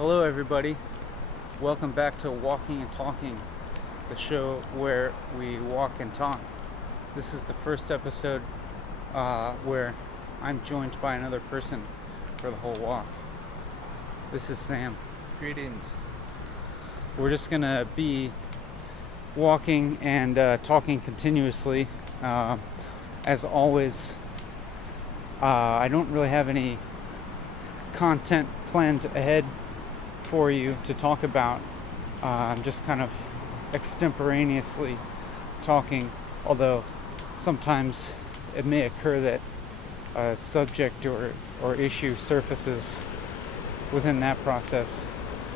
Hello everybody, welcome back to Walking and Talking, the show where we walk and talk. This is the first episode where I'm joined by another person for the whole walk. This is Sam. Greetings. We're just going to be walking and talking continuously. As always, I don't really have any content planned ahead for you to talk about. I'm just kind of extemporaneously talking, although sometimes it may occur that a subject or issue surfaces within that process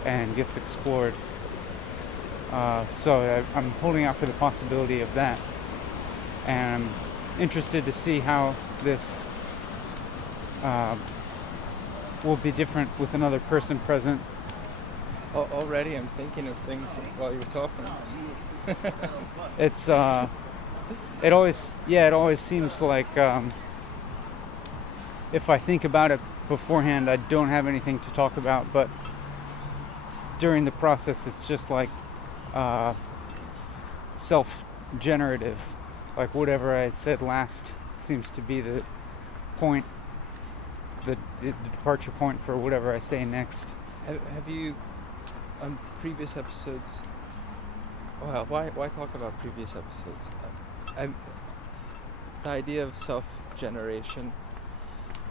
and gets explored. So I'm holding out for the possibility of that, and I'm interested to see how this will be different with another person present. Already I'm thinking of things while you were talking. It always seems like if I think about it beforehand, I don't have anything to talk about, but during the process it's just like self-generative, like whatever I said last seems to be the point, the departure point for whatever I say next. Have you, on previous episodes, well, why talk about previous episodes? The idea of self-generation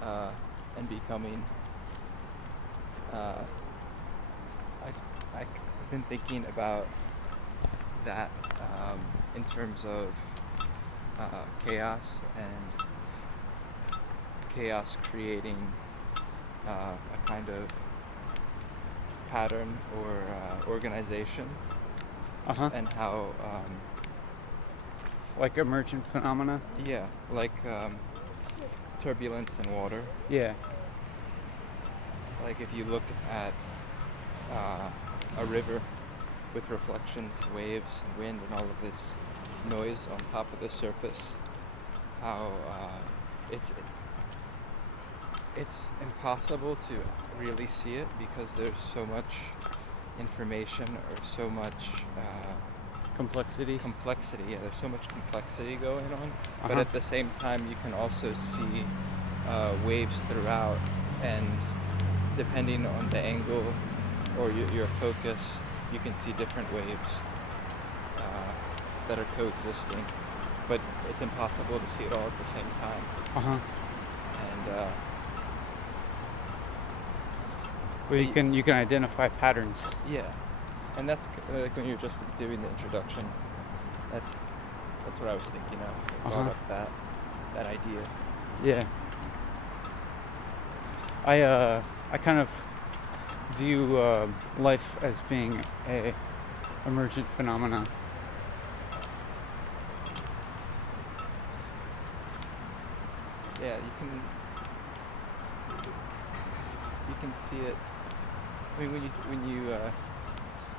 and becoming, I've been thinking about that in terms of chaos and chaos creating a kind of pattern or organization, and how like emergent phenomena. Yeah, like turbulence in water. Yeah. Like if you look at a river with reflections, waves, and wind, and all of this noise on top of the surface, how it's impossible to really see it because there's so much information or so much Complexity. Yeah, there's so much complexity going on. But at the same time, you can also see waves throughout, and depending on the angle or your focus, you can see different waves that are coexisting. But it's impossible to see it all at the same time. And well, you can identify patterns. Yeah, and that's like when you're just doing the introduction. That's what I was thinking of. I brought up that idea. Yeah. I kind of view life as being a emergent phenomena. Yeah, you can see it. I mean,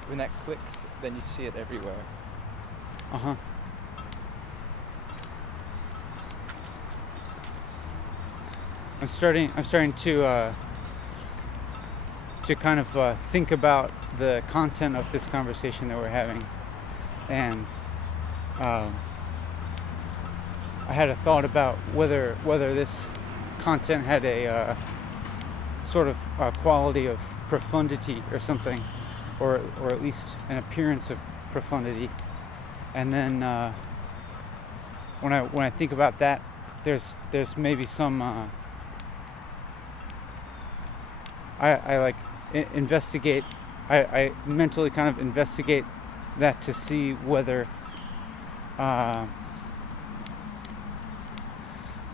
when that clicks, then you see it everywhere. I'm starting to kind of think about the content of this conversation that we're having, and I had a thought about whether this content had a sort of quality of profundity or something, or at least an appearance of profundity. And then when I think about that, there's maybe some I like investigate. I mentally kind of investigate that to see whether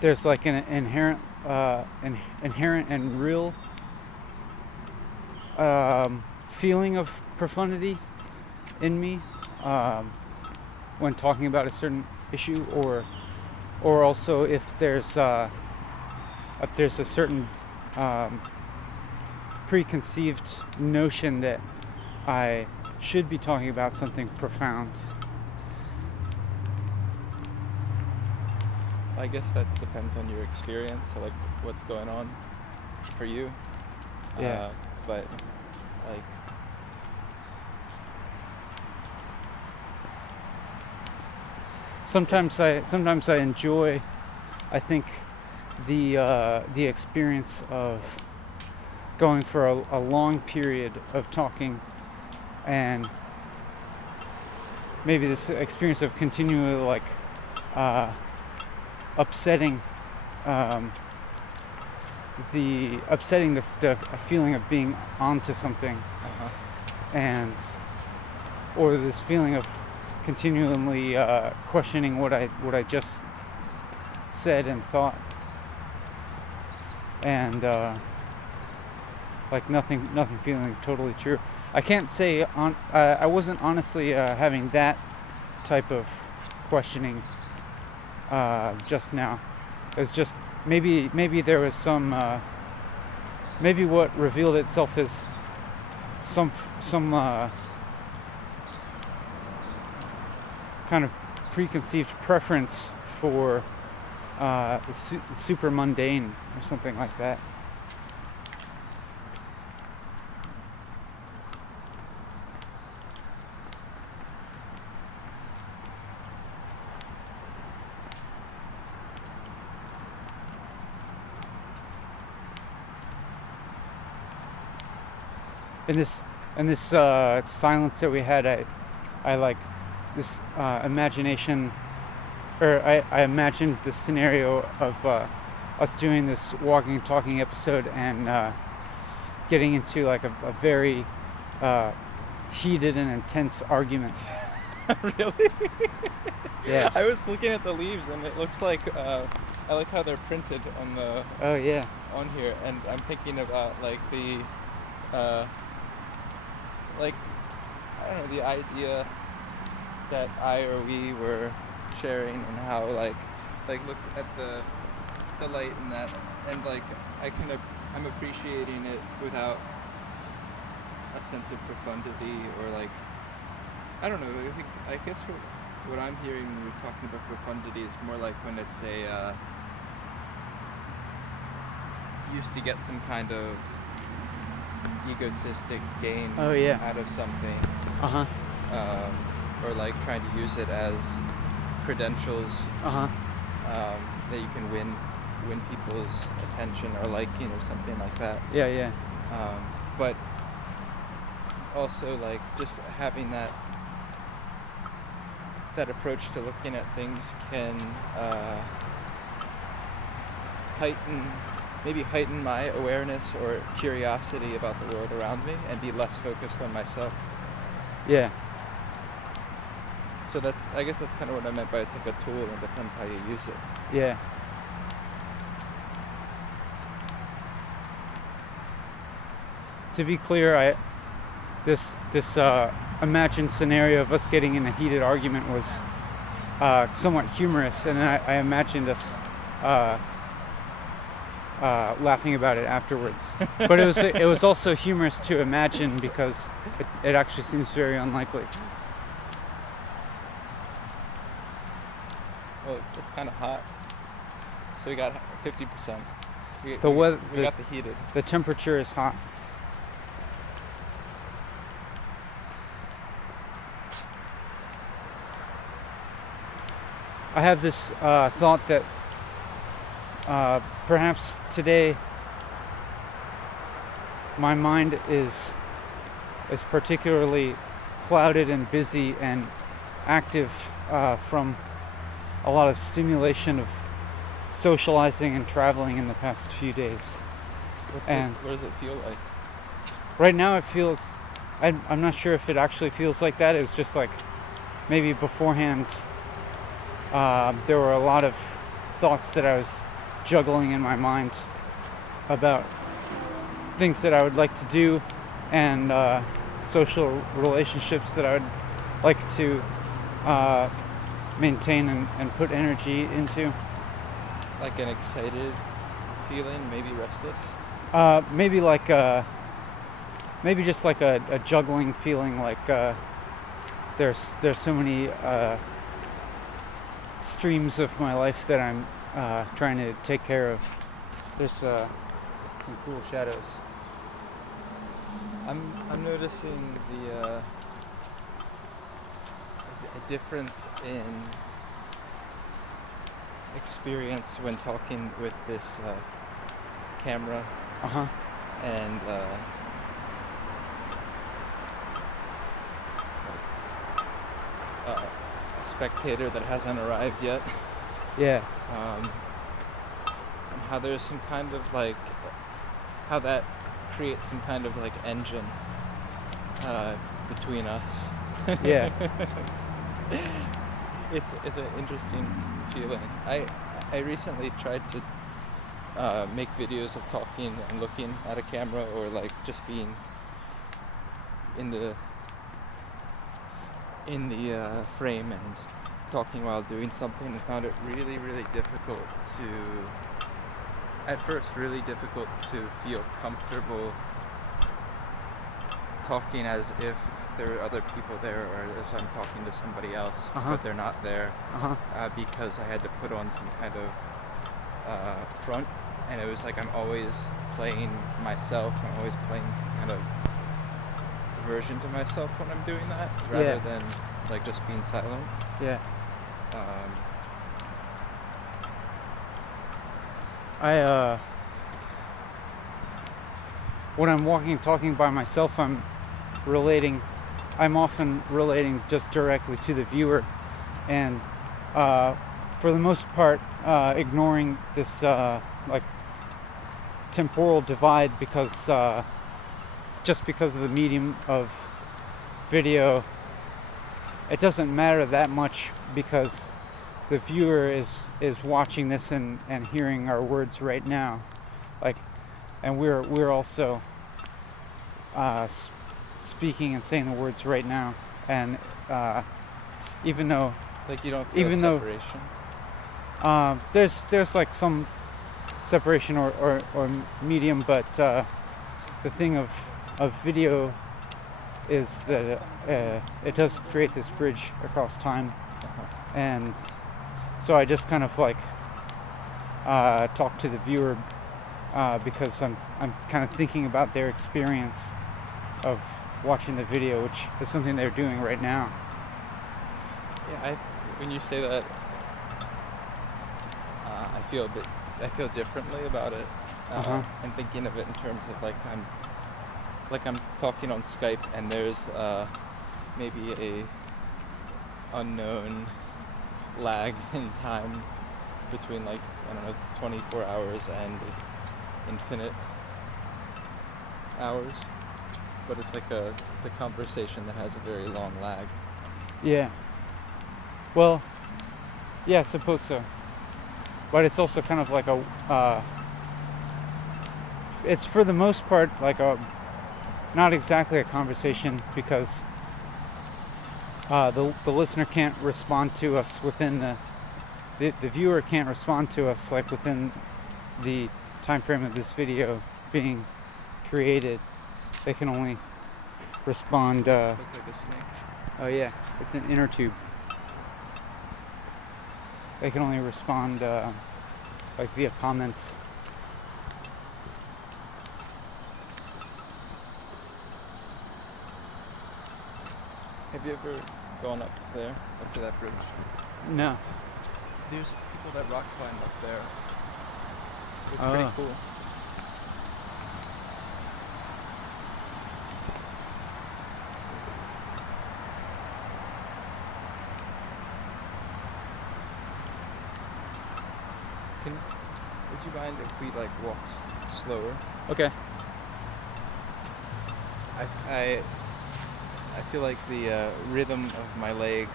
there's like an inherent and real feeling of profundity in me when talking about a certain issue, or also if there's a certain preconceived notion that I should be talking about something profound. I guess that depends on your experience, or like what's going on for you. Yeah. But Like, sometimes I enjoy, I think, the experience of going for a long period of talking, and maybe this experience of continually like upsetting the feeling of being onto something, and or this feeling of continually questioning what I just said and thought, and like nothing feeling totally true. I can't say I wasn't honestly having that type of questioning just now. It's just maybe there was some maybe what revealed itself as some kind of preconceived preference for super mundane or something like that. In this silence that we had, I like this imagination, or I imagined the scenario of us doing this walking and talking episode and getting into like a very heated and intense argument. Really? Yeah. I was looking at the leaves, and it looks like I like how they're printed on the on here, and I'm thinking about like the like, I don't know, the idea that I or we were sharing, and how like look at the light in that, and like I'm appreciating it without a sense of profundity, or like, I don't know, I guess what I'm hearing when we're talking about profundity is more like when it's used to get some kind of egotistic gain out of something, or like trying to use it as credentials that you can win people's attention or liking or something like that. But also like just having that approach to looking at things can heighten my awareness or curiosity about the world around me, and be less focused on myself. Yeah. So I guess that's kind of what I meant by it's like a tool, and it depends how you use it. Yeah. To be clear, this imagined scenario of us getting in a heated argument was somewhat humorous, and I imagined us laughing about it afterwards. But it was also humorous to imagine, because it actually seems very unlikely. Well, it's kind of hot, so we got 50%. We got the heated. The temperature is hot. I have this thought that perhaps today my mind is particularly clouded and busy and active from a lot of stimulation of socializing and traveling in the past few days. What does it feel like? Right now it feels, I'm not sure if it actually feels like that. It was just like maybe beforehand there were a lot of thoughts that I was juggling in my mind about things that I would like to do, and social relationships that I would like to maintain and put energy into. Like an excited feeling, maybe restless? Maybe like maybe just like a juggling feeling, like there's so many streams of my life that I'm trying to take care of. There's some cool shadows. I'm noticing a difference in experience when talking with this camera Uh-huh. and a spectator that hasn't arrived yet. Yeah. And how there's some kind of like, how that creates some kind of like engine between us. Yeah. It's an interesting feeling. I recently tried to make videos of talking and looking at a camera, or like just being in the frame and talking while doing something, and found it really, really difficult to feel comfortable talking as if there are other people there, or if I'm talking to somebody else, but they're not there, because I had to put on some kind of front, and it was like I'm always playing myself, I'm always playing some kind of version to myself when I'm doing that, rather than like just being silent. Yeah. When I'm walking and talking by myself, I'm often relating just directly to the viewer, and for the most part ignoring this like temporal divide, because just because of the medium of video, it doesn't matter that much, because the viewer is watching this and hearing our words right now, like, and we're also speaking and saying the words right now, and even though like you don't feel separation. There's like some separation or medium, but the thing of video is that it does create this bridge across time, and so I just kind of like talk to the viewer because I'm kind of thinking about their experience of watching the video, which is something they're doing right now. Yeah, when you say that, I feel differently about it. I'm thinking of it in terms of like I'm talking on Skype, and there's maybe a unknown lag in time between, like, I don't know, 24 hours and infinite hours, but it's like it's a conversation that has a very long lag. Yeah. Well, yeah, I suppose so. But it's also kind of like it's for the most part like not exactly a conversation, because the listener can't respond to us within the viewer can't respond to us like within the time frame of this video being created. They can only respond. Looks like a snake. Oh yeah, it's an inner tube. They can only respond like via comments. Have you ever gone up there, up to that bridge? No. There's people that rock climb up there. It's pretty cool. Would you mind if we like walked slower? Okay. I feel like the rhythm of my legs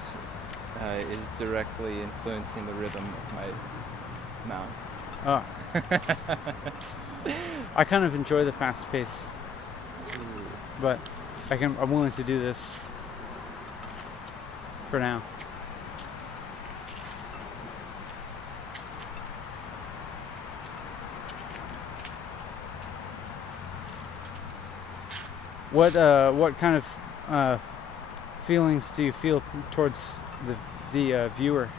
is directly influencing the rhythm of my mouth. Oh. I kind of enjoy the fast pace, but I'm willing to do this for now. What kind of feelings do you feel towards the viewer?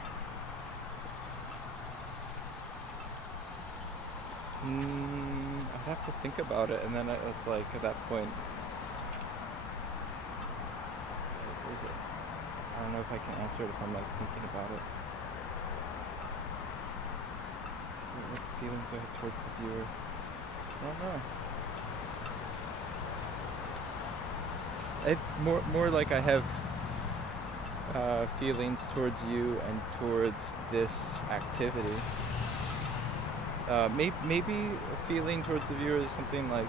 I'd have to think about it, and then it's like at that point, is it? I don't know if I can answer it if I'm like thinking about it. What feelings I have towards the viewer? I don't know. It's more like I have feelings towards you and towards this activity. Maybe a feeling towards the viewer is something like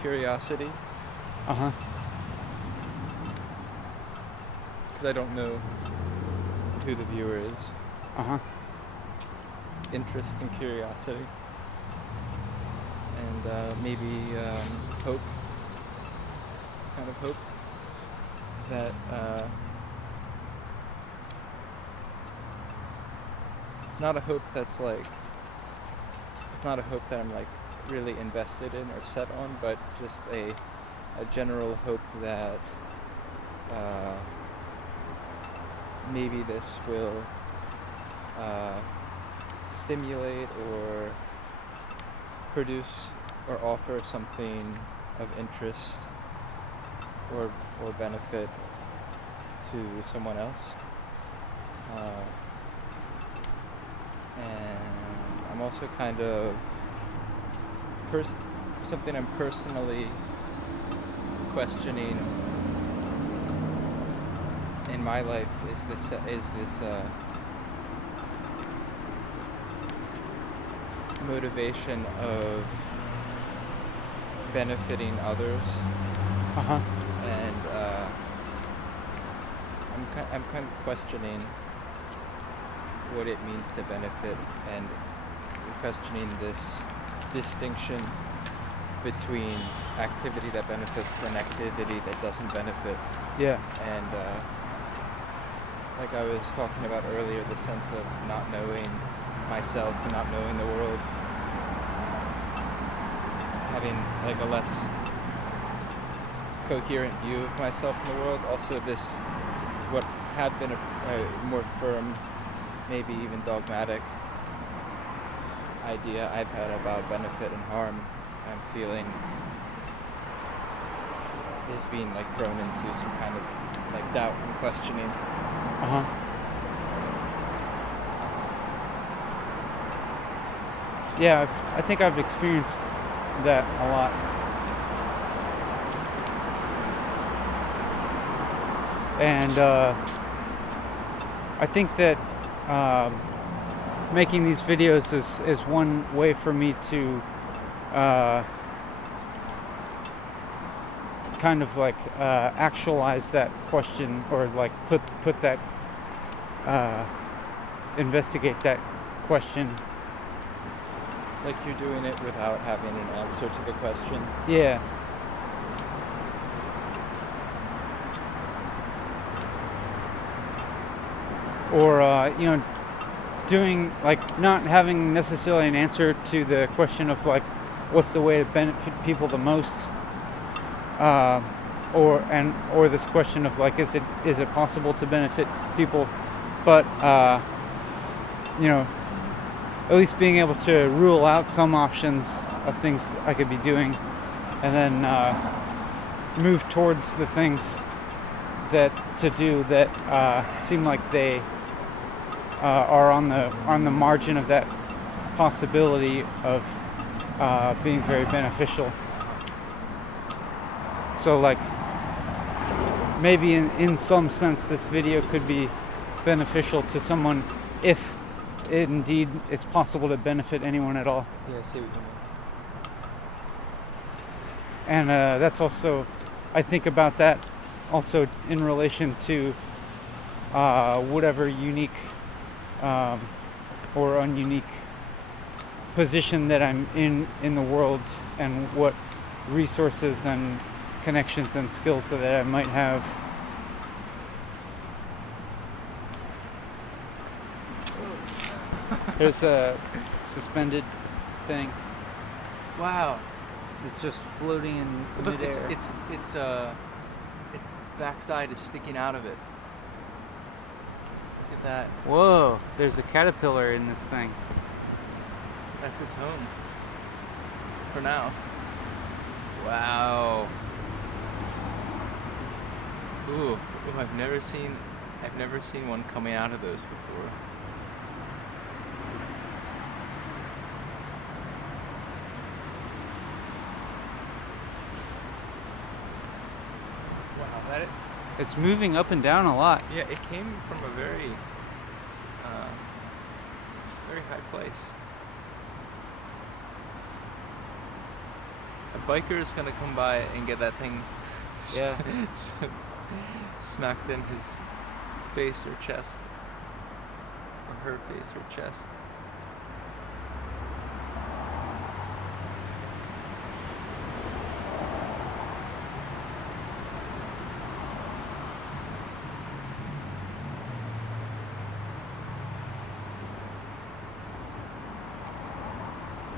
curiosity. Uh-huh. Because I don't know who the viewer is. Uh-huh. Interest and curiosity. And maybe hope. Kind of hope that not a hope that's like, it's not a hope that I'm like really invested in or set on, but just a general hope that maybe this will stimulate or produce or offer something of interest or benefit to someone else. And I'm also kind of something I'm personally questioning in my life is this motivation of benefiting others. Uh-huh. And I'm kind of questioning what it means to benefit, and questioning this distinction between activity that benefits and activity that doesn't benefit. Yeah. And like I was talking about earlier, the sense of not knowing myself and not knowing the world, having like a less coherent view of myself in the world. Also this, what had been a more firm, maybe even dogmatic idea I've had about benefit and harm, I'm feeling is being like thrown into some kind of like doubt and questioning. Uh-huh. Yeah, I think I've experienced that a lot. And I think that making these videos is one way for me to kind of like actualize that question, or like put that investigate that question. Like you're doing it without having an answer to the question. Yeah. Or doing like not having necessarily an answer to the question of like what's the way to benefit people the most, or this question of like is it possible to benefit people, but at least being able to rule out some options of things I could be doing, and then move towards the things that seem like they are on the margin of that possibility of being very beneficial. So like maybe in some sense this video could be beneficial to someone if indeed it's possible to benefit anyone at all. Yeah, I see what you mean. And that's also, I think about that also in relation to whatever unique or ununique position that I'm in the world, and what resources and connections and skills that I might have. There's a suspended thing. Wow. It's just floating in Look, midair. its backside is sticking out of it. Look at that. Whoa, there's a caterpillar in this thing. That's its home. For now. Wow. Ooh, I've never seen one coming out of those before. Wow, It's moving up and down a lot. yeah, it came from a very high place. A biker is gonna come by and get that thing Yeah. smacked in his face or chest, or her face or chest.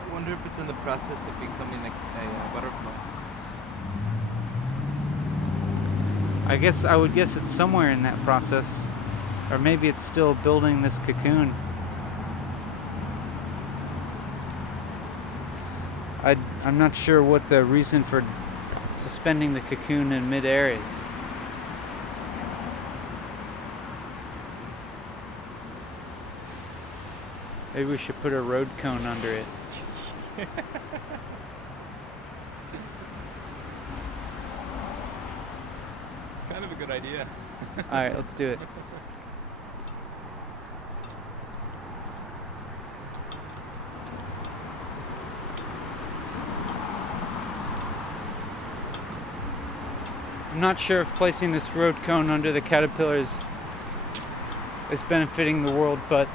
I wonder if it's in the process of becoming a butterfly. I would guess it's somewhere in that process. Or maybe it's still building this cocoon. I'm not sure what the reason for suspending the cocoon in midair is. Maybe we should put a road cone under it. It's kind of a good idea. Alright, let's do it. I'm not sure if placing this road cone under the caterpillars is benefiting the world, but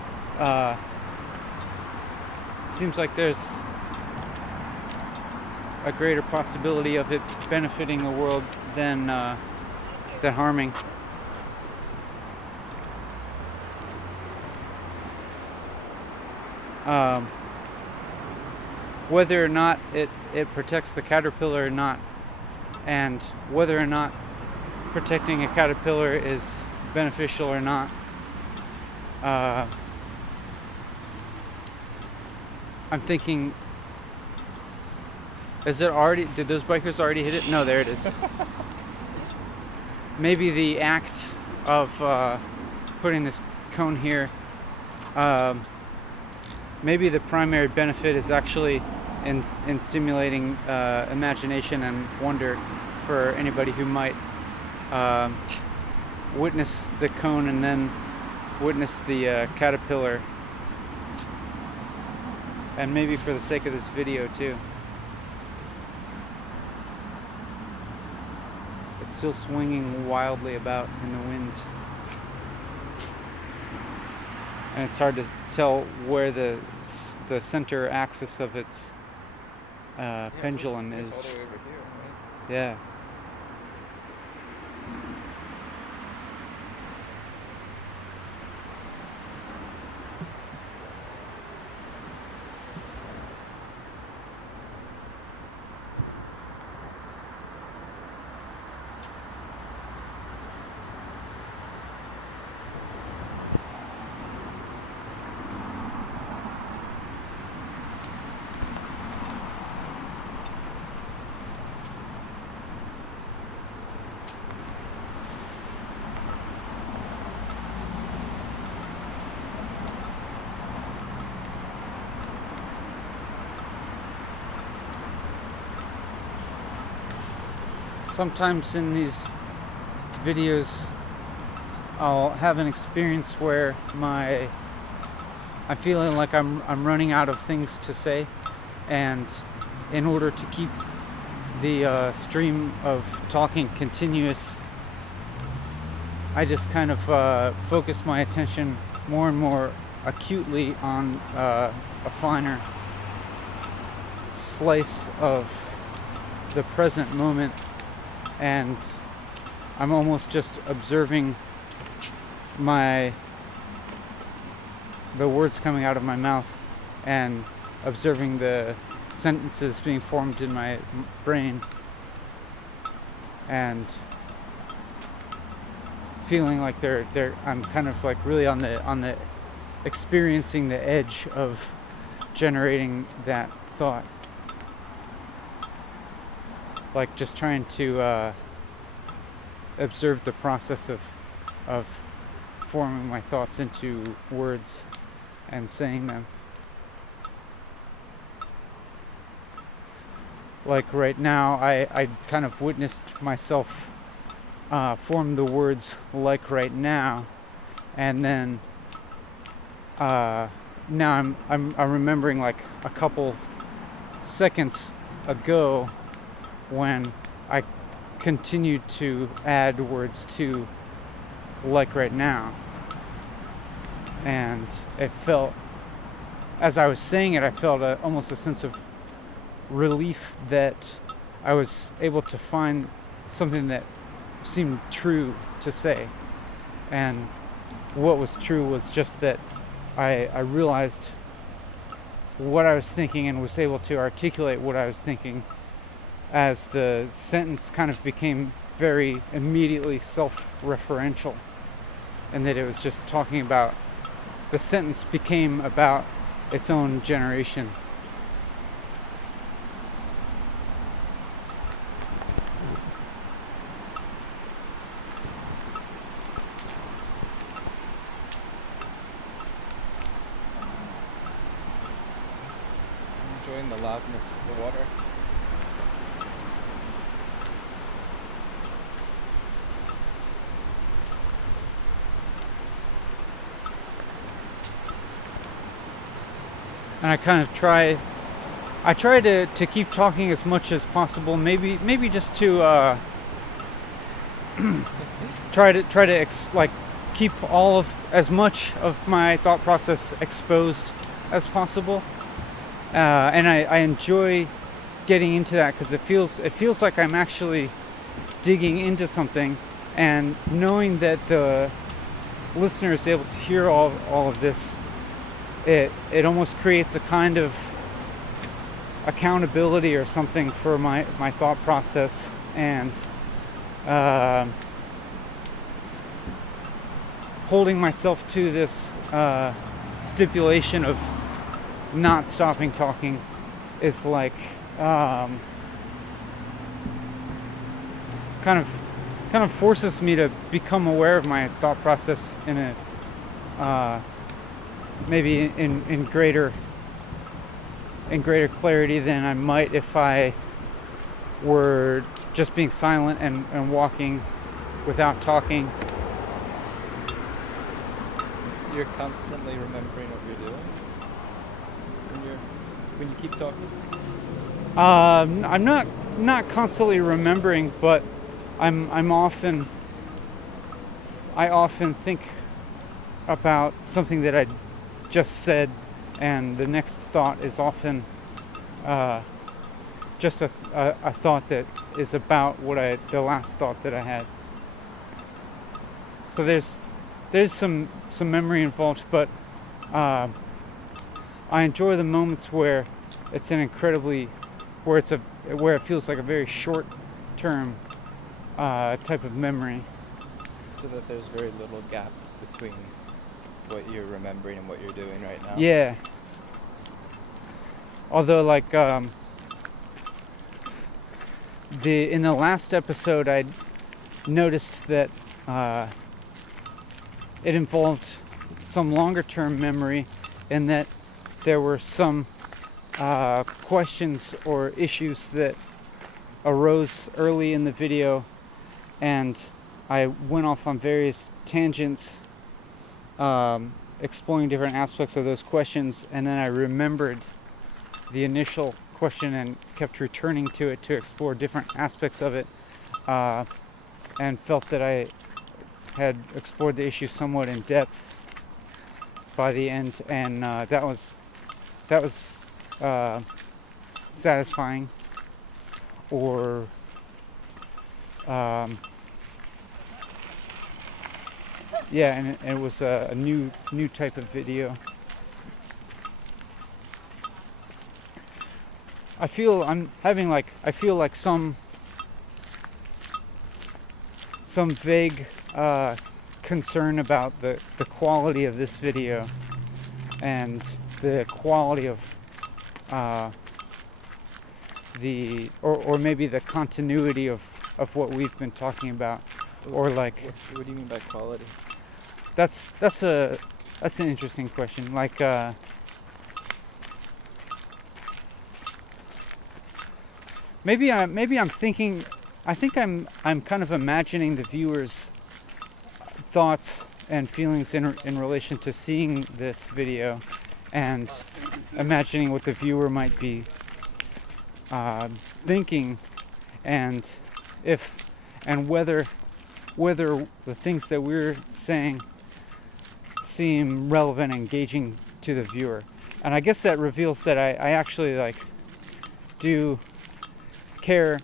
it seems like there's a greater possibility of it benefiting the world than harming. Whether or not it protects the caterpillar or not, and whether or not protecting a caterpillar is beneficial or not, I'm thinking, did those bikers already hit it? No, there it is. Maybe the act of putting this cone here, maybe the primary benefit is actually in stimulating imagination and wonder for anybody who might witness the cone and then witness the caterpillar, and maybe for the sake of this video too. It's still swinging wildly about in the wind, and it's hard to tell where the center axis of its pendulum is. All the way over here, right? Yeah. Sometimes in these videos I'll have an experience where I'm feeling like I'm running out of things to say, and in order to keep the stream of talking continuous, I just kind of focus my attention more and more acutely on a finer slice of the present moment, and I'm almost just observing the words coming out of my mouth and observing the sentences being formed in my brain, and feeling like I'm kind of like really on the experiencing the edge of generating that thought, like just trying to observed the process of forming my thoughts into words and saying them. Like right now, I kind of witnessed myself form the words "like right now," and then now I'm remembering like a couple seconds ago when I continued to add words to "like right now," and it felt, as I was saying it, I felt almost a sense of relief that I was able to find something that seemed true to say. And what was true was just that I realized what I was thinking and was able to articulate what I was thinking as the sentence kind of became very immediately self-referential, and that it was just talking about, the sentence became about its own generation. Enjoying the loudness of the water. And I kind of try to keep talking as much as possible, maybe just to try to keep all of as much of my thought process exposed as possible. And I enjoy getting into that because it feels like I'm actually digging into something, and knowing that the listener is able to hear all of this, it almost creates a kind of accountability or something for my thought process, and holding myself to this stipulation of not stopping talking is like kind of forces me to become aware of my thought process in a maybe in greater clarity than I might if I were just being silent and walking without talking. You're constantly remembering what you're doing when you keep talking? I'm not constantly remembering, but I often think about something that I just said, and the next thought is often just a thought that is about the last thought that I had. So there's some memory involved, but I enjoy the moments where it's where it feels like a very short term type of memory. So that there's very little gap between what you're remembering and what you're doing right now. Yeah. Although, like, in the last episode, I noticed that it involved some longer-term memory, and that there were some questions or issues that arose early in the video, and I went off on various tangents, exploring different aspects of those questions, and then I remembered the initial question and kept returning to it to explore different aspects of it, and felt that I had explored the issue somewhat in depth by the end, and that was satisfying, or yeah, and it was a new type of video. I feel like some vague concern about the quality of this video, and the quality of or maybe the continuity of what we've been talking about, or like What do you mean by quality? that's an interesting question. Like maybe I'm thinking. I think I'm kind of imagining the viewer's thoughts and feelings in relation to seeing this video, and imagining what the viewer might be thinking, and if and whether the things that we're saying seem relevant and engaging to the viewer. And I guess that reveals that I actually like do care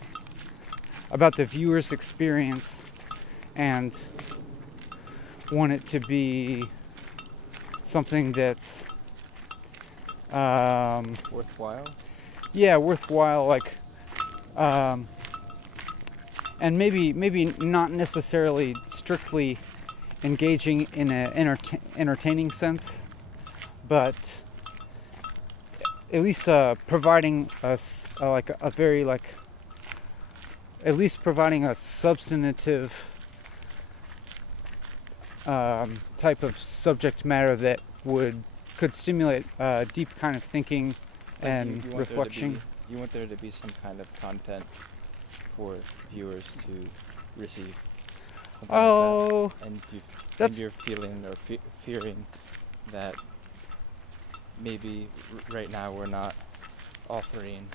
about the viewer's experience and want it to be something that's Worthwhile? yeah, worthwhile, like and maybe not necessarily strictly engaging in an entertaining sense, but at least providing us like a very like at least providing a substantive type of subject matter that could stimulate deep kind of thinking and you reflection. You want there to be some kind of content for viewers to receive. Oh, like that. And you're feeling or fearing that maybe right now we're not offering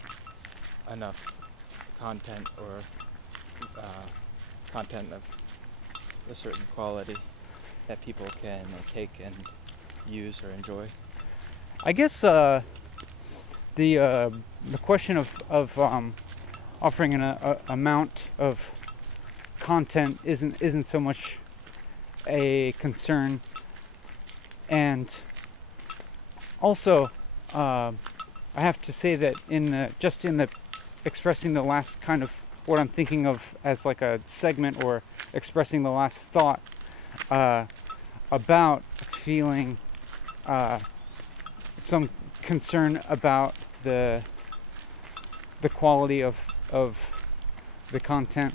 enough content or content of a certain quality that people can take and use or enjoy. I guess the question of offering an amount of content isn't so much a concern, and also I have to say that in the expressing the last kind of what I'm thinking of as like a segment, or expressing the last thought about feeling some concern about the quality of the content.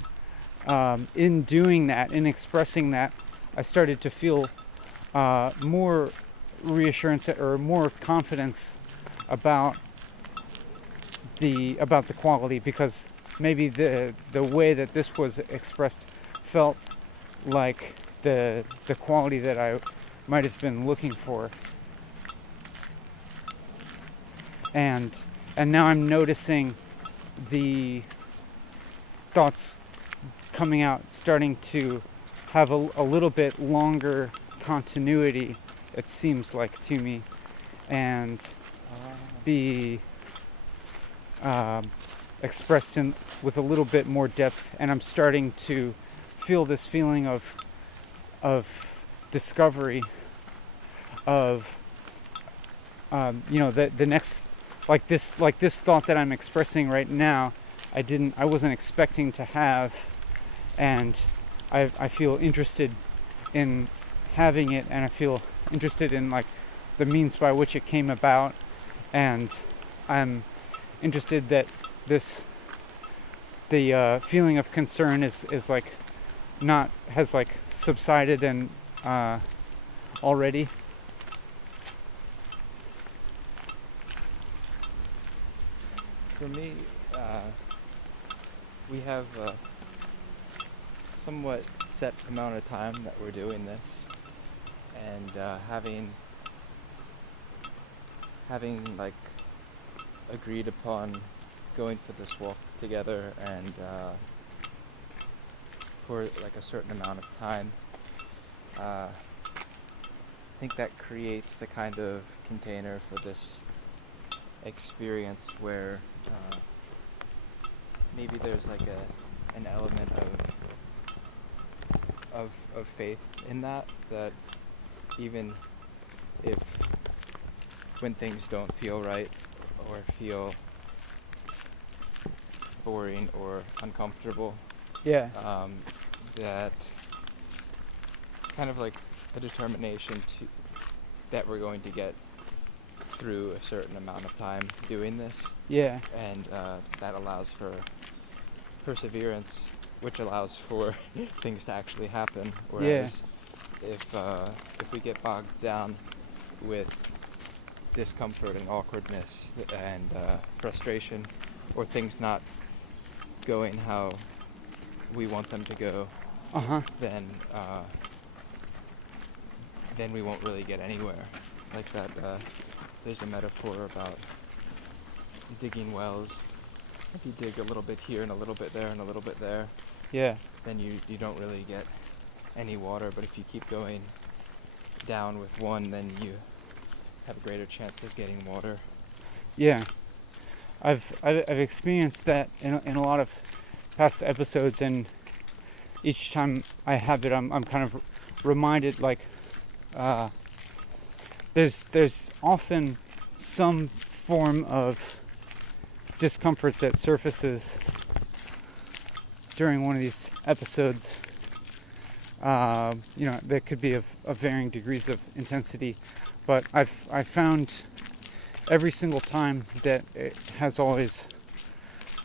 In doing that, in expressing that, I started to feel more reassurance or more confidence about the quality, because maybe the way that this was expressed felt like the quality that I might have been looking for. And now I'm noticing the thoughts coming out starting to have a little bit longer continuity, it seems like to me, and be expressed with a little bit more depth. And I'm starting to feel this feeling of discovery, of the next, like this thought that I'm expressing right now, I wasn't expecting to have, and I feel interested in having it, and I feel interested in like the means by which it came about, and I'm interested that the feeling of concern is like has like subsided and already. For me, we have a somewhat set amount of time that we're doing this, and having like agreed upon going for this walk together, and for like a certain amount of time, I think that creates a kind of container for this experience where maybe there's like an element of faith in that even if when things don't feel right or feel boring or uncomfortable, Yeah. that kind of like a determination that we're going to get through a certain amount of time doing this. Yeah. And that allows for perseverance which allows for things to actually happen. Whereas if we get bogged down with discomfort and awkwardness and frustration, or things not going how we want them to go, then we won't really get anywhere. Like that, there's a metaphor about digging wells. If you dig a little bit here and a little bit there and a little bit there, then you don't really get any water. But if you keep going down with one, then you have a greater chance of getting water. Yeah, I've experienced that in a lot of past episodes, and each time I have it, I'm kind of reminded, like, there's often some form of discomfort that surfaces during one of these episodes. That could be of varying degrees of intensity, but I've found every single time that it has always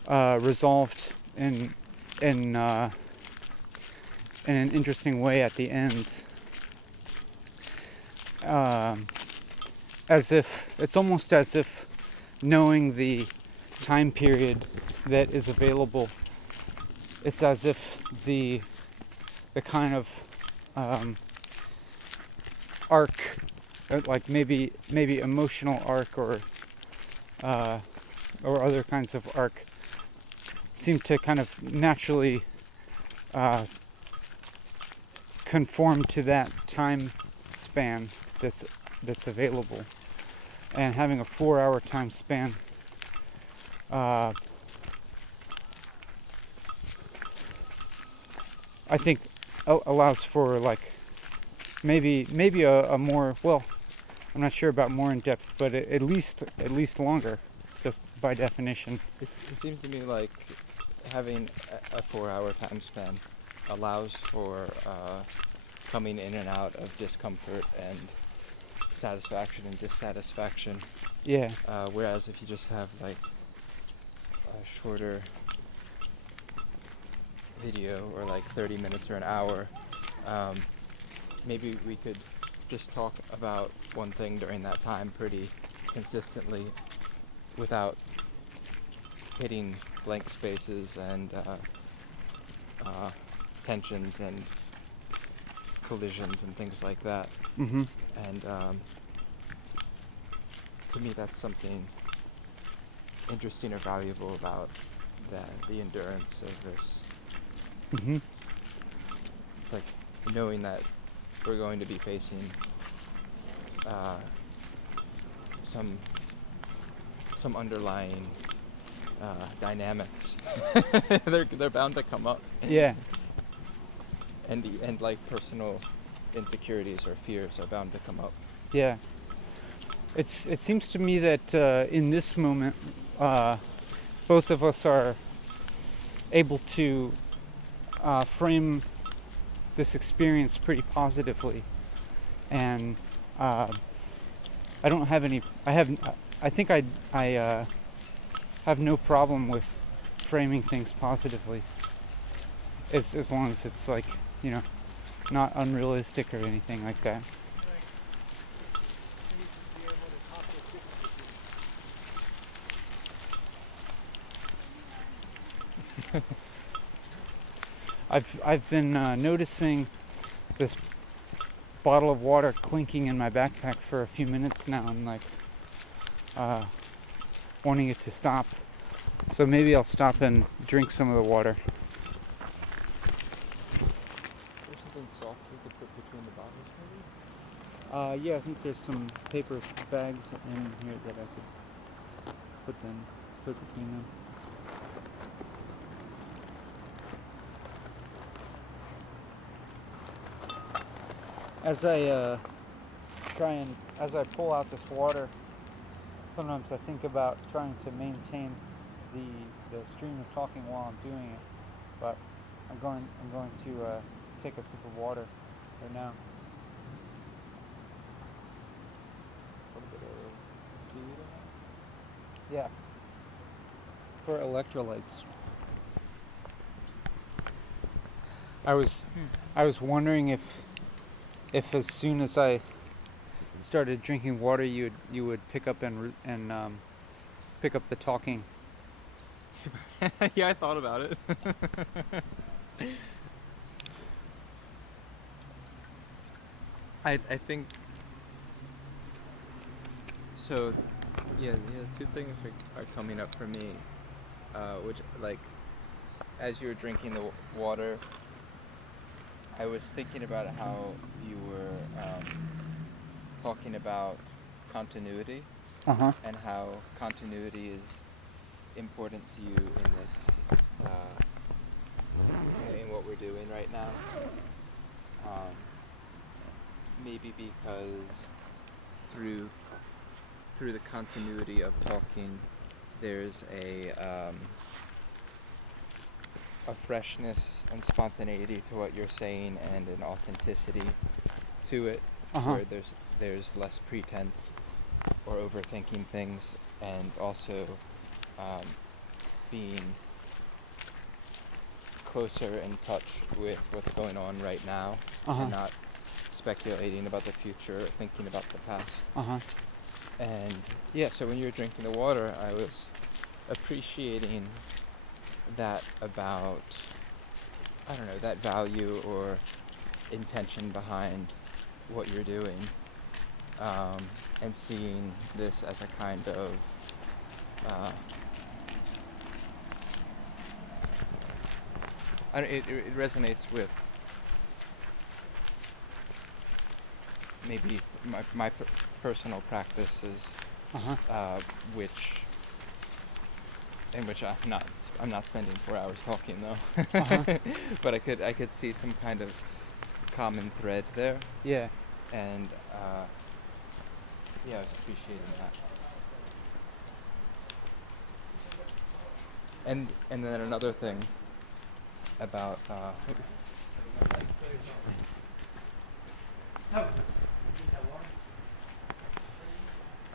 resolved in an interesting way at the end. It's almost as if knowing the time period that is available, it's as if the kind of arc, like maybe emotional arc or other kinds of arc, seem to kind of naturally conform to that time span that's available. And having a 4-hour time span I think allows for, like, maybe a more, well, I'm not sure about more in depth, but at least longer, just by definition. It seems to me like having a 4-hour time span allows for coming in and out of discomfort and satisfaction and dissatisfaction. Yeah. Whereas if you just have like a shorter video, or like 30 minutes or an hour, maybe we could just talk about one thing during that time pretty consistently without hitting blank spaces and tensions and collisions and things like that. Mm-hmm. And to me, that's something interesting or valuable about the endurance of this. Mm-hmm. It's like knowing that we're going to be facing some underlying dynamics. They're bound to come up. Yeah. And like personal insecurities or fears are bound to come up. Yeah. It seems to me that in this moment, both of us are able to frame this experience pretty positively, and I don't have any. I think I have no problem with framing things positively, as long as it's, like, not unrealistic or anything like that. I've been noticing this bottle of water clinking in my backpack for a few minutes now, and like wanting it to stop. So maybe I'll stop and drink some of the water. There's something soft we could put between the bottles, maybe? Yeah, I think there's some paper bags in here that I could put between them. As I pull out this water, sometimes I think about trying to maintain the stream of talking while I'm doing it. But I'm going to take a sip of water right now. A little bit of seaweed in it? Yeah. For electrolytes. I was wondering if as soon as I started drinking water, you would pick up and pick up the talking. Yeah, I thought about it. I think so. Yeah, two things are coming up for me, which like as you were drinking the water, I was thinking about how you were talking about continuity and how continuity is important to you in this, in what we're doing right now. Maybe because through the continuity of talking, there's a freshness and spontaneity to what you're saying, and an authenticity to it, where there's less pretense or overthinking things, and also being closer in touch with what's going on right now, and not speculating about the future or thinking about the past. And yeah, so when you were drinking the water, I was appreciating that about, I don't know, that value or intention behind what you're doing, and seeing this as a kind of it resonates with maybe my personal practices, which I'm not spending 4 hours talking though, but I could see some kind of common thread there. Yeah. And yeah, I was appreciating that. And then another thing about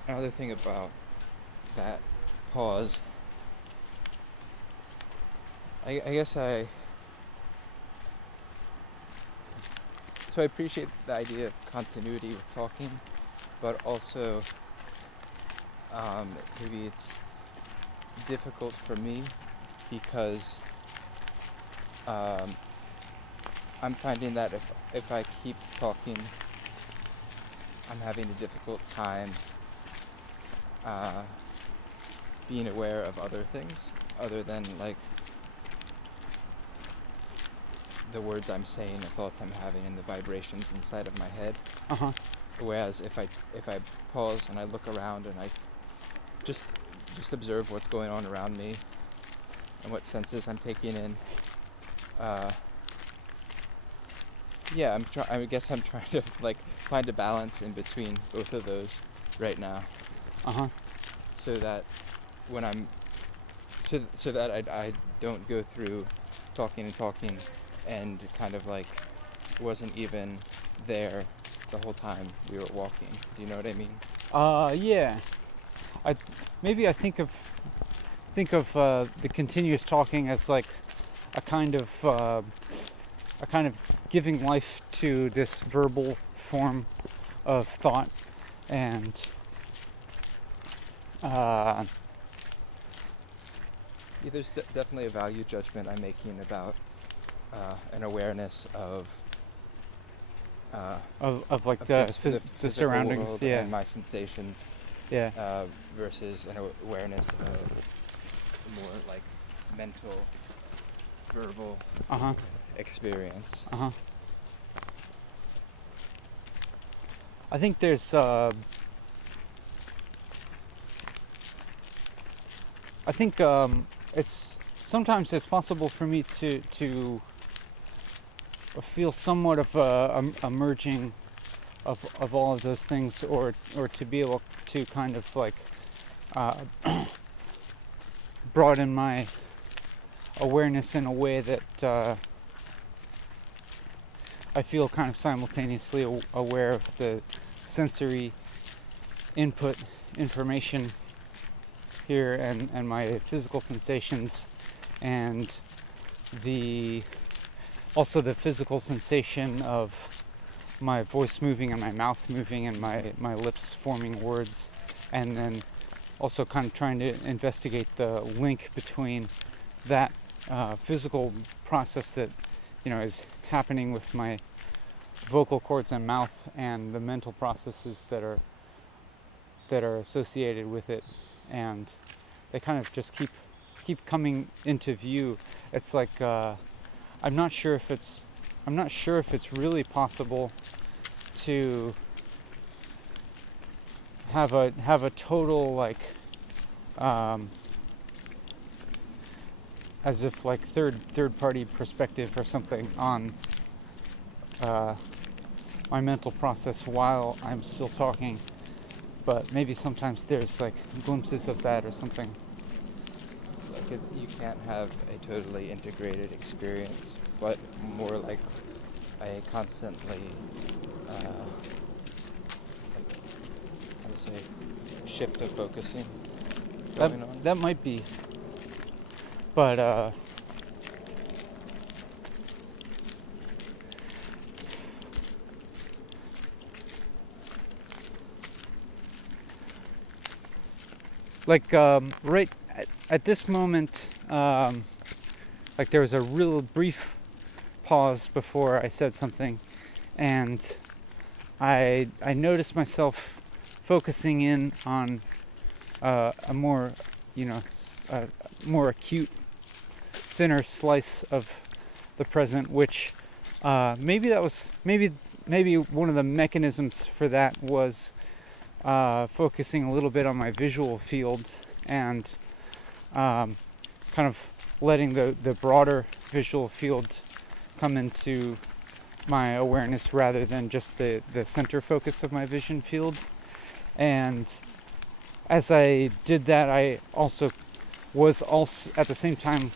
another thing about that pause. I guess I appreciate the idea of continuity with talking, but also maybe it's difficult for me because I'm finding that if I keep talking, I'm having a difficult time being aware of other things other than like the words I'm saying, the thoughts I'm having, and the vibrations inside of my head. Whereas if I pause and I look around and I just observe what's going on around me and what senses I'm taking in, I guess I'm trying to like find a balance in between both of those right now. So that when I'm so that I don't go through talking and kind of like wasn't even there the whole time we were walking. Do you know what I mean? Yeah. I think of the continuous talking as like a kind of giving life to this verbal form of thought, and there's definitely a value judgment I'm making about an awareness of like the surroundings, world, yeah, and my sensations, yeah, versus an awareness of more like mental, verbal experience. I think there's it's sometimes it's possible for me to feel somewhat of a merging of all of those things, or to be able to kind of like broaden my awareness in a way that I feel kind of simultaneously aware of the sensory input information here and my physical sensations, and the also the physical sensation of my voice moving and my mouth moving and my lips forming words, and then also kind of trying to investigate the link between that physical process that is happening with my vocal cords and mouth and the mental processes that are associated with it, and they kind of just keep coming into view. It's like I'm not sure if it's really possible to have a total like as if like third party perspective or something on my mental process while I'm still talking, but maybe sometimes there's like glimpses of that or something. Like you can't have a totally integrated experience, but more like a constantly how to say, shift of focusing going on. That might be, but like right at this moment, like there was a real brief pause before I said something, and I noticed myself focusing in on a more more acute, thinner slice of the present, which maybe one of the mechanisms for that was focusing a little bit on my visual field and kind of letting the broader visual field come into my awareness rather than just the center focus of my vision field. And as I did that, I was at the same time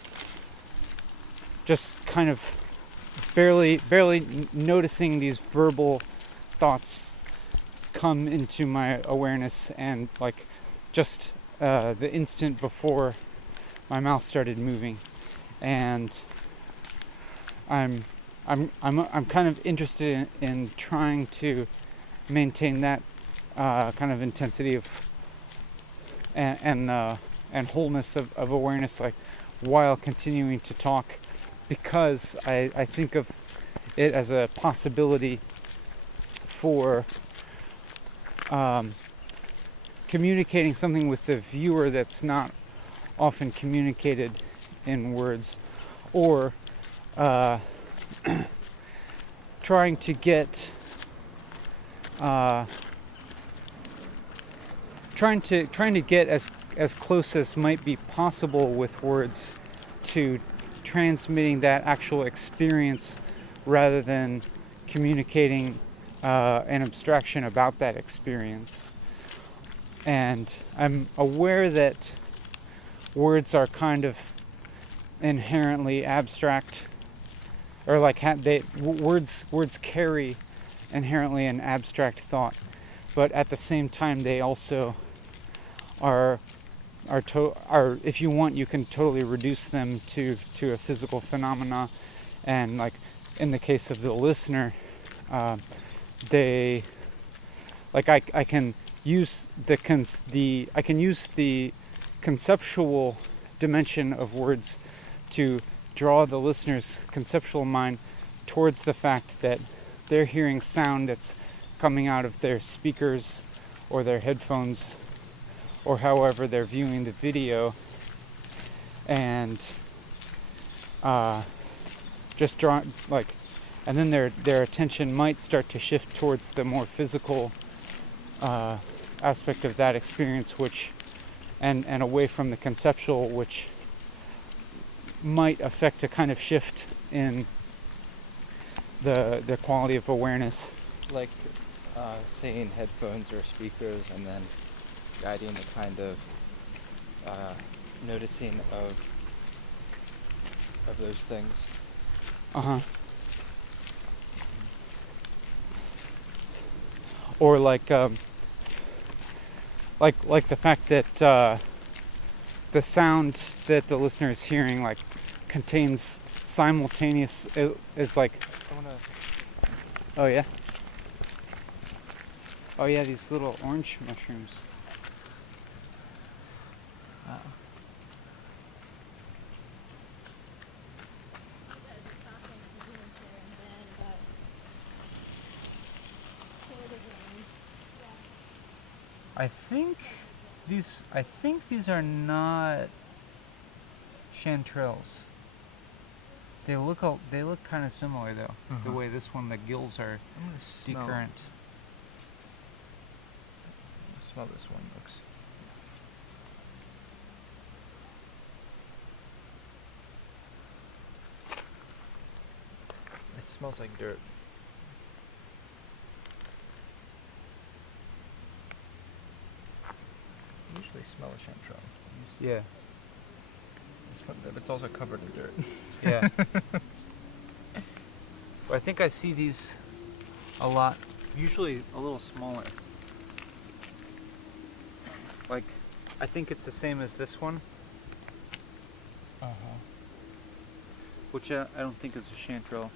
just kind of barely noticing these verbal thoughts come into my awareness, and like just the instant before my mouth started moving, and I'm kind of interested in trying to maintain that kind of intensity of and wholeness of awareness, like while continuing to talk, because I think of it as a possibility for communicating something with the viewer that's not often communicated in words, or trying to get as close as might be possible with words to transmitting that actual experience rather than communicating an abstraction about that experience. And I'm aware that words are kind of inherently abstract, or like words carry inherently an abstract thought, but at the same time they also are if you want, you can totally reduce them to a physical phenomena. And like in the case of the listener, they like I can use the conceptual dimension of words to draw the listener's conceptual mind towards the fact that they're hearing sound that's coming out of their speakers or their headphones, or however they're viewing the video, and just draw like, and then their attention might start to shift towards the more physical aspect of that experience, which and away from the conceptual, which might affect a kind of shift in the quality of awareness. Like saying headphones or speakers, and then guiding a kind of noticing of those things. Or like the fact that the sound that the listener is hearing like contains simultaneous is like. I wanna. Oh yeah. Oh yeah, these little orange mushrooms. I think these are not chanterelles. They look kind of similar though. The way this one, the gills are I'm gonna smell. decurrent. Smell this one. Looks. It smells like dirt. I usually smell a chanterelle. Yeah. It's also covered in dirt. Yeah. Well, I think I see these a lot. Usually a little smaller. Like, I think it's the same as this one. Which I don't think is a chanterelle.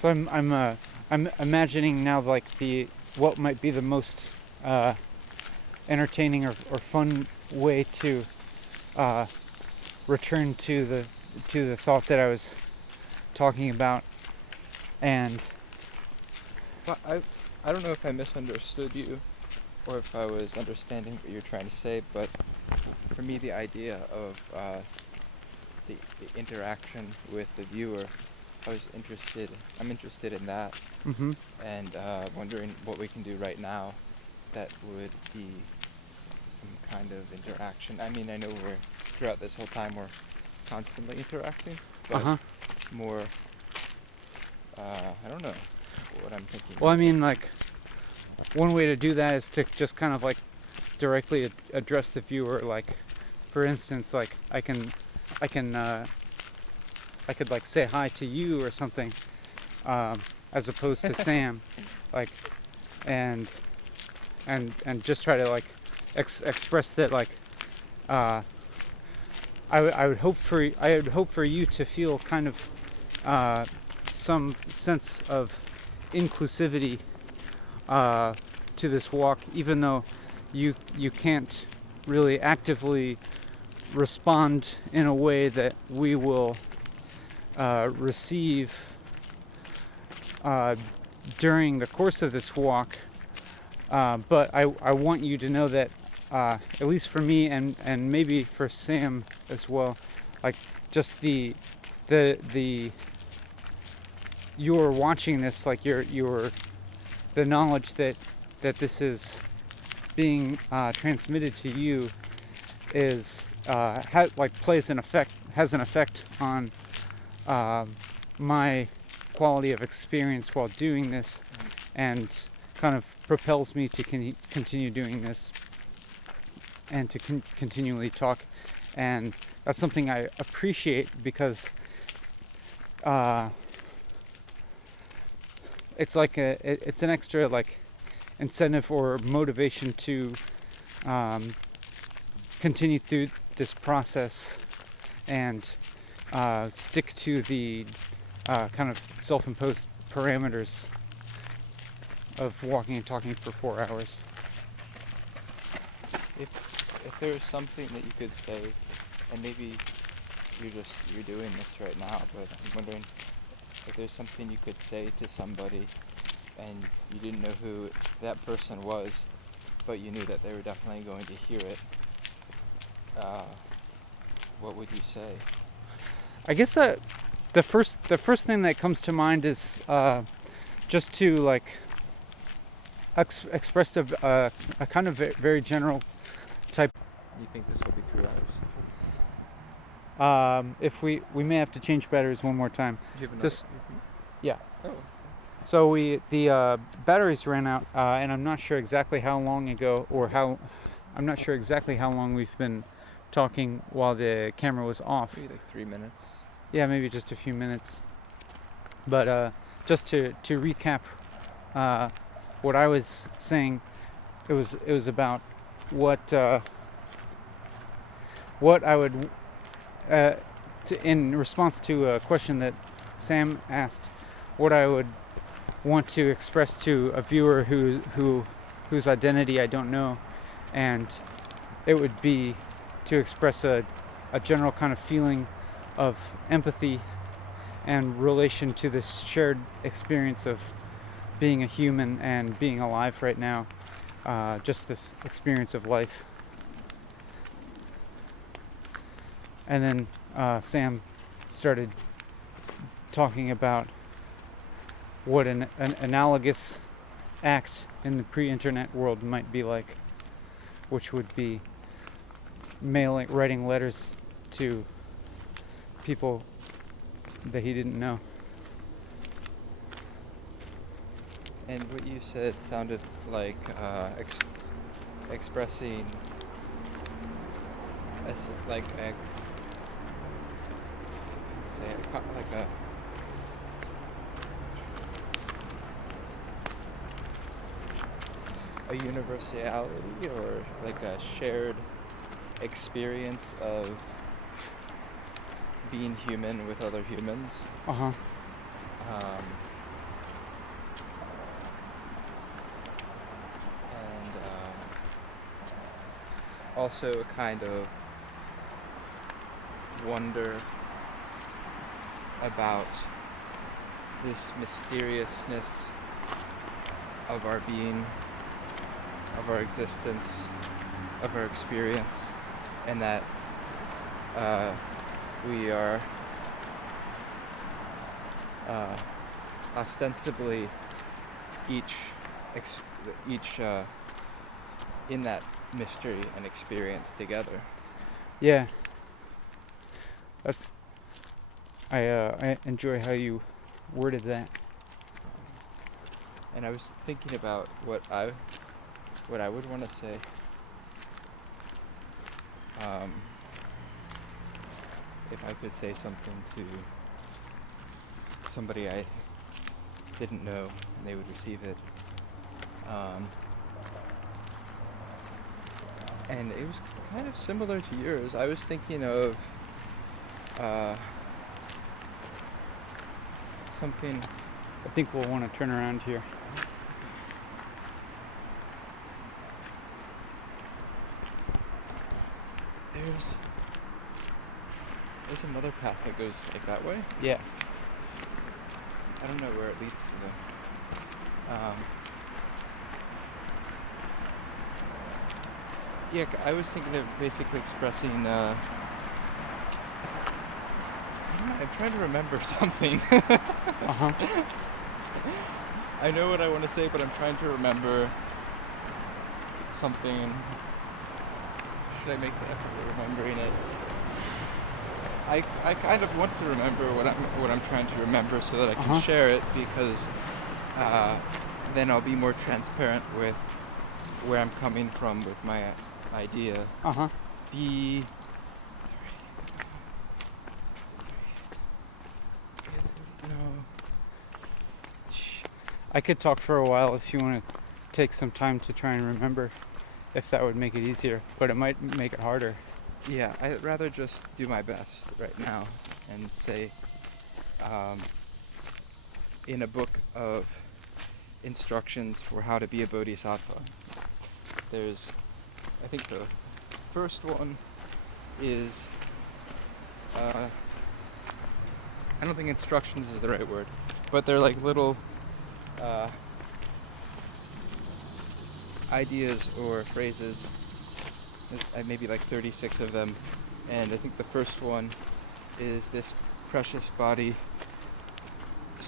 So I'm imagining now like what might be the most entertaining or fun way to return to the thought that I was talking about, and But I don't know if I misunderstood you, or if I was understanding what you're trying to say. But for me, the idea of the interaction with the viewer, I'm interested in that, and wondering what we can do right now that would be some kind of interaction. I mean, I know throughout this whole time we're constantly interacting, but more, I don't know what I'm thinking. Well, I mean, like, one way to do that is to just kind of like directly address the viewer. Like, for instance, like I could like say hi to you or something, as opposed to Sam, like, and just try to like express that, like, I would hope for you to feel kind of some sense of inclusivity to this walk, even though you can't really actively respond in a way that we will receive during the course of this walk, but I want you to know that at least for me and maybe for Sam as well, like, just the you're watching this, like you're the knowledge that this is being transmitted to you is has an effect on my quality of experience while doing this, and kind of propels me to continue doing this and to continually talk. And that's something I appreciate, because it's like it's an extra like incentive or motivation to continue through this process and stick to the kind of self-imposed parameters of walking and talking for 4 hours. If there's something that you could say, and maybe you're doing this right now, but I'm wondering if there's something you could say to somebody and you didn't know who that person was, but you knew that they were definitely going to hear it, what would you say? I guess the first thing that comes to mind is just to like express a kind of very general type. You think this will be 3 hours? If we may have to change batteries one more time. Do you have Just yeah. Oh. So the batteries ran out, and I'm not sure exactly how long ago, I'm not sure exactly how long we've been talking while the camera was off. Maybe like 3 minutes. Yeah, maybe just a few minutes. But just to recap what I was saying, it was about what I would in response to a question that Sam asked, what I would want to express to a viewer whose identity I don't know, and it would be to express a general kind of feeling of empathy and relation to this shared experience of being a human and being alive right now, just this experience of life. And then Sam started talking about what an analogous act in the pre-internet world might be like, which would be writing letters to people that he didn't know. And what you said sounded like expressing like a universality, or like a shared experience of being human with other humans. Uh-huh. And also a kind of wonder about this mysteriousness of our being, of our existence, of our experience, and that we are ostensibly each in that mystery and experience together. Yeah. That's. I enjoy how you worded that. And I was thinking about what I would want to say. If I could say something to somebody I didn't know and they would receive it. And it was kind of similar to yours. I was thinking of something. I think we'll want to turn around here. There's another path that goes like that way. Yeah. I don't know where it leads to though. Yeah, I was thinking of basically expressing. I'm trying to remember something. Uh-huh. I know what I want to say, but I'm trying to remember something. Should I make the effort of remembering it? I kind of want to remember what I'm trying to remember so that I can share it, because then I'll be more transparent with where I'm coming from with my idea. Uh-huh. I could talk for a while if you want to take some time to try and remember, if that would make it easier, but it might make it harder. Yeah, I'd rather just do my best right now and say, in a book of instructions for how to be a bodhisattva, there's, I think the first one is, I don't think instructions is the right word, but they're like little ideas or phrases, maybe like 36 of them, and I think the first one is this precious body,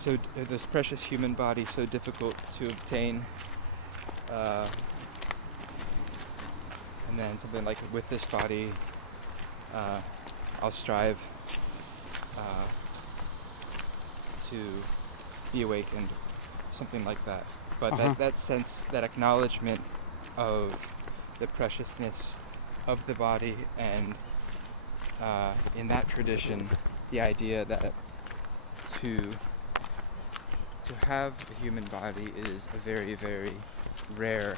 this precious human body, so difficult to obtain, and then something like, with this body I'll strive to be awakened, something like that. But that sense, that acknowledgement of the preciousness of the body, and in that tradition, the idea that to to have a human body is a very, very rare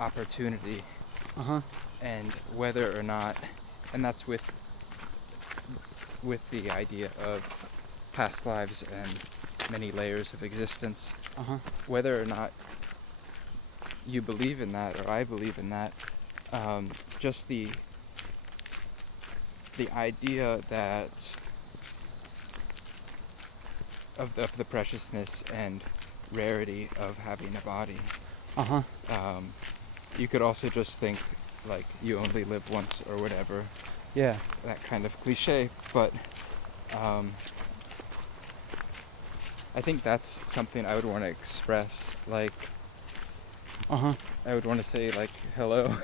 opportunity. And whether or not, and that's with the idea of past lives and many layers of existence, whether or not you believe in that or I believe in that, just the idea that of the preciousness and rarity of having a body. You could also just think like you only live once or whatever. Yeah. That kind of cliche, but I think that's something I would want to express, like I would want to say like hello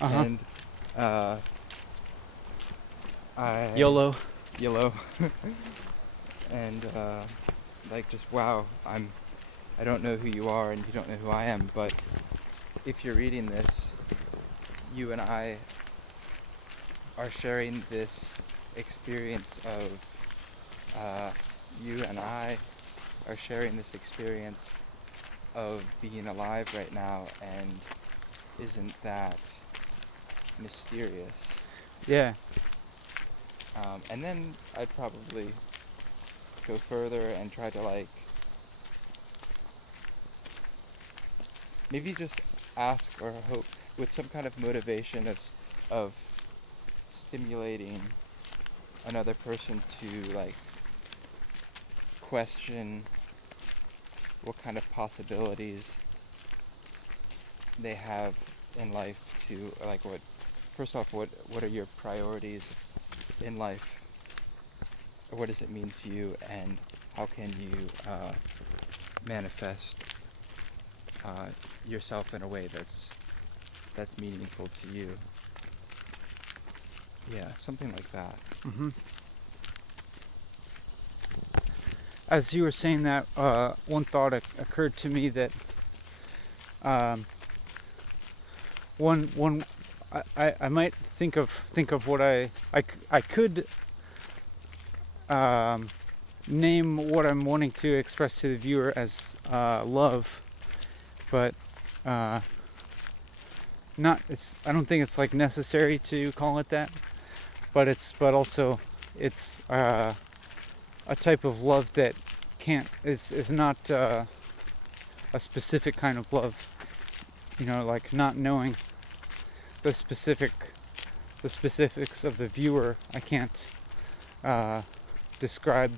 and YOLO. And like just wow, I don't know who you are and you don't know who I am, but if you're reading this, you and I are sharing this experience of you and I are sharing this experience of being alive right now, and isn't that mysterious? Yeah. And then I'd probably go further and try to like maybe just ask or hope with some kind of motivation of stimulating another person to like question what kind of possibilities they have in life, to like what are your priorities in life, or what does it mean to you, and how can you manifest yourself in a way that's meaningful to you. Yeah, something like that. As you were saying that, one thought occurred to me that I might think of what I could name what I'm wanting to express to the viewer as love, but I don't think it's like necessary to call it that, but also it's a type of love that is not a specific kind of love, like not knowing the specifics of the viewer. I can't describe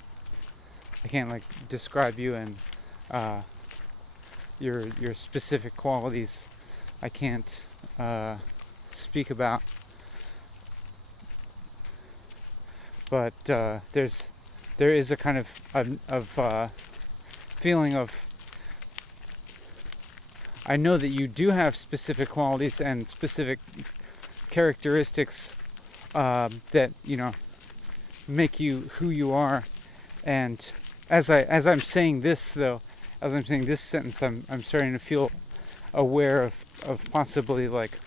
you and your specific qualities. I can't speak about, but there is a kind of feeling of, I know that you do have specific qualities and specific characteristics that make you who you are. And as I'm saying this sentence, I'm starting to feel aware of possibly like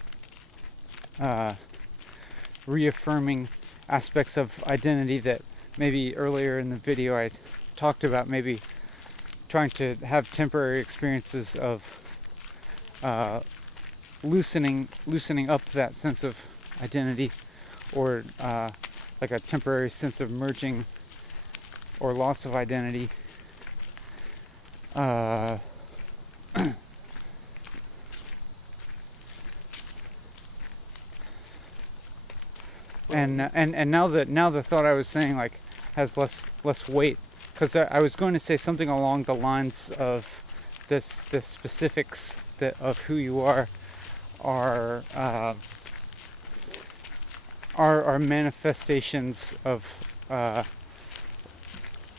reaffirming aspects of identity that maybe earlier in the video I talked about, maybe trying to have temporary experiences of loosening up that sense of identity, or like a temporary sense of merging or loss of identity. And now the thought I was saying like has less weight, because I was going to say something along the lines of the specifics of who you are manifestations of a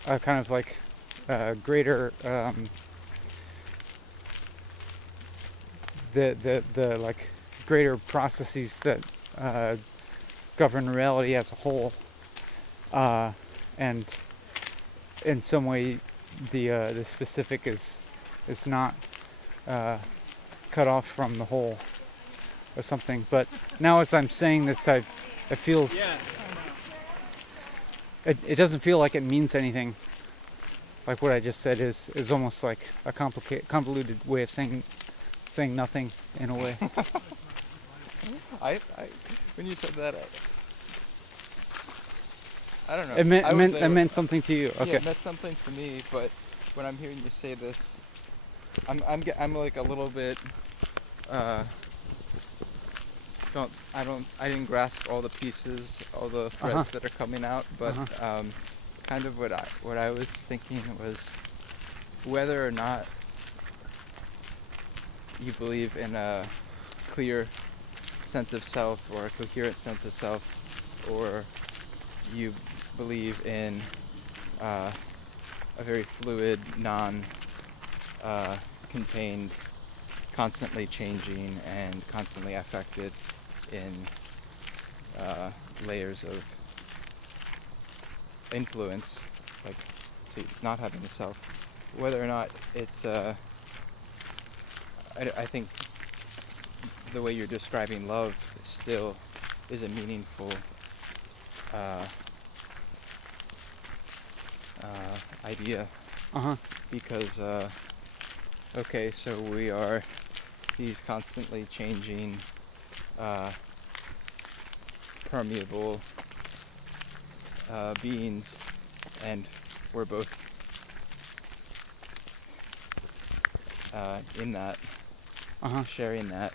kind of like greater the like greater processes that govern reality as a whole, and in some way the specific is not cut off from the whole or something. But now as I'm saying this, it feels it doesn't feel like it means anything. like what I just said is almost like a convoluted way of saying nothing in a way. I when you said that, I don't know. It I was there. meant something to you. Okay. Yeah, it meant something to me, but when I'm hearing you say this, I'm like a little bit I didn't grasp all the pieces, all the threads that are coming out, but kind of what I was thinking was whether or not you believe in a clear sense of self or a coherent sense of self, or you believe in a very fluid, contained, constantly changing and constantly affected in layers of influence, like not having a self, whether or not it's I think the way you're describing love still is a meaningful idea, because okay, so we are these constantly changing, permeable beings, and we're both in that, sharing that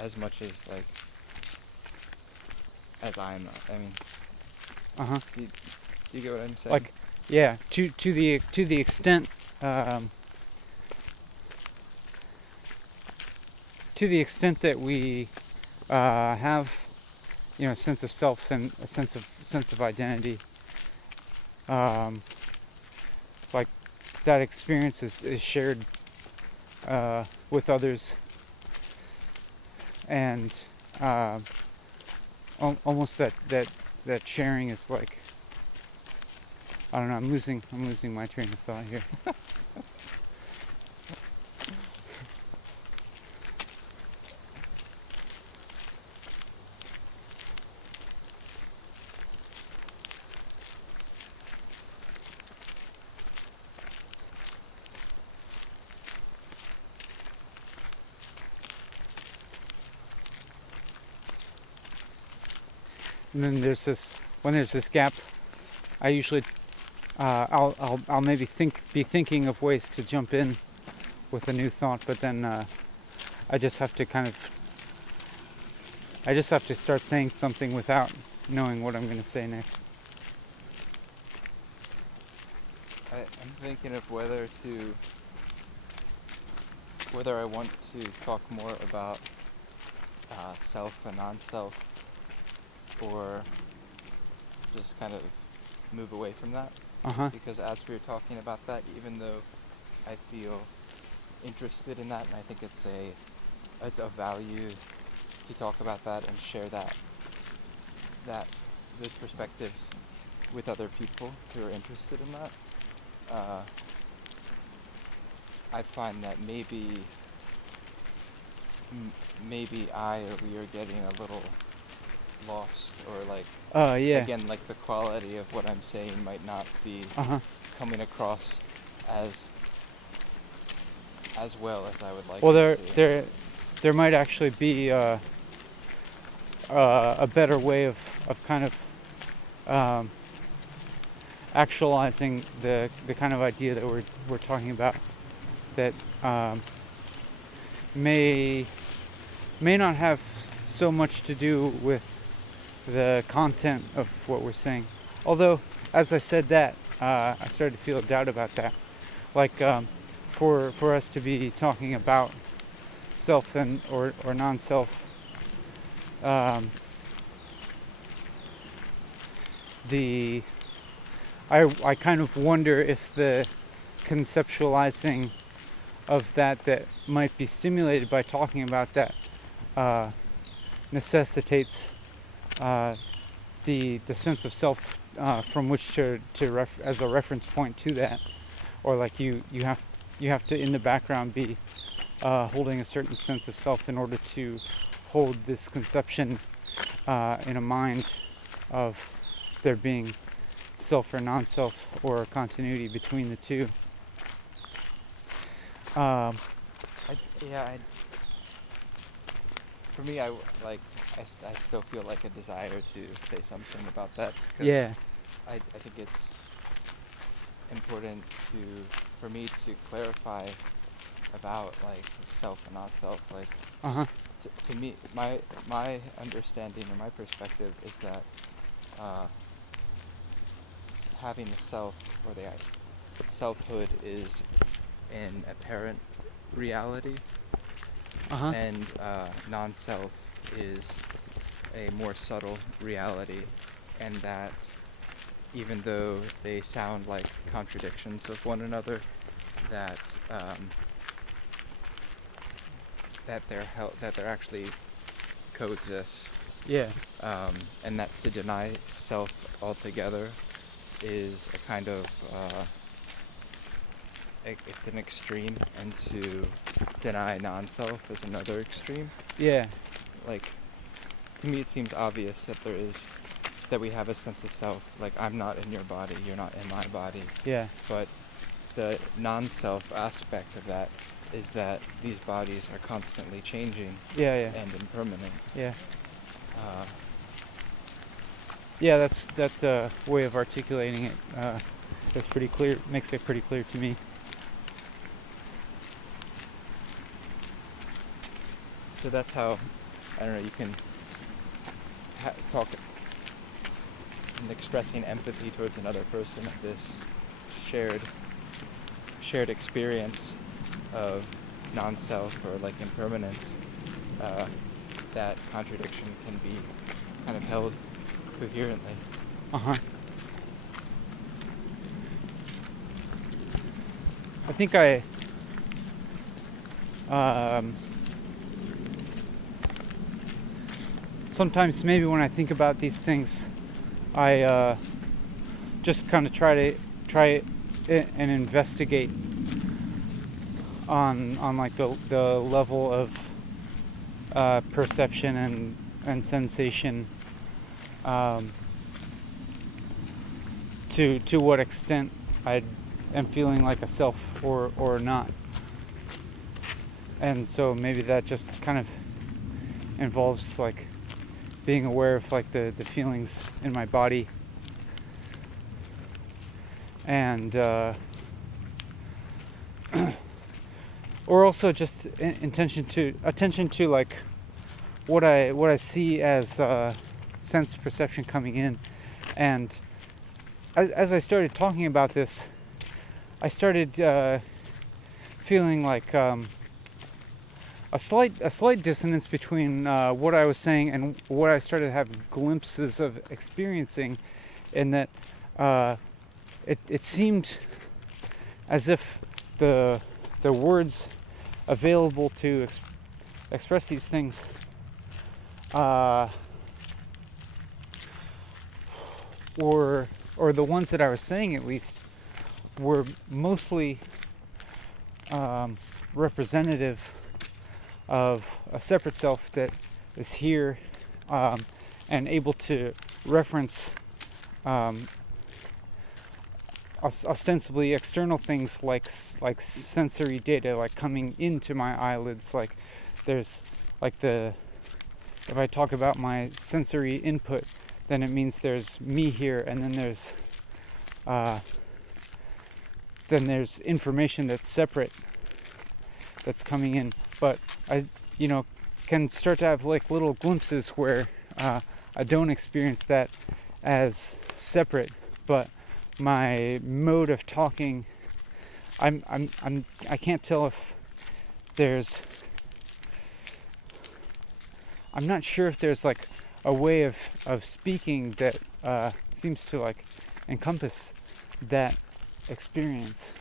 as much as like as I mean, do you get what I'm saying? Like, yeah, to the extent that we have, a sense of self and a sense of identity, like that experience is shared with others, and almost that sharing is like, I don't know, I'm losing my train of thought here. And then when there's this gap, I usually I'll maybe be thinking of ways to jump in with a new thought, but then I just have to start saying something without knowing what I'm going to say next. I'm thinking of whether I want to talk more about self and non-self, or just kind of move away from that. Because as we were talking about that, even though I feel interested in that, and I think it's of value to talk about that and share those perspectives with other people who are interested in that, I find that maybe we are getting a little lost, or like again, like the quality of what I'm saying might not be coming across as well as I would like. Well, there might actually be a better way of kind of actualizing the kind of idea that we're talking about, that may not have so much to do with the content of what we're saying. Although, as I said that, I started to feel a doubt about that. Like, for us to be talking about self or non-self, I kind of wonder if the conceptualizing of that might be stimulated by talking about that necessitates the sense of self from which to as a reference point to that, or like you have to in the background be holding a certain sense of self in order to hold this conception in a mind of there being self or non-self, or continuity between the two. For me, I still feel like a desire to say something about that. Yeah. I think it's important for me to clarify about like self and not self. Like, to me, my understanding or my perspective is that having the self or the selfhood is an apparent reality, and non-self is a more subtle reality, and that even though they sound like contradictions of one another, that they're actually coexist. Yeah. And that to deny self altogether is a kind of it's an extreme, and to deny non-self is another extreme. Yeah. Like, to me, it seems obvious that we have a sense of self. Like, I'm not in your body, you're not in my body. Yeah. But the non-self aspect of that is that these bodies are constantly changing. Yeah. And impermanent. Yeah. Yeah, that way of articulating it. That's pretty clear. Makes it pretty clear to me. So that's how, I don't know, you can talk and expressing empathy towards another person of this shared experience of non-self or like impermanence. That contradiction can be kind of held coherently. I think sometimes maybe when I think about these things, I just kind of try and investigate on like the level of perception and sensation, to what extent I am feeling like a self or not. And so maybe that just kind of involves like being aware of like the feelings in my body, and or also just attention to like what I see as sense perception coming in. And as I started talking about this, I started feeling like a slight dissonance between what I was saying and what I started to have glimpses of experiencing, in that it seemed as if the words available to express these things or the ones that I was saying at least were mostly representative of a separate self that is here, and able to reference ostensibly external things like sensory data, like coming into my eyelids. Like there's like if I talk about my sensory input, then it means there's me here, and then there's information that's separate that's coming in. But I can start to have like little glimpses where I don't experience that as separate, but my mode of talking, I can't tell if there's, I'm not sure if there's like a way of speaking that seems to like encompass that experience.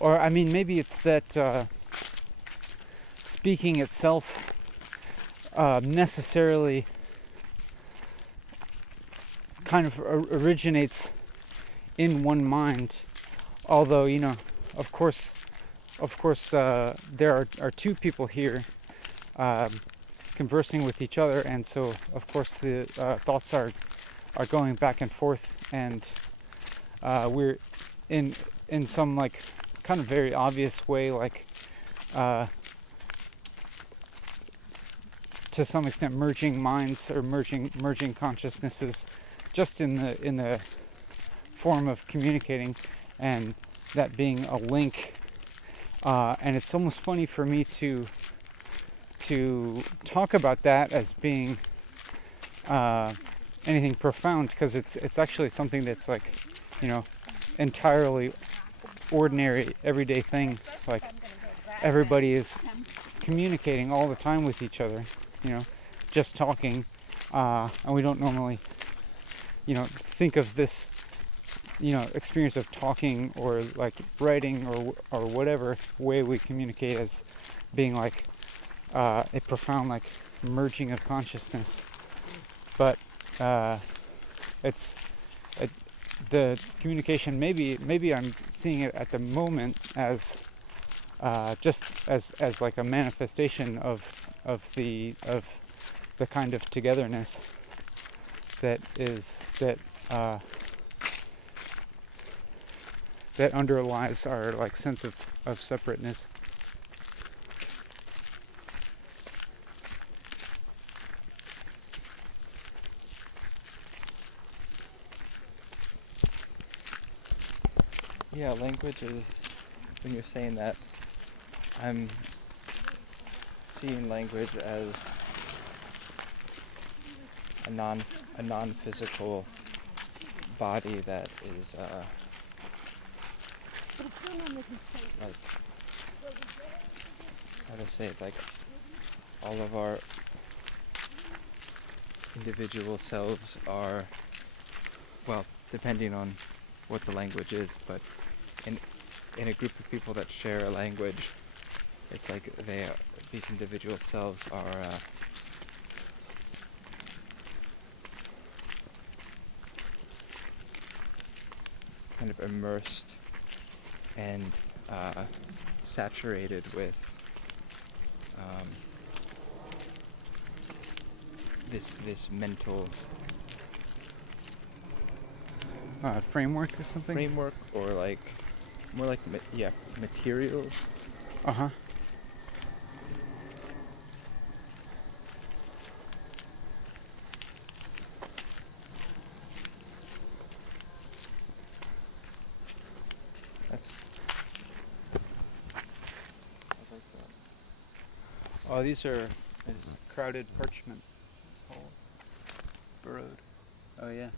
Or I mean, maybe it's that speaking itself necessarily kind of originates in one mind, although of course there are two people here, conversing with each other, and so of course the thoughts are going back and forth, and we're in some like kind of very obvious way, like to some extent merging minds or merging consciousnesses, just in the form of communicating, and that being a link. And it's almost funny for me to talk about that as being anything profound, because it's actually something that's like, entirely ordinary, everyday thing. Like, everybody is communicating all the time with each other, just talking, and we don't normally, think of this, experience of talking or like writing or whatever way we communicate as being like a profound like merging of consciousness. But the communication, maybe I'm seeing it at the moment as just as like a manifestation of the kind of togetherness that underlies our like sense of separateness. Yeah, language is, when you're saying that, I'm seeing language as a non-physical body that is like, how to say it, like all of our individual selves are, well, depending on what the language is, but in a group of people that share a language, it's like these individual selves are kind of immersed and saturated with this mental Framework or something? Framework, or like more like materials. Uh-huh. I like that. Oh, these are crowded parchment. It's called burrowed. Oh yeah.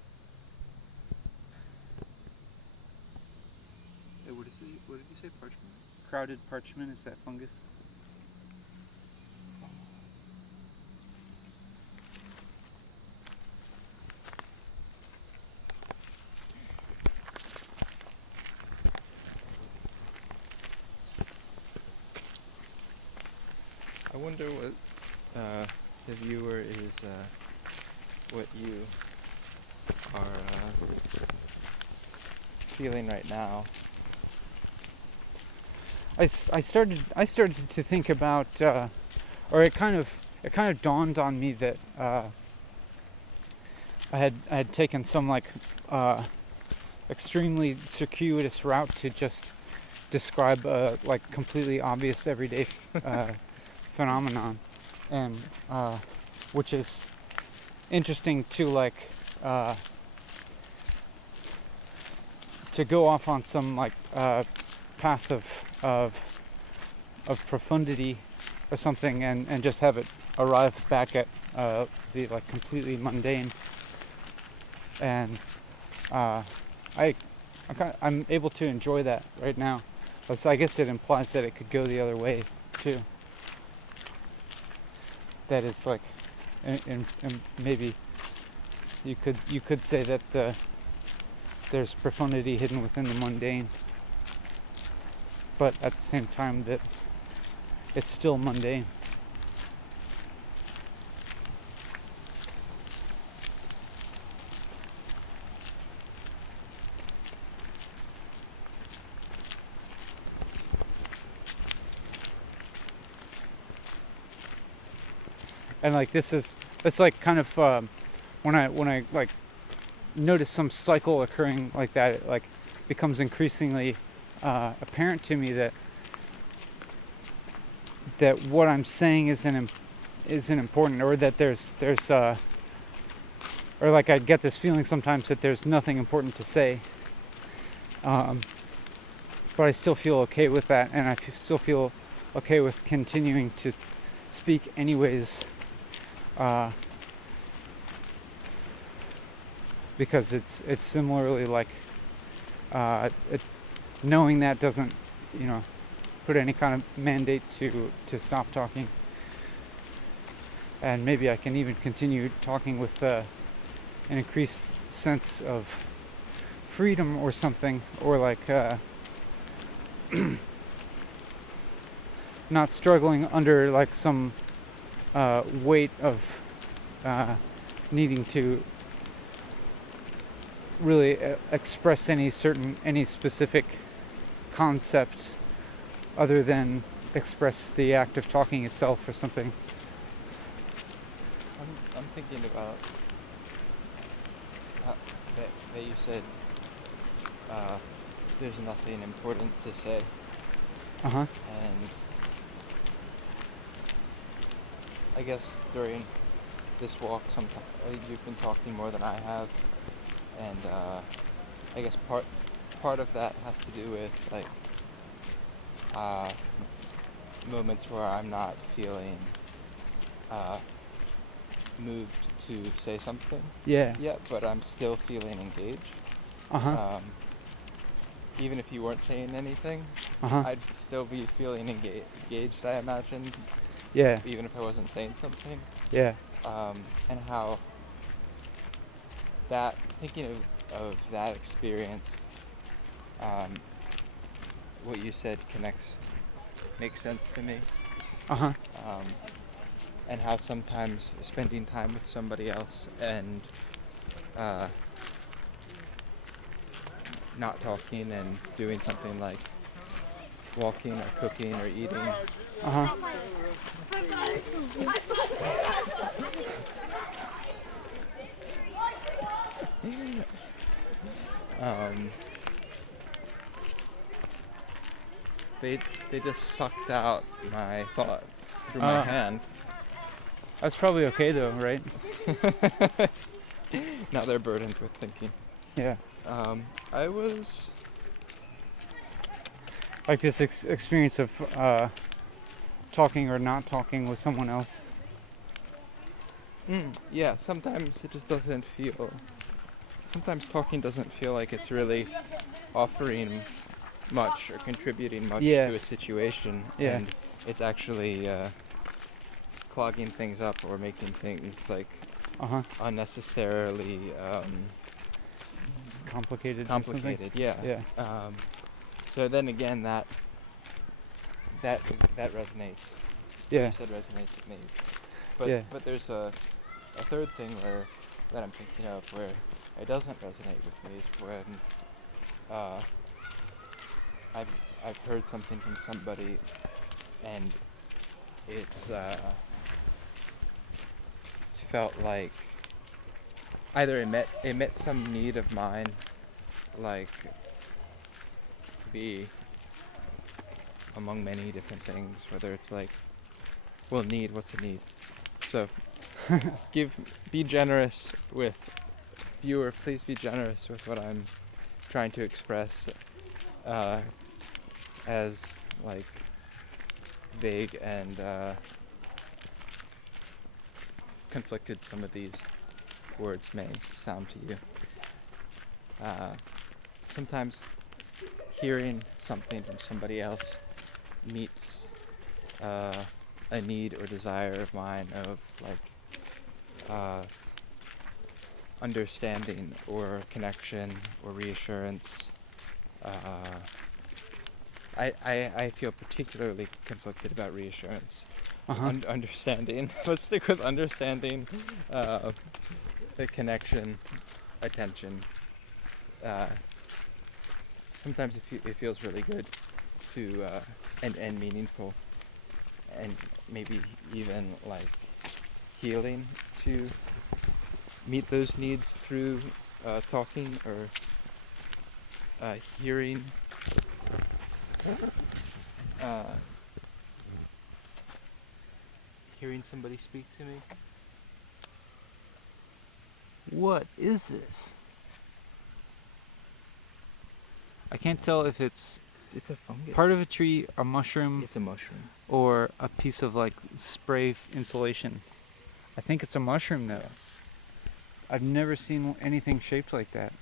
Hey, what did you say? Parchment? Crowded parchment, is that fungus? I wonder what the viewer is, what you are feeling right now. I started to think about, or it kind of dawned on me that I had taken some like extremely circuitous route to just describe a like completely obvious everyday phenomenon, and which is interesting to like to go off on some like path of profundity or something, and just have it arrive back at the like completely mundane. And I'm able to enjoy that right now. So I guess it implies that it could go the other way too. That is like, and maybe you could say that there's profundity hidden within the mundane, but at the same time that it's still mundane. and like it's like kind of when I like notice some cycle occurring like that, it like becomes increasingly apparent to me that what I'm saying isn't important, or that there's or like I get this feeling sometimes that there's nothing important to say, but I still feel okay with that, and I still feel okay with continuing to speak anyways, because it's similarly like knowing that doesn't, put any kind of mandate to stop talking, and maybe I can even continue talking with an increased sense of freedom or something, or like not struggling under like some weight of needing to really express any specific concept other than express the act of talking itself or something. I'm thinking about that you said there's nothing important to say. Uh-huh. And I guess during this walk, sometimes you've been talking more than I have, and I guess part of that has to do with like moments where I'm not feeling moved to say something. Yeah. Yeah, but I'm still feeling engaged. Uh-huh. Even if you weren't saying anything, Uh-huh. I'd still be feeling engaged, I imagine. Yeah. Even if I wasn't saying something. Yeah. And how that, thinking of that experience, what you said makes sense to me. Uh-huh. And how sometimes spending time with somebody else and not talking and doing something like walking or cooking or eating. Uh-huh. They just sucked out my thought through my hand. That's probably okay though, right? Now they're burdened with thinking. Yeah. I was Like this experience of talking or not talking with someone else. Yeah, sometimes it just doesn't feel. Sometimes talking doesn't feel like it's really offering much or contributing much to a situation, and it's actually clogging things up or making things like unnecessarily complicated. Yeah. So then again, that resonates. Yeah. You said resonates with me. But there's a third thing that I'm thinking of where it doesn't resonate with me is when I've heard something from somebody and it's felt like either it met some need of mine, like to be among many different things, whether it's like, well, what's a need? So be generous with viewer, please be generous with what I'm trying to express as like vague and conflicted some of these words may sound to you. Sometimes hearing something from somebody else meets a need or desire of mine of like understanding or connection or reassurance. I feel particularly conflicted about reassurance. Understanding. Let's stick with understanding. The connection, attention. Sometimes it feels really good to and meaningful, and maybe even like healing to meet those needs through talking or hearing. Hearing somebody speak to me. What is this? I can't tell if it's a fungus. part of a tree, a mushroom, It's a mushroom. or a piece of like spray insulation. I think it's a mushroom though. Yeah. I've never seen anything shaped like that.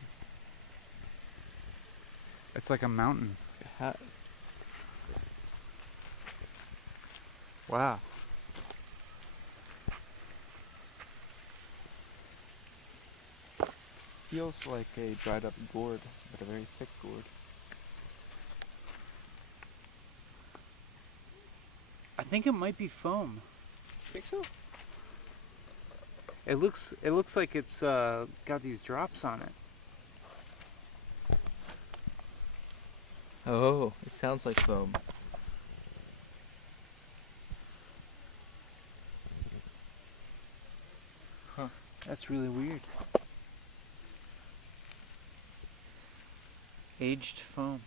It's like a mountain. Wow. Feels like a dried up gourd, but a very thick gourd. I think it might be foam. Think so? It looks like it's got these drops on it. Oh, it sounds like foam. Huh. That's really weird. Aged foam.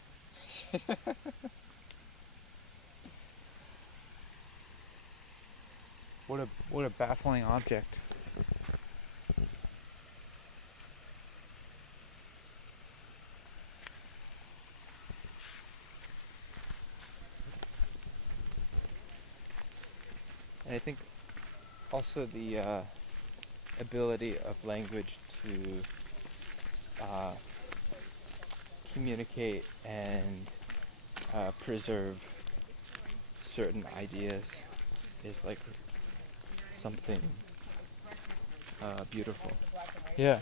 What a baffling object. And I think also the ability of language to communicate and preserve certain ideas is like something beautiful. Yeah.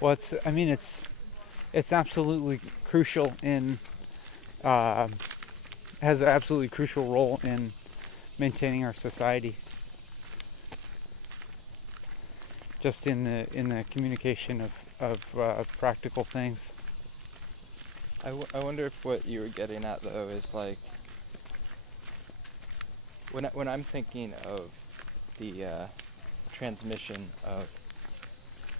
Well, it's absolutely crucial in has an absolutely crucial role in maintaining our society. Just in the communication of practical things. I wonder if what you were getting at though is like when I'm thinking of the transmission of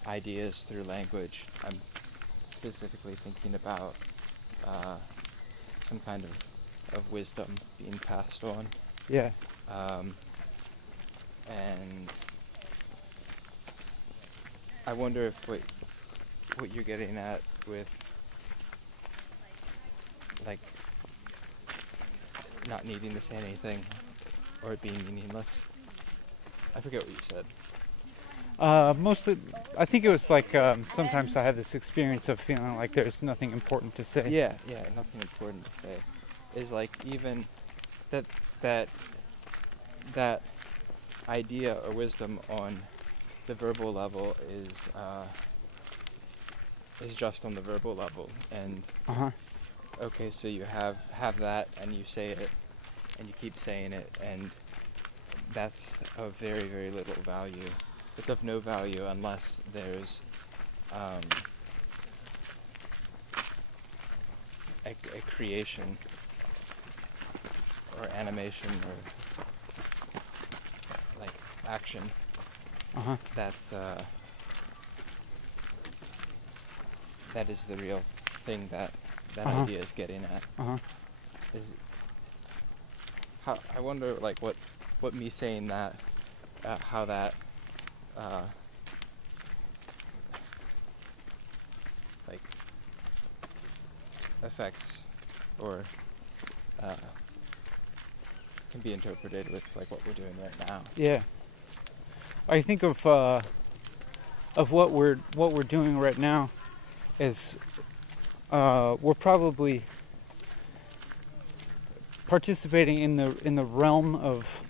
ideas through language, I'm specifically thinking about some kind of wisdom being passed on. Yeah. And I wonder if what you're getting at with like not needing to say anything or it being meaningless. I forget what you said. Mostly, I think it was like sometimes I have this experience of feeling like there's nothing important to say. Yeah, nothing important to say. Is like even that idea or wisdom on the verbal level is just on the verbal level, and okay, so you have that and you say it and you keep saying it, and that's of very, very little value. It's of no value unless there's a creation or animation or like action that's that is the real thing that idea is getting at. Is how I wonder like what me saying that how that like affects or can be interpreted with like what we're doing right now. Yeah. I think of what we're doing right now is we're probably participating in the realm of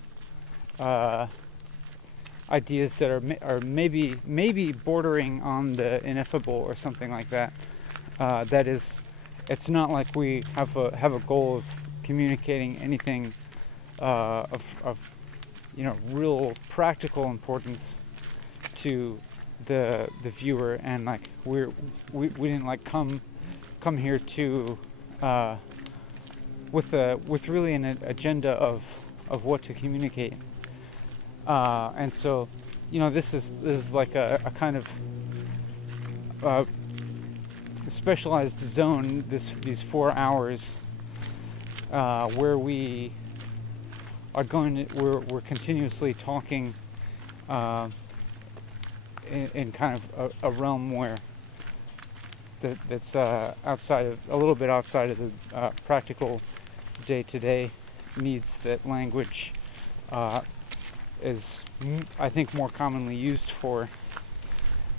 ideas that are maybe bordering on the ineffable or something like that. That is, it's not like we have a goal of communicating anything of real practical importance to the viewer, and like we didn't like come here to with really an agenda of of what to communicate. And so, this is like a kind of specialized zone. These 4 hours where we are we're continuously talking in kind of a realm where that's a little bit outside of the practical day-to-day needs that language is, I think, more commonly used for.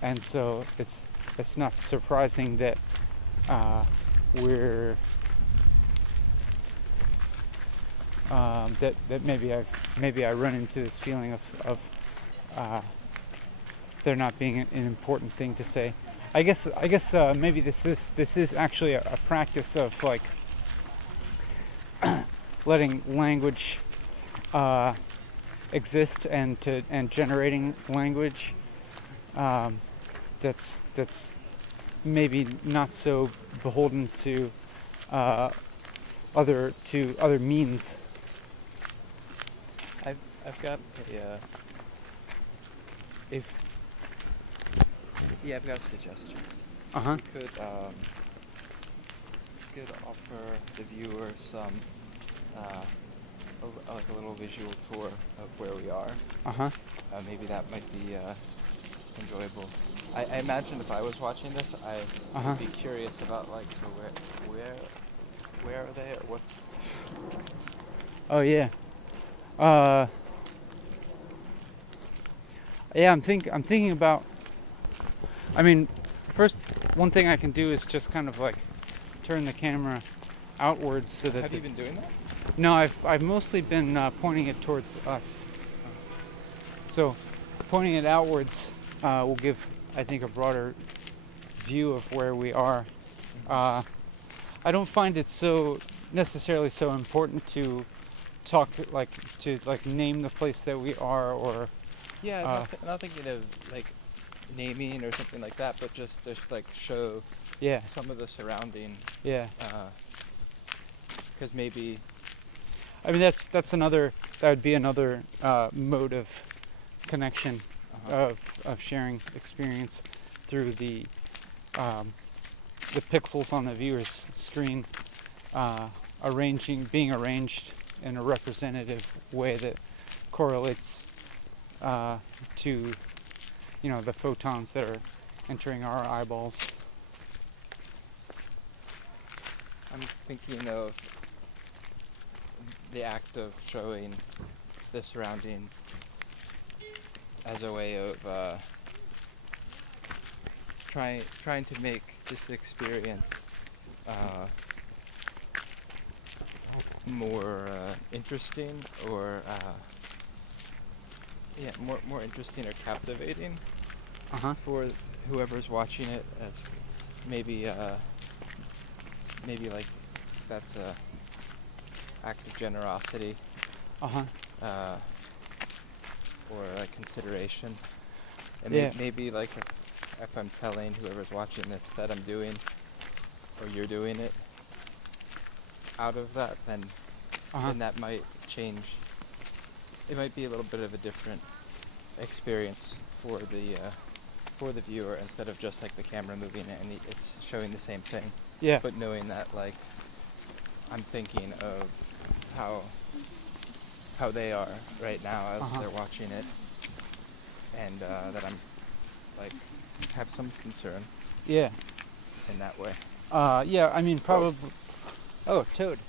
And so it's not surprising that we're that maybe I run into this feeling of there not being an important thing to say. I guess maybe this is actually a practice of like letting language exist and generating language that's maybe not so beholden to other means. I've got I've got a suggestion. Uh-huh. You could offer the viewer some like a little visual tour of where we are. Uh-huh. Maybe that might be enjoyable. I imagine if I was watching this, I would be curious about like, so where are they, or what's? Oh yeah. Yeah, I'm thinking about. I mean, first, one thing I can do is just kind of like turn the camera outwards so that. Have you been doing that? No, I've mostly been pointing it towards us. So, pointing it outwards will give, I think, a broader view of where we are. I don't find it so necessarily so important to talk to name the place that we are, or yeah, not thinking of like naming or something like that, but just like show some of the surrounding. Yeah. Because maybe. I mean that would be another mode of connection, of sharing experience through the pixels on the viewer's screen, being arranged in a representative way that correlates to the photons that are entering our eyeballs. I'm thinking of the act of showing the surroundings as a way of trying to make this experience more interesting, or more interesting or captivating for whoever's watching it. As maybe like that's a act of generosity, or like consideration, and maybe like if I'm telling whoever's watching this that I'm doing, or you're doing it out of that, then that might change. It might be a little bit of a different experience for the viewer, instead of just like the camera moving and it's showing the same thing. Yeah. But knowing that like I'm thinking of how they are right now as they're watching it, and that I'm like have some concern. Yeah. In that way. Yeah. I mean, probably. Oh, toad.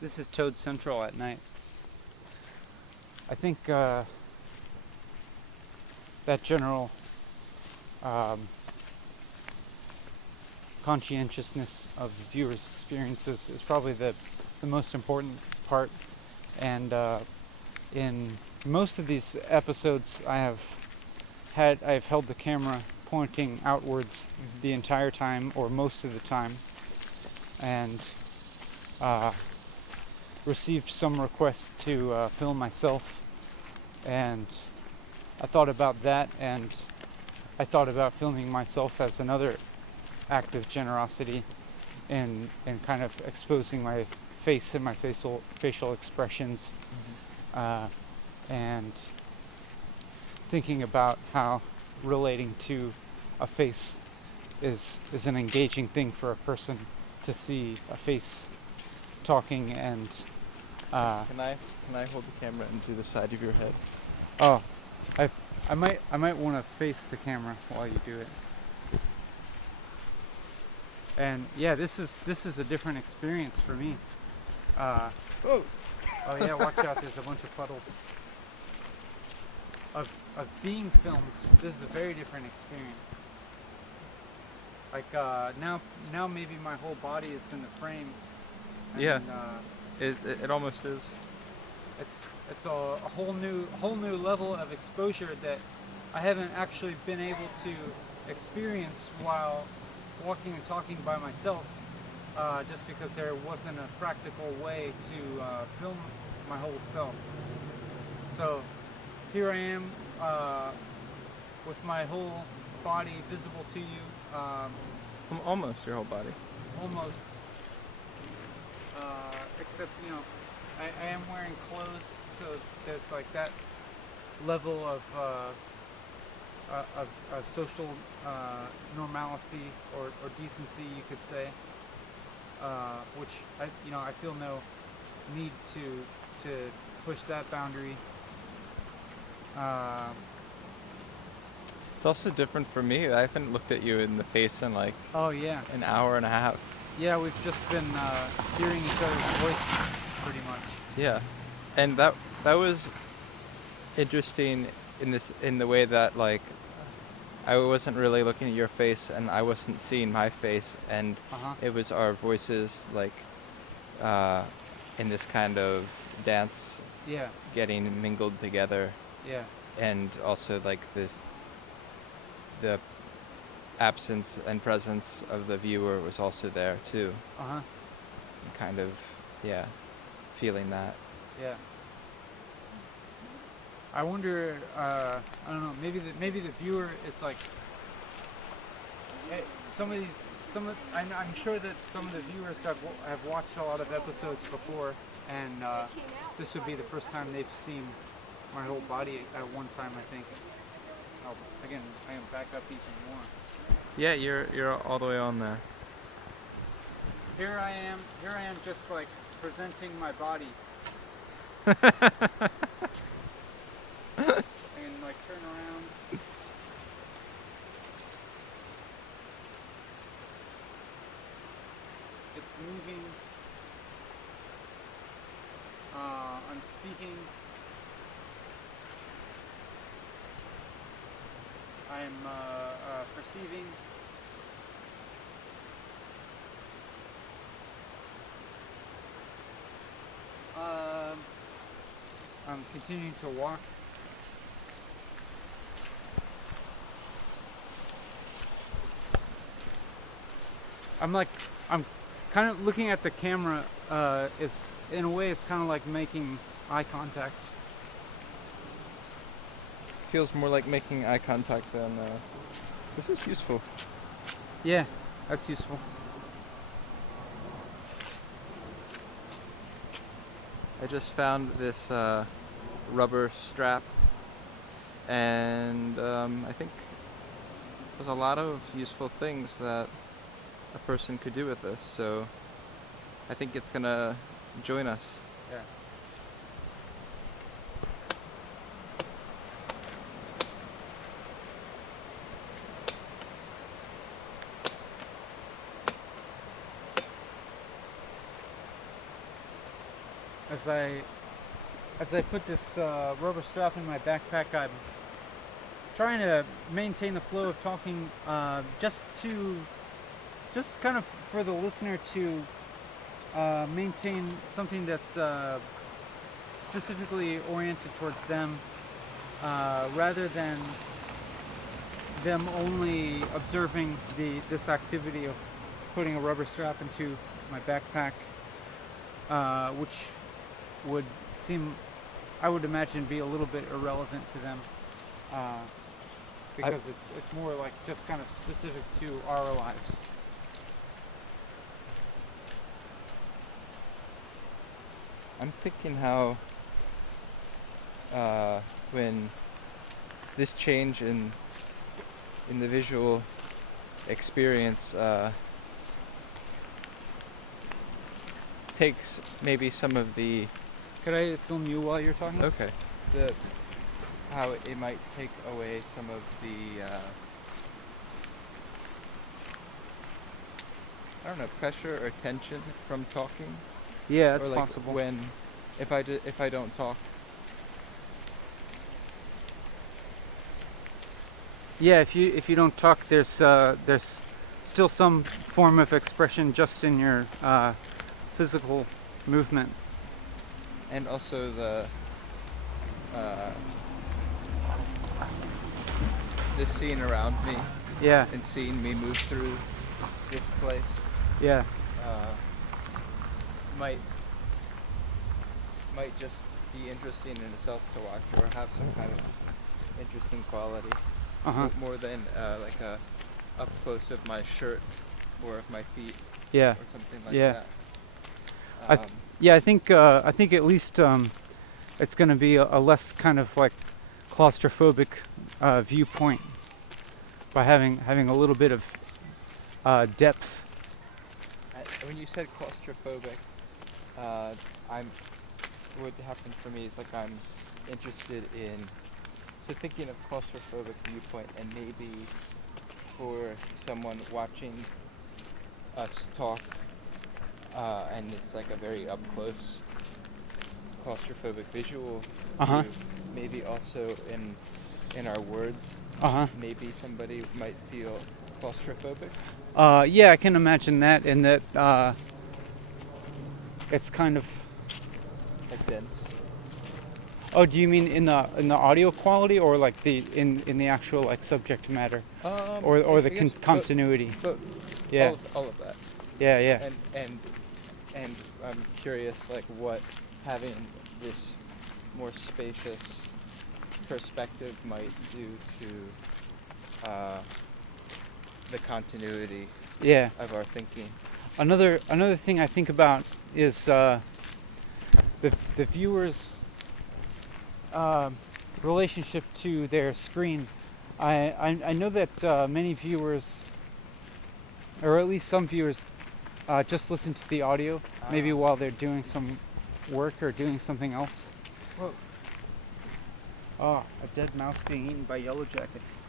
This is Toad Central at night. I think that general conscientiousness of the viewer's experiences is probably the most important part. And in most of these episodes, I've held the camera pointing outwards the entire time, or most of the time, and received some requests to film myself, and I thought about that, and I thought about filming myself as another act of generosity, and kind of exposing my face and my facial expressions, and thinking about how relating to a face is an engaging thing for a person to see a face talking. And Can I hold the camera and do the side of your head? oh, I might want to face the camera while you do it. And yeah, this is a different experience for me. Oh. Oh yeah, watch out! There's a bunch of puddles. Of being filmed, this is a very different experience. Like now maybe my whole body is in the frame. And, Yeah. It almost is. It's a whole new level of exposure that I haven't actually been able to experience while walking and talking by myself, just because there wasn't a practical way to film my whole self. So here I am with my whole body visible to you. Almost your whole body. Almost. Except, I am wearing clothes, so there's like that level of social normalcy or decency, you could say, which I feel no need to push that boundary. It's also different for me. I haven't looked at you in the face in like Oh yeah, an hour and a half. yeah. We've just been hearing each other's voice pretty much. Yeah, and that was interesting in the way that like I wasn't really looking at your face and I wasn't seeing my face, and it was our voices like in this kind of dance, Yeah, getting mingled together, yeah, and also like the absence and presence of the viewer was also there too. And kind of, yeah, feeling that. yeah. I wonder. I don't know. Maybe the viewer is like. I'm sure that some of the viewers have watched a lot of episodes before, and this would be the first time they've seen my whole body at one time, I think. Again, I am back up even more. Yeah, you're all the way on there. Here I am just like presenting my body. And like turn around. It's moving. I'm speaking. I'm perceiving. I'm continuing to walk. I'm kind of looking at the camera. It's in a way, it's kind of like making eye contact. Feels more like making eye contact than this is useful. Yeah, that's useful. I just found this rubber strap, and I think there's a lot of useful things that a person could do with this, so I think it's gonna join us. Yeah. As I put this rubber strap in my backpack, I'm trying to maintain the flow of talking, just kind of for the listener to maintain something that's specifically oriented towards them, rather than them only observing this activity of putting a rubber strap into my backpack, which would seem, I would imagine, be a little bit irrelevant to them. because it's more like just kind of specific to our lives. I'm thinking how when this change in the visual experience takes maybe some of the Could I film you while you're talking? okay how it might take away some of the I don't know, pressure or tension from talking. Yeah, that's or like possible. When if I don't talk. Yeah, if you don't talk, there's still some form of expression just in your physical movement. And also the scene around me Yeah, and seeing me move through this place yeah, might just be interesting in itself to watch, or have some kind of interesting quality. More than like a up close of my shirt or of my feet yeah, or something like yeah. that. Yeah, I think at least it's going to be a less kind of like claustrophobic viewpoint by having a little bit of depth. When you said claustrophobic, what happened for me is like I'm interested in thinking of claustrophobic viewpoint, and maybe for someone watching us talk, and it's like a very up close claustrophobic visual. view, maybe also in our words. Maybe somebody might feel claustrophobic. Yeah, I can imagine that, in that it's kind of. Like dense. Oh, do you mean in the audio quality, or like in the actual like subject matter, or the continuity? Both. Yeah. All of that. Yeah, yeah. And I'm curious, like, what having this more spacious perspective might do to the continuity. Yeah. Of our thinking. Another thing I think about is the viewer's relationship to their screen. I know that many viewers, or at least some viewers, just listen to the audio, maybe while they're doing some work or doing something else. Whoa. Oh, a dead mouse being eaten by yellow jackets.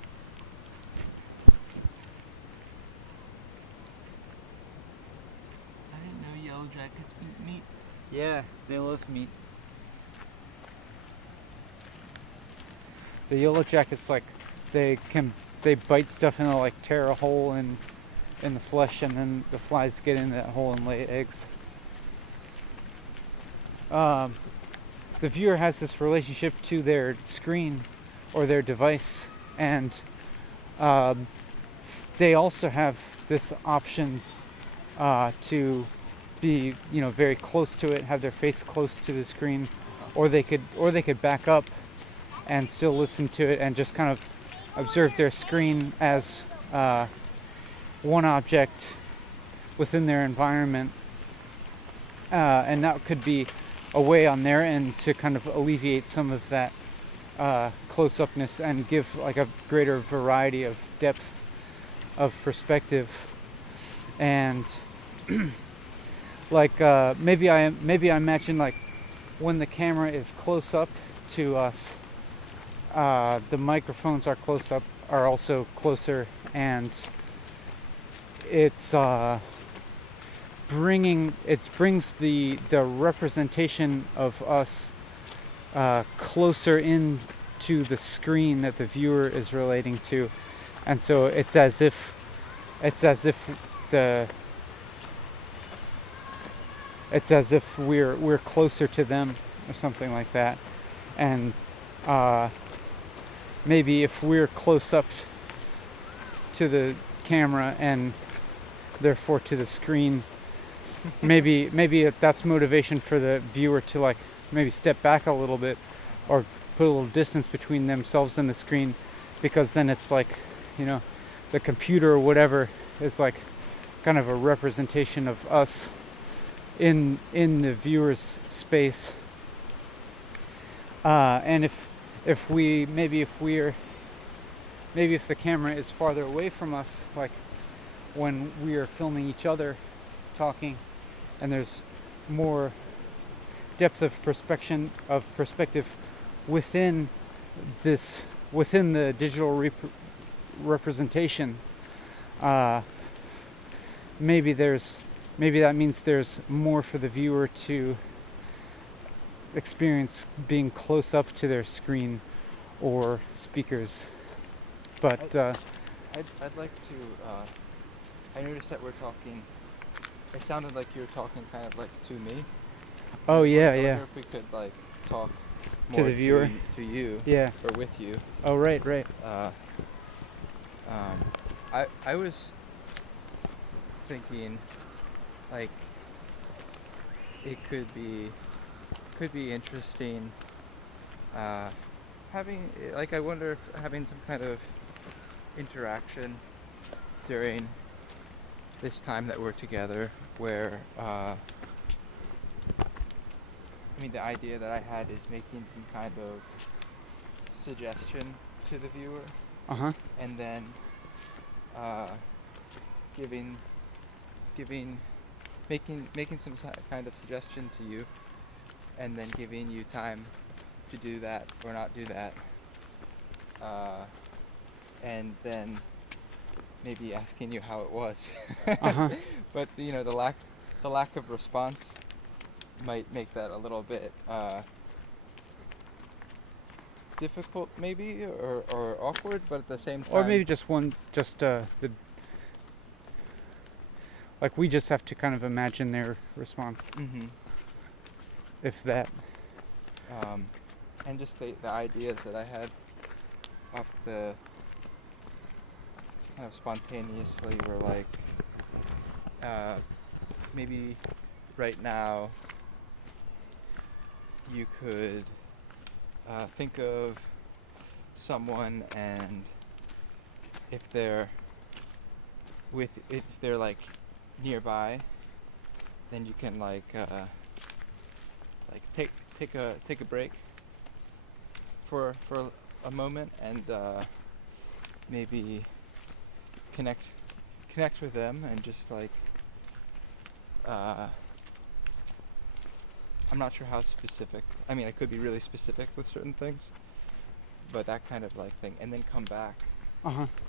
I didn't know yellow jackets eat meat. Yeah, they love meat. The yellow jackets, like, they bite stuff and they'll like tear a hole in the flesh, and then the flies get in that hole and lay eggs. The viewer has this relationship to their screen or their device, and they also have this option to be, very close to it, have their face close to the screen, or they could back up and still listen to it and just kind of observe their screen as one object within their environment, and that could be a way on their end to kind of alleviate some of that close-upness and give like a greater variety of depth of perspective. And like maybe I imagine, like, when the camera is close up to us, the microphones are also closer, and it brings the representation of us closer in to the screen that the viewer is relating to, and so it's as if we're closer to them or something like that. And maybe if we're close up to the camera and therefore to the screen, maybe that's motivation for the viewer to, like, maybe step back a little bit, or put a little distance between themselves and the screen, because then it's like, you know, the computer or whatever is like kind of a representation of us in the viewer's space. And if the camera is farther away from us, like when we are filming each other talking, and there's more depth of perspective within the digital representation, maybe that means there's more for the viewer to experience being close up to their screen or speakers. But I'd like to. I noticed that we're talking. It sounded like you were talking kind of like to me. Oh yeah, I yeah. wonder if we could like talk To more the viewer? to you, Yeah. or with you. Oh right. I was thinking, like, it could be interesting. Having, like, I wonder if having some kind of interaction during this time that we're together, where the idea that I had is making some kind of suggestion to the viewer, and then making some kind of suggestion to you, and then giving you time to do that or not do that, and then maybe asking you how it was. But the lack of response might make that a little bit difficult, maybe, or awkward, but at the same time, Or maybe like we just have to kind of imagine their response, if that. And just the ideas that I had off the kind of spontaneously were like, maybe right now you could think of someone, and if they're like nearby, then you can take a break for a moment, and maybe connect with them, and just like I'm not sure how specific. I could be really specific with certain things, but that kind of like thing, and then come back,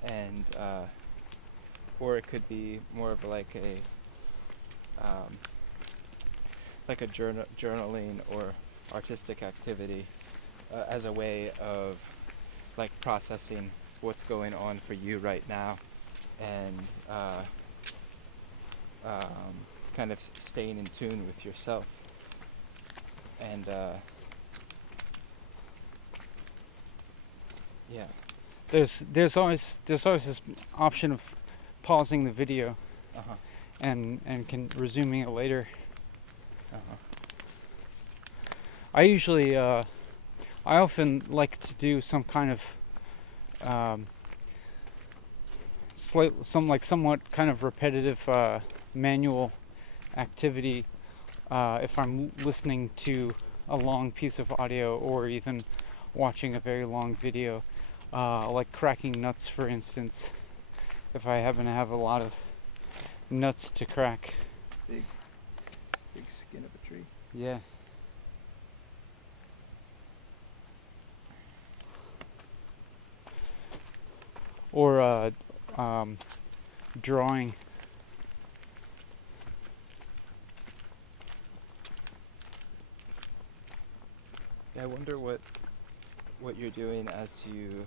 and or it could be more of like a journaling or artistic activity, as a way of like processing what's going on for you right now, and kind of staying in tune with yourself. And yeah, There's always this option of pausing the video and resuming it later. I often like to do some kind of somewhat kind of repetitive manual activity if I'm listening to a long piece of audio, or even watching a very long video, like cracking nuts, for instance, if I happen to have a lot of nuts to crack. Big skin of a tree. Yeah. Or drawing. I wonder what you're doing as you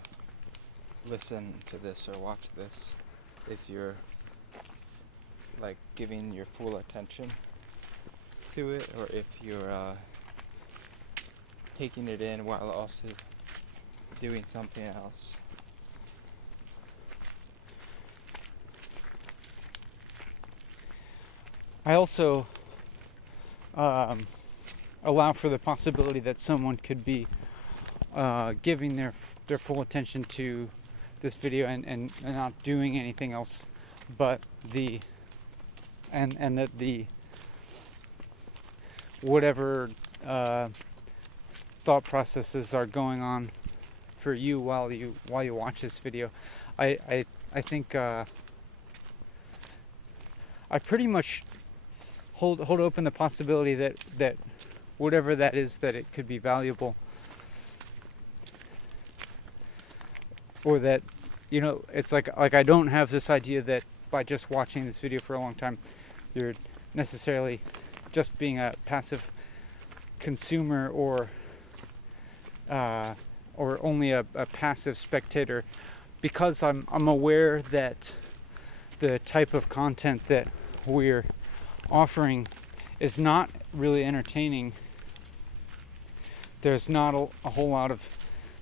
listen to this or watch this, if you're like giving your full attention to it, or if you're taking it in while also doing something else. I also allow for the possibility that someone could be giving their full attention to this video and not doing anything else but that the whatever thought processes are going on for you while you watch this video. I think I pretty much hold open the possibility that whatever that is, that it could be valuable, or that, you know, it's like I don't have this idea that by just watching this video for a long time you're necessarily just being a passive consumer or only a passive spectator, because I'm aware that the type of content that we're offering is not really entertaining. There's not a whole lot of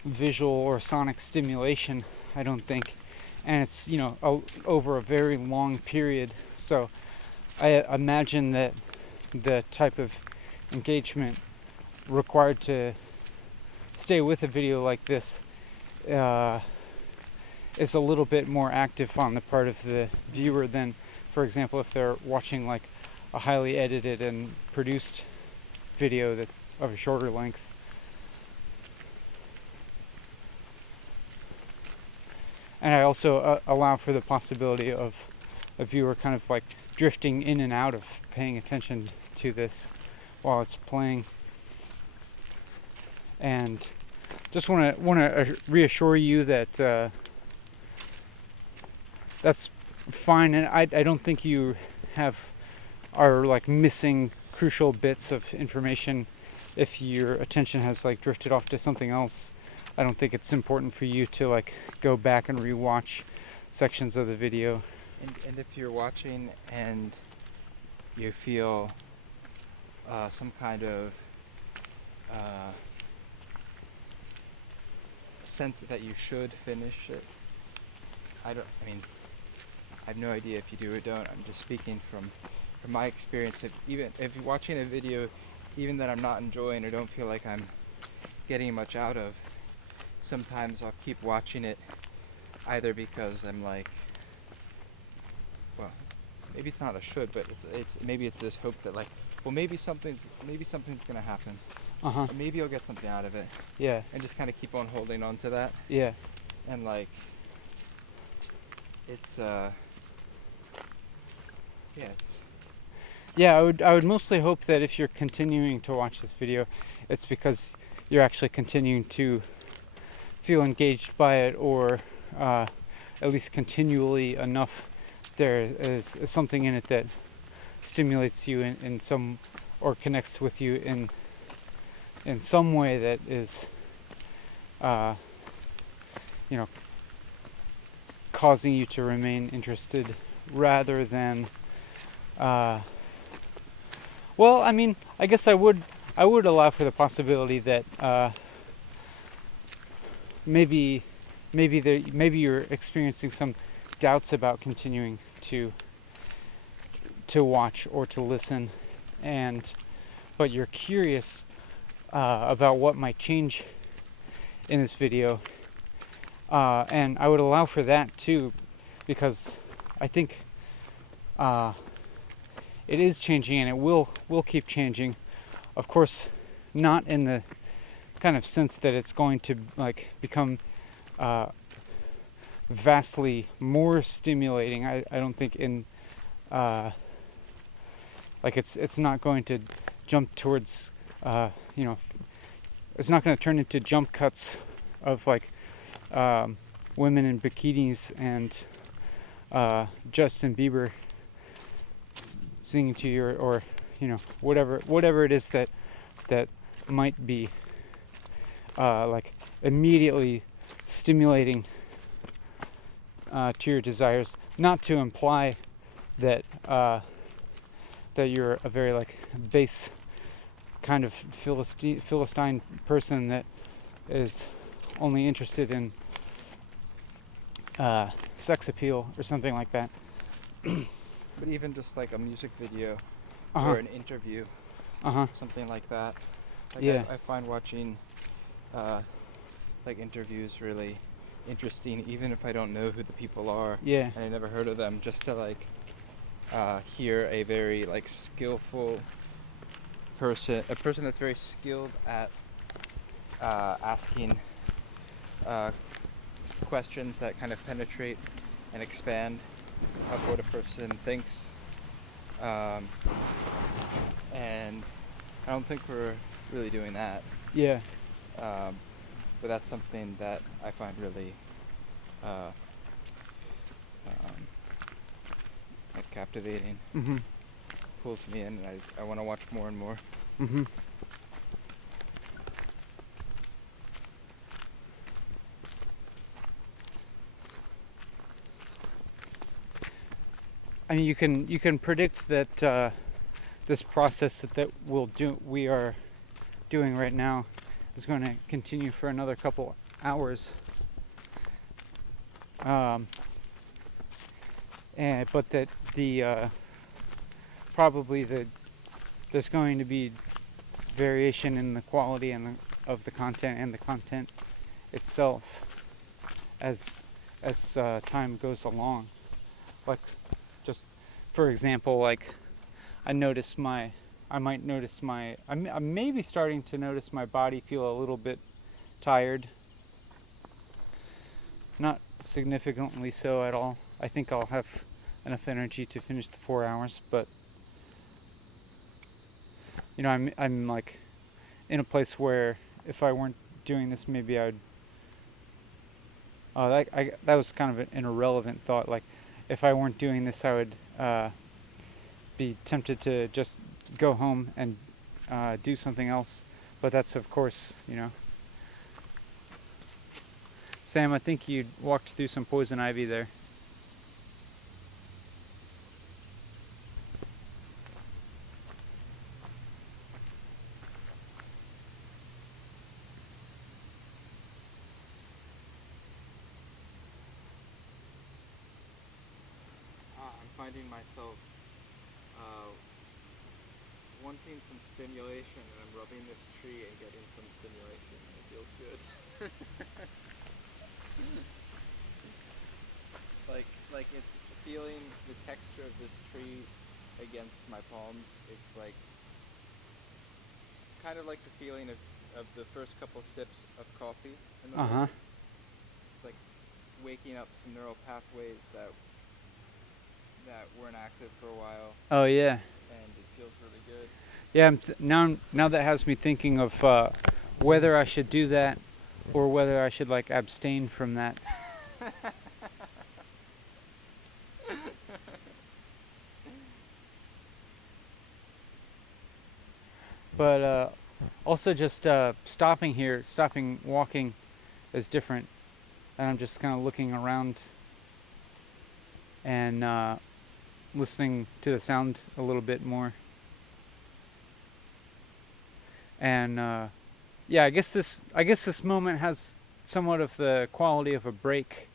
visual or sonic stimulation, I don't think, and it's, you know, over a very long period. So I imagine that the type of engagement required to stay with a video like this is a little bit more active on the part of the viewer than, for example, if they're watching like a highly edited and produced video that's of a shorter length. And I also allow for the possibility of a viewer kind of like drifting in and out of paying attention to this while it's playing. And just want to reassure you that that's fine, and I don't think you are like missing crucial bits of information if your attention has like drifted off to something else. I don't think it's important for you to like go back and rewatch sections of the video. And if you're watching and you feel some kind of sense that you should finish it, I have no idea if you do or don't. I'm just speaking from my experience. If you're watching a video, even that I'm not enjoying or don't feel like I'm getting much out of, sometimes I'll keep watching it, either because I'm like, well, maybe it's not a should, but maybe it's this hope that like, well, maybe something's gonna happen. Or maybe I'll get something out of it. Yeah. And just kind of keep on holding on to that. Yeah. And like, yeah, I would mostly hope that if you're continuing to watch this video, it's because you're actually continuing to feel engaged by it, or at least continually enough. There is something in it that stimulates you in some, or connects with you in some way that is, you know, causing you to remain interested, rather than, well, I mean, I guess I would allow for the possibility that maybe you're experiencing some doubts about continuing to watch or to listen, but you're curious about what might change in this video, and I would allow for that too, because I think it is changing, and it will keep changing. Of course, not in the kind of sense that it's going to like become vastly more stimulating. I don't think in like it's not going to jump towards you know, it's not going to turn into jump cuts of like women in bikinis and Justin Bieber singing to you, or you know, whatever it is that might be like immediately stimulating to your desires. Not to imply that that you're a very like base kind of Philistine person that is only interested in sex appeal or something like that. But even just like a music video or an interview, something like that. Like Yeah. I find watching like interviews really interesting, even if I don't know who the people are. Yeah. And I never heard of them, just to like hear a very like skillful person, a person that's very skilled at asking questions that kind of penetrate and expand of what a person thinks. And I don't think we're really doing that. Yeah. But that's something that I find really like captivating. Mm-hmm. Pulls me in, and I want to watch more and more. Mm-hmm. I mean, you can predict that this process that we are doing right now is going to continue for another couple hours. But that there's going to be variation in the quality of the content and the content itself as time goes along. Like, just for example, like I'm maybe starting to notice my body feel a little bit tired. Not significantly so at all. I think I'll have enough energy to finish the 4 hours, but you know, I'm like in a place where if I weren't doing this, maybe I'd. Oh, that was kind of an irrelevant thought. Like, if I weren't doing this, I would be tempted to just go home and do something else. But that's, of course, you know. Sam, I think you walked through some poison ivy there. I'm finding myself wanting some stimulation, and I'm rubbing this tree and getting some stimulation. It feels good. like it's feeling the texture of this tree against my palms. It's like kind of like the feeling of the first couple sips of coffee in the morning. It's like waking up some neural pathways that weren't active for a while. Oh yeah. And it feels really good. Yeah. Now that has me thinking of whether I should do that or whether I should like abstain from that. But also just stopping walking is different. And I'm just kind of looking around and listening to the sound a little bit more. And yeah, I guess this moment has somewhat of the quality of a break.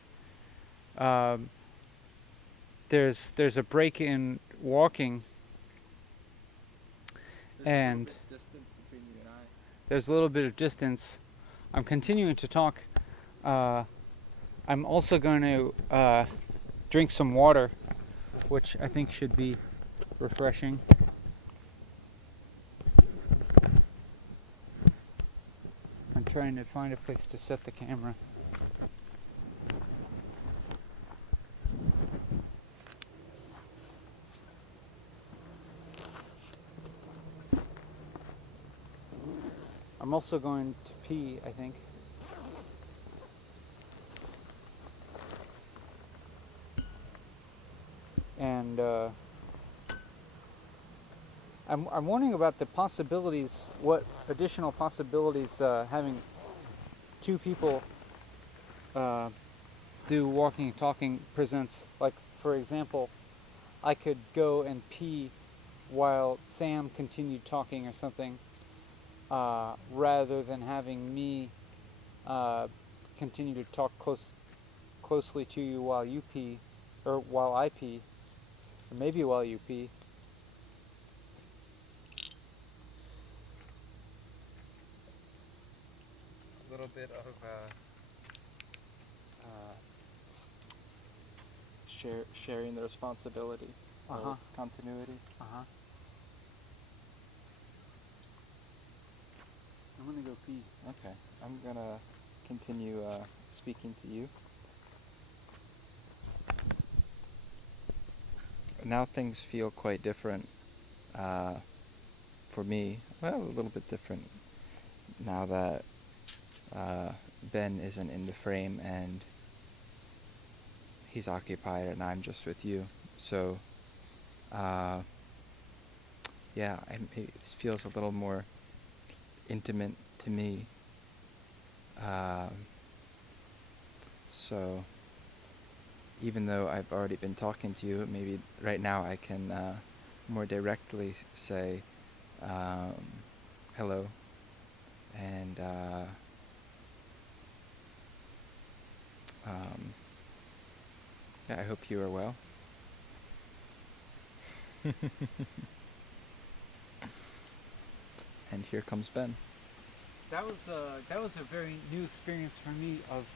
There's a break in walking. And distance between you and I. There's a little bit of distance. I'm continuing to talk. I'm also going to drink some water, which I think should be refreshing. I'm trying to find a place to set the camera. I'm also going to pee, I think. And I'm wondering about the possibilities, what additional possibilities having two people do walking and talking presents. Like, for example, I could go and pee while Sam continued talking or something, rather than having me continue to talk closely to you while you pee, or while I pee, or maybe while you pee. little bit of sharing the responsibility of continuity. I'm gonna go pee. Okay, I'm gonna continue speaking to you. Now things feel quite different for me. Well, a little bit different now that Ben isn't in the frame and he's occupied and I'm just with you. So, yeah, it feels a little more intimate to me. So, even though I've already been talking to you, maybe right now I can more directly say hello and yeah, I hope you are well. And here comes Ben. That was a very new experience for me of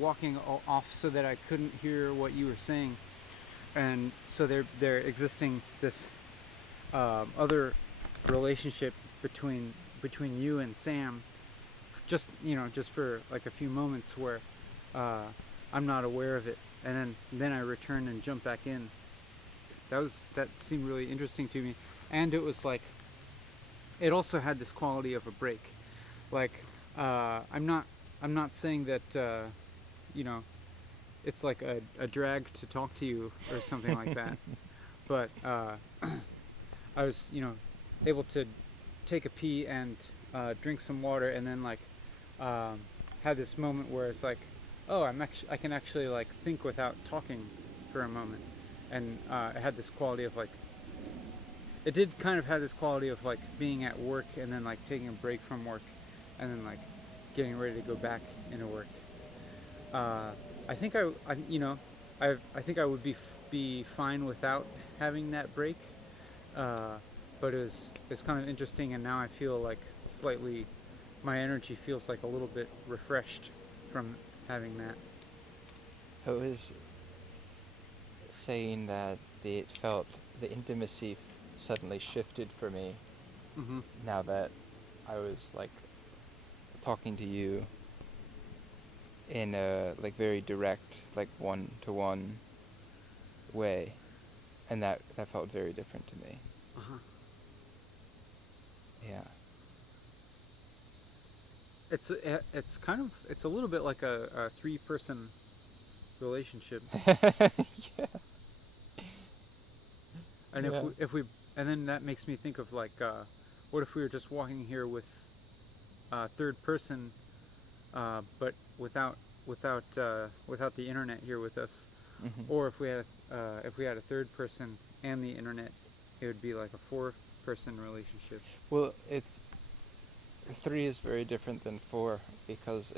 walking off so that I couldn't hear what you were saying, and so there existing this other relationship between you and Sam, just for like a few moments where I'm not aware of it, and then I return and jump back in. That seemed really interesting to me, and it was like it also had this quality of a break. Like I'm not saying that it's like a drag to talk to you or something like that, but I was able to take a pee and drink some water, and then like had this moment where it's like, oh, I can actually like think without talking for a moment, and it had this quality of like, it did kind of have this quality of like being at work and then like taking a break from work and then like getting ready to go back into work. I think I think I would be fine without having that break, but it's kind of interesting, and now I feel like slightly, my energy feels like a little bit refreshed from having that. I was saying that it felt the intimacy suddenly shifted for me now that I was like talking to you in a like very direct, like one-to-one way, and that felt very different to me. Yeah. It's a little bit like a 3-person relationship. Yeah. And if we and then that makes me think of like what if we were just walking here with third person, but without the internet here with us, or if we had a third person and the internet, it would be like a 4-person relationship. Well, 3 is very different than 4, because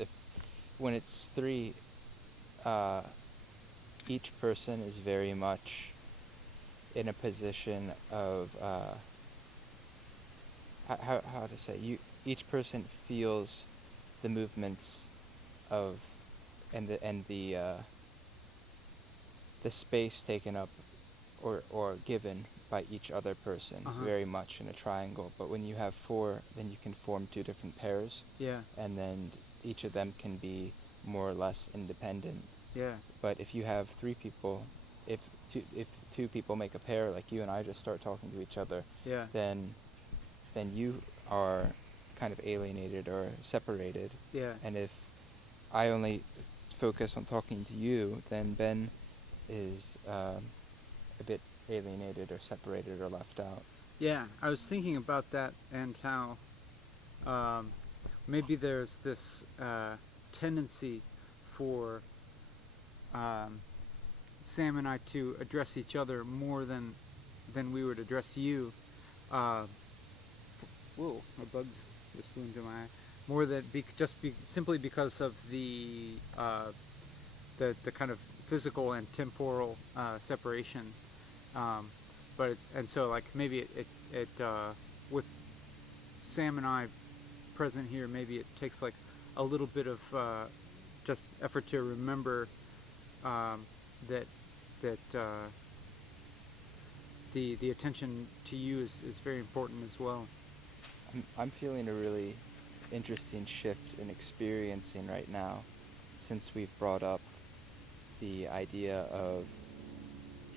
when it's 3, each person is very much in a position of how to say, each person feels the movements of and the space taken up or given by each other person very much in a triangle. But when you have 4, then you can form 2 different pairs. Yeah. And then each of them can be more or less independent. Yeah. But if you have 3 people, if 2 people make a pair, like you and I just start talking to each other, then you are kind of alienated or separated. Yeah. And if I only focus on talking to you, then Ben is a bit alienated or separated or left out. Yeah, I was thinking about that, and how maybe there's this tendency for Sam and I to address each other more than we would address you. Whoa, a bug just flew into my eye. More than simply because of the kind of physical and temporal separation. So like maybe it with Sam and I present here, maybe it takes like a little bit of just effort to remember that the attention to you is very important as well. I'm feeling a really interesting shift in experiencing right now, since we've brought up the idea of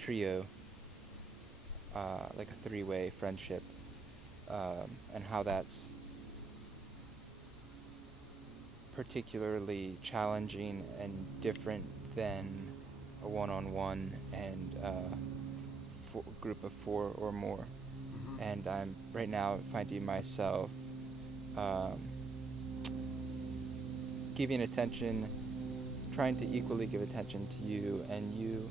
trio, like a three-way friendship, and how that's particularly challenging and different than a one-on-one and group of four or more. Mm-hmm. And I'm right now finding myself giving attention, trying to equally give attention to you and you,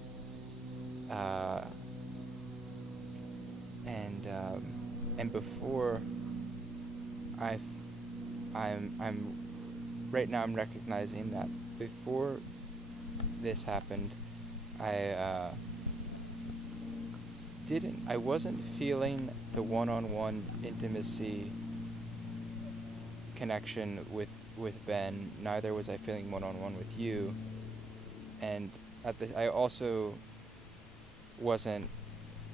and before I'm right now I'm recognizing that before this happened, I wasn't feeling the one-on-one intimacy connection with Ben. Neither was I feeling one-on-one with you, and I also wasn't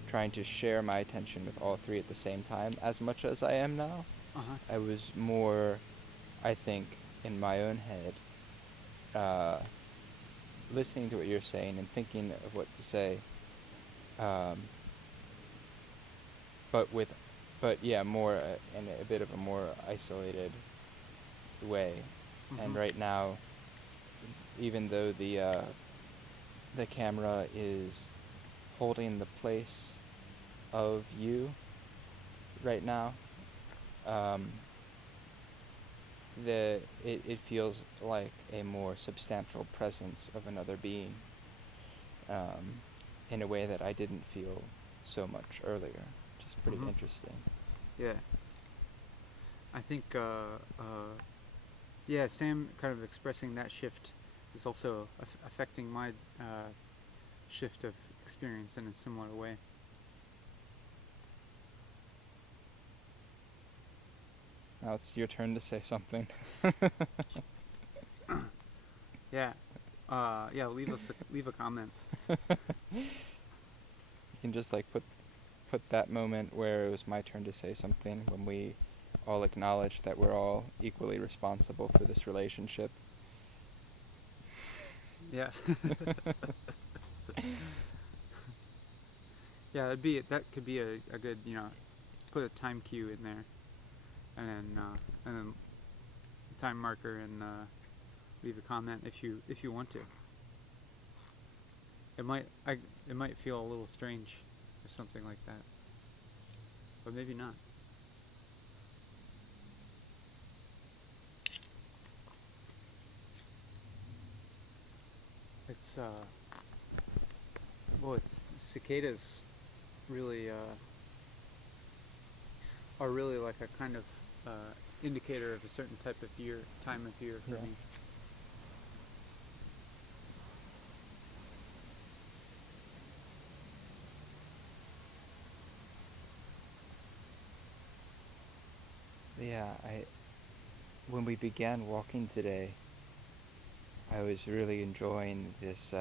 trying to share my attention with all three at the same time as much as I am now. Uh-huh. I was more, I think, in my own head, listening to what you're saying and thinking of what to say, but yeah, more in a bit of a more isolated way. Mm-hmm. And right now, even though the camera is holding the place of you right now, it feels like a more substantial presence of another being, in a way that I didn't feel so much earlier, which is pretty Mm-hmm. interesting. Yeah. I think, yeah, Sam kind of expressing that shift is also affecting my shift of experience in a similar way. Now it's your turn to say something. Yeah. Yeah, leave a comment. You can just like put that moment where it was my turn to say something, when we all acknowledge that we're all equally responsible for this relationship. Yeah. Yeah, that could be a good, put a time cue in there, and then time marker, and leave a comment if you want to. It might feel a little strange or something like that, but maybe not. It's it's cicadas really are really like a kind of indicator of a certain time of year for Yeah. me. Yeah, when we began walking today, I was really enjoying this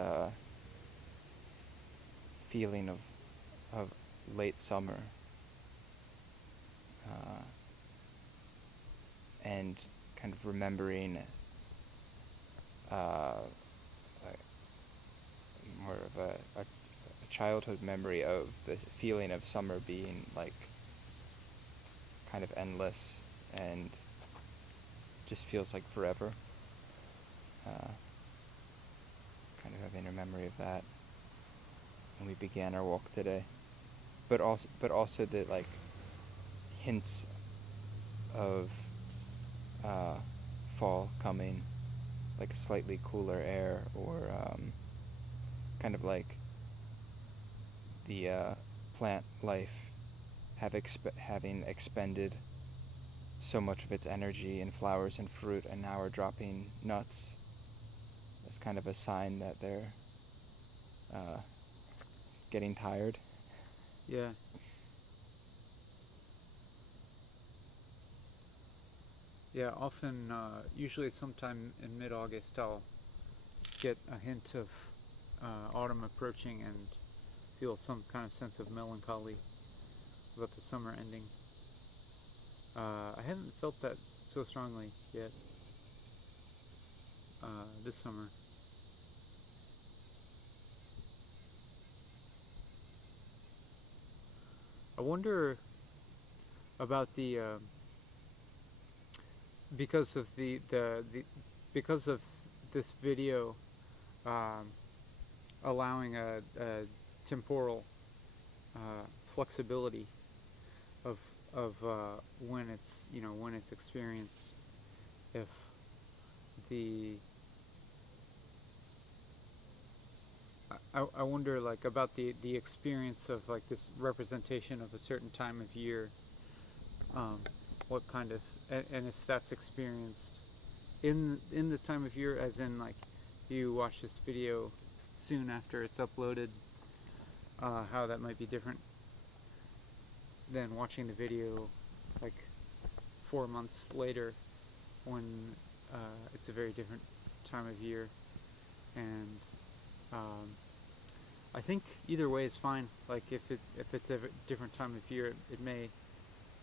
feeling of late summer, and kind of remembering more of a childhood memory of the feeling of summer being like kind of endless and just feels like forever. Kind of having a memory of that when we began our walk today, but also the like hints of fall coming, like a slightly cooler air, or kind of like the plant life having expended so much of its energy in flowers and fruit, and now are dropping nuts. It's kind of a sign that they're getting tired. Yeah. Yeah, often, usually sometime in mid-August, I'll get a hint of autumn approaching and feel some kind of sense of melancholy about the summer ending. I haven't felt that so strongly yet this summer. I wonder about the because of the because of this video allowing a temporal flexibility of when it's when it's experienced. If the I wonder like about the experience of like this representation of a certain time of year, what kind of and if that's experienced in the time of year, as in like you watch this video soon after it's uploaded, how that might be different than watching the video like 4 months later when it's a very different time of year. And I think either way is fine. Like if it's a different time of year, it may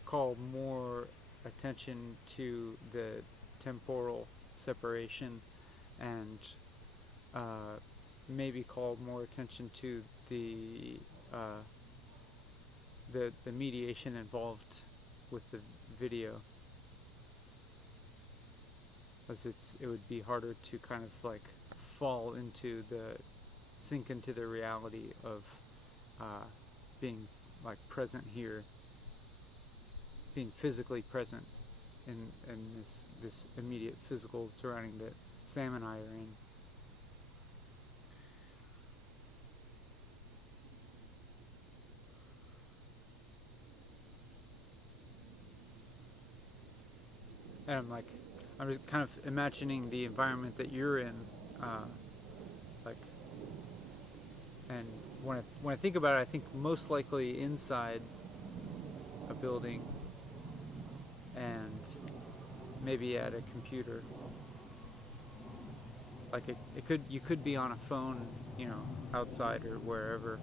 call more attention to the temporal separation, and maybe call more attention to the mediation involved with the video, as it would be harder to kind of like sink into the reality of being like present here, being physically present in this immediate physical surrounding that Sam and I are in. And I'm just kind of imagining the environment that you're in, like, and when I think about it, I think most likely inside a building, and maybe at a computer. Like you could be on a phone, outside or wherever.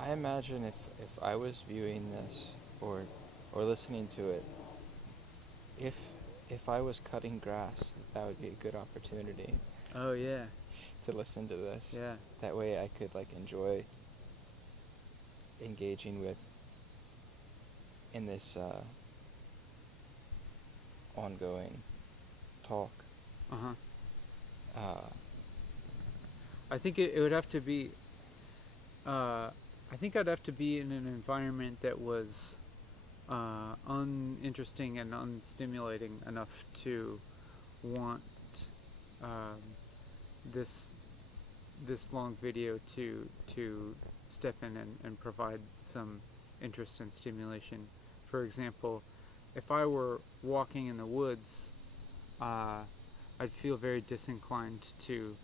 I imagine if I was viewing this or listening to it, if I was cutting grass, that would be a good opportunity. Oh yeah. To listen to this. Yeah. That way I could like enjoy engaging with in this ongoing talk. I think it would have to be. I think I'd have to be in an environment that was uninteresting and unstimulating enough to want this long video to step in and provide some interest and stimulation. For example, if I were walking in the woods, I'd feel very disinclined to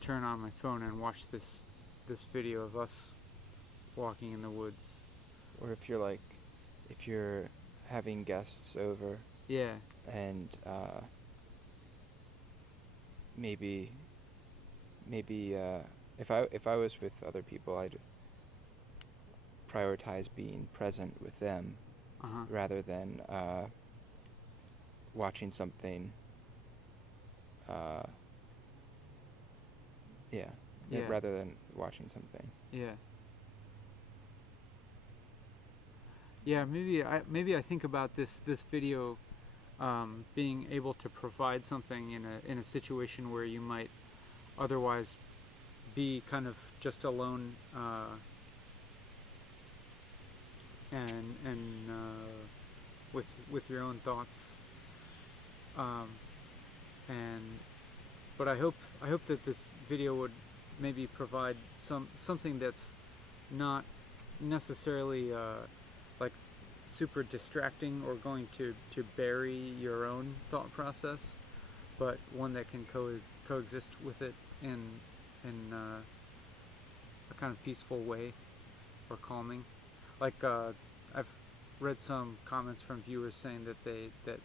turn on my phone and watch this video of us walking in the woods. Or if you're having guests over. Yeah. And maybe if I was with other people, I'd prioritize being present with them rather than watching something. Rather than watching something. Yeah. Yeah, maybe I think about this video being able to provide something in a situation where you might otherwise be kind of just alone and with your own thoughts. But I hope that this video would maybe provide something that's not necessarily like super distracting or going to bury your own thought process, but one that can coexist with it in a kind of peaceful way or calming. Like I've read some comments from viewers saying that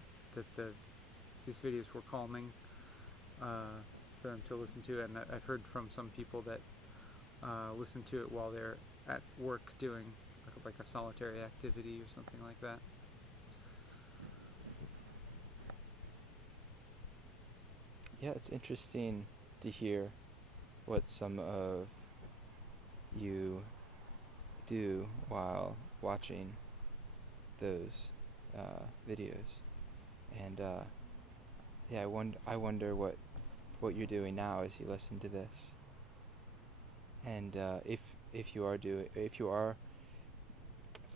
these videos were calming for them to listen to, and I've heard from some people that listen to it while they're at work doing like a solitary activity or something like that. Yeah, it's interesting to hear what some of you do while watching those videos, and yeah, I wonder what you're doing now as you listen to this, and if you are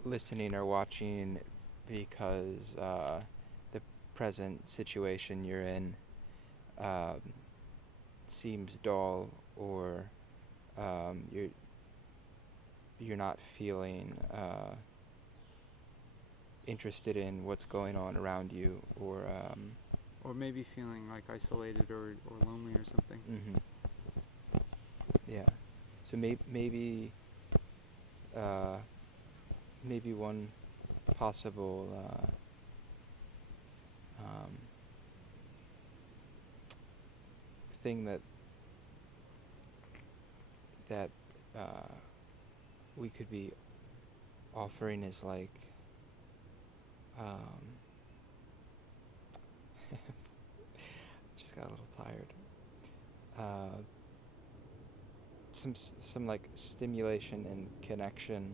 listening or watching because the present situation you're in seems dull, or you're not feeling interested in what's going on around you, or maybe feeling like isolated or lonely or something. Mm-hmm. Yeah. So maybe one possible thing that we could be offering is like just got a little tired. Some like stimulation and connection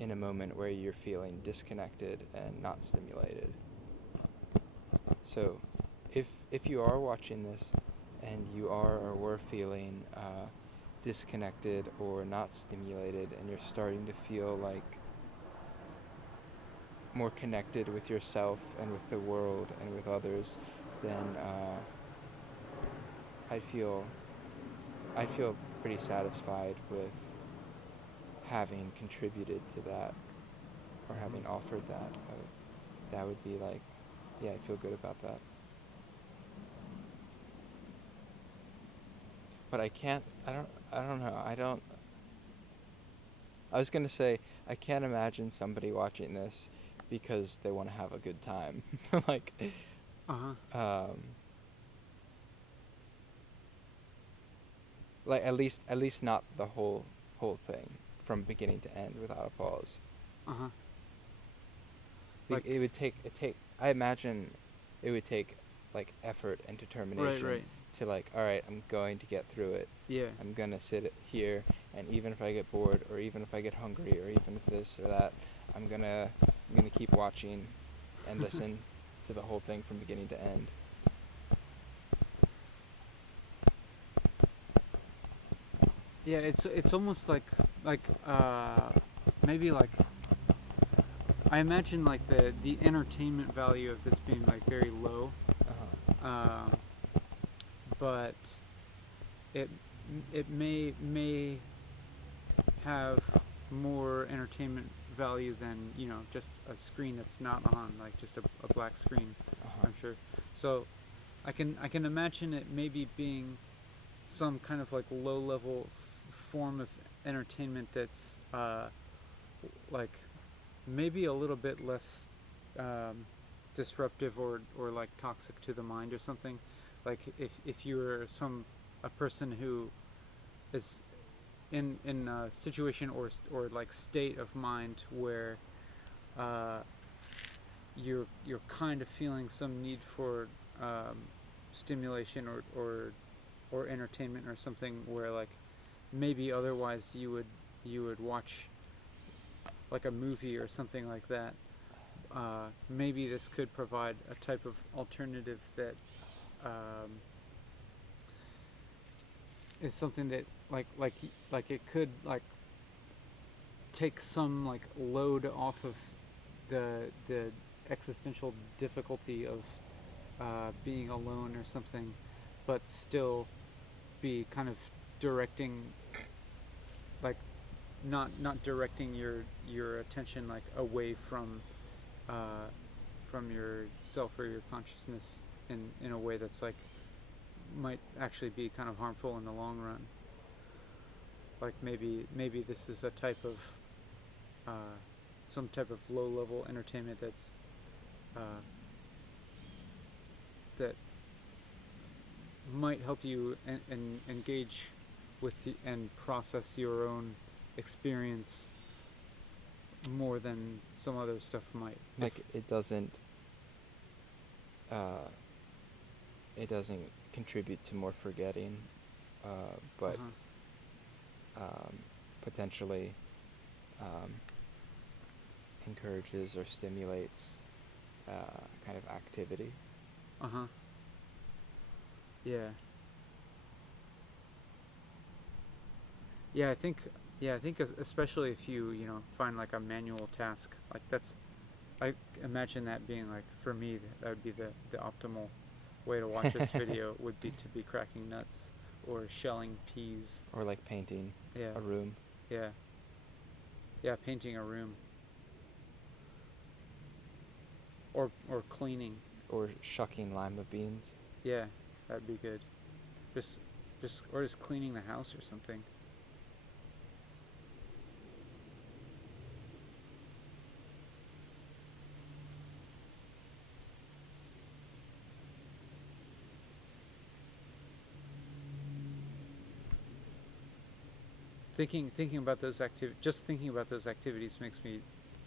in a moment where you're feeling disconnected and not stimulated. So if you are watching this and you are or were feeling disconnected or not stimulated, and you're starting to feel like more connected with yourself and with the world and with others, then I feel pretty satisfied with having contributed to that, or having offered that. That would be like, yeah, I'd feel good about that. But I don't know. I was gonna say, I can't imagine somebody watching this because they want to have a good time. Like, like at least not the whole thing from beginning to end without a pause. Like it would take. I imagine it would take like effort and determination. Right. To like, all right, I'm going to get through it. Yeah. I'm gonna sit here, and even if I get bored, or even if I get hungry, or even if this or that, I'm gonna keep watching and listen to the whole thing from beginning to end. Yeah, it's almost like maybe like I imagine like the entertainment value of this being like very low. But it may have more entertainment value than, just a screen that's not on, like just a black screen. I'm sure. So I can imagine it maybe being some kind of like low level form of entertainment that's like maybe a little bit less disruptive or like toxic to the mind or something. Like if you're a person who is in a situation or like state of mind where you're kind of feeling some need for stimulation or entertainment or something, where like maybe otherwise you would watch like a movie or something like that. Maybe this could provide a type of alternative that is something that like it could like take some like load off of the existential difficulty of being alone or something, but still be kind of directing, like not directing your attention like away from yourself or your consciousness in a way that's like might actually be kind of harmful in the long run. Like maybe this is a type of some type of low level entertainment that's that might help you engage with and process your own experience more than some other stuff might. Like it doesn't contribute to more forgetting, but potentially encourages or stimulates kind of activity. Yeah. Yeah, I think especially if you find like a manual task, like I imagine that being like, for me, that would be the optimal way to watch this video would be to be cracking nuts or shelling peas. Or like painting Yeah. a room. Yeah. Yeah, painting a room. Or cleaning. Or shucking lima beans. Yeah, that'd be good. Just cleaning the house or something. Thinking about those activities makes me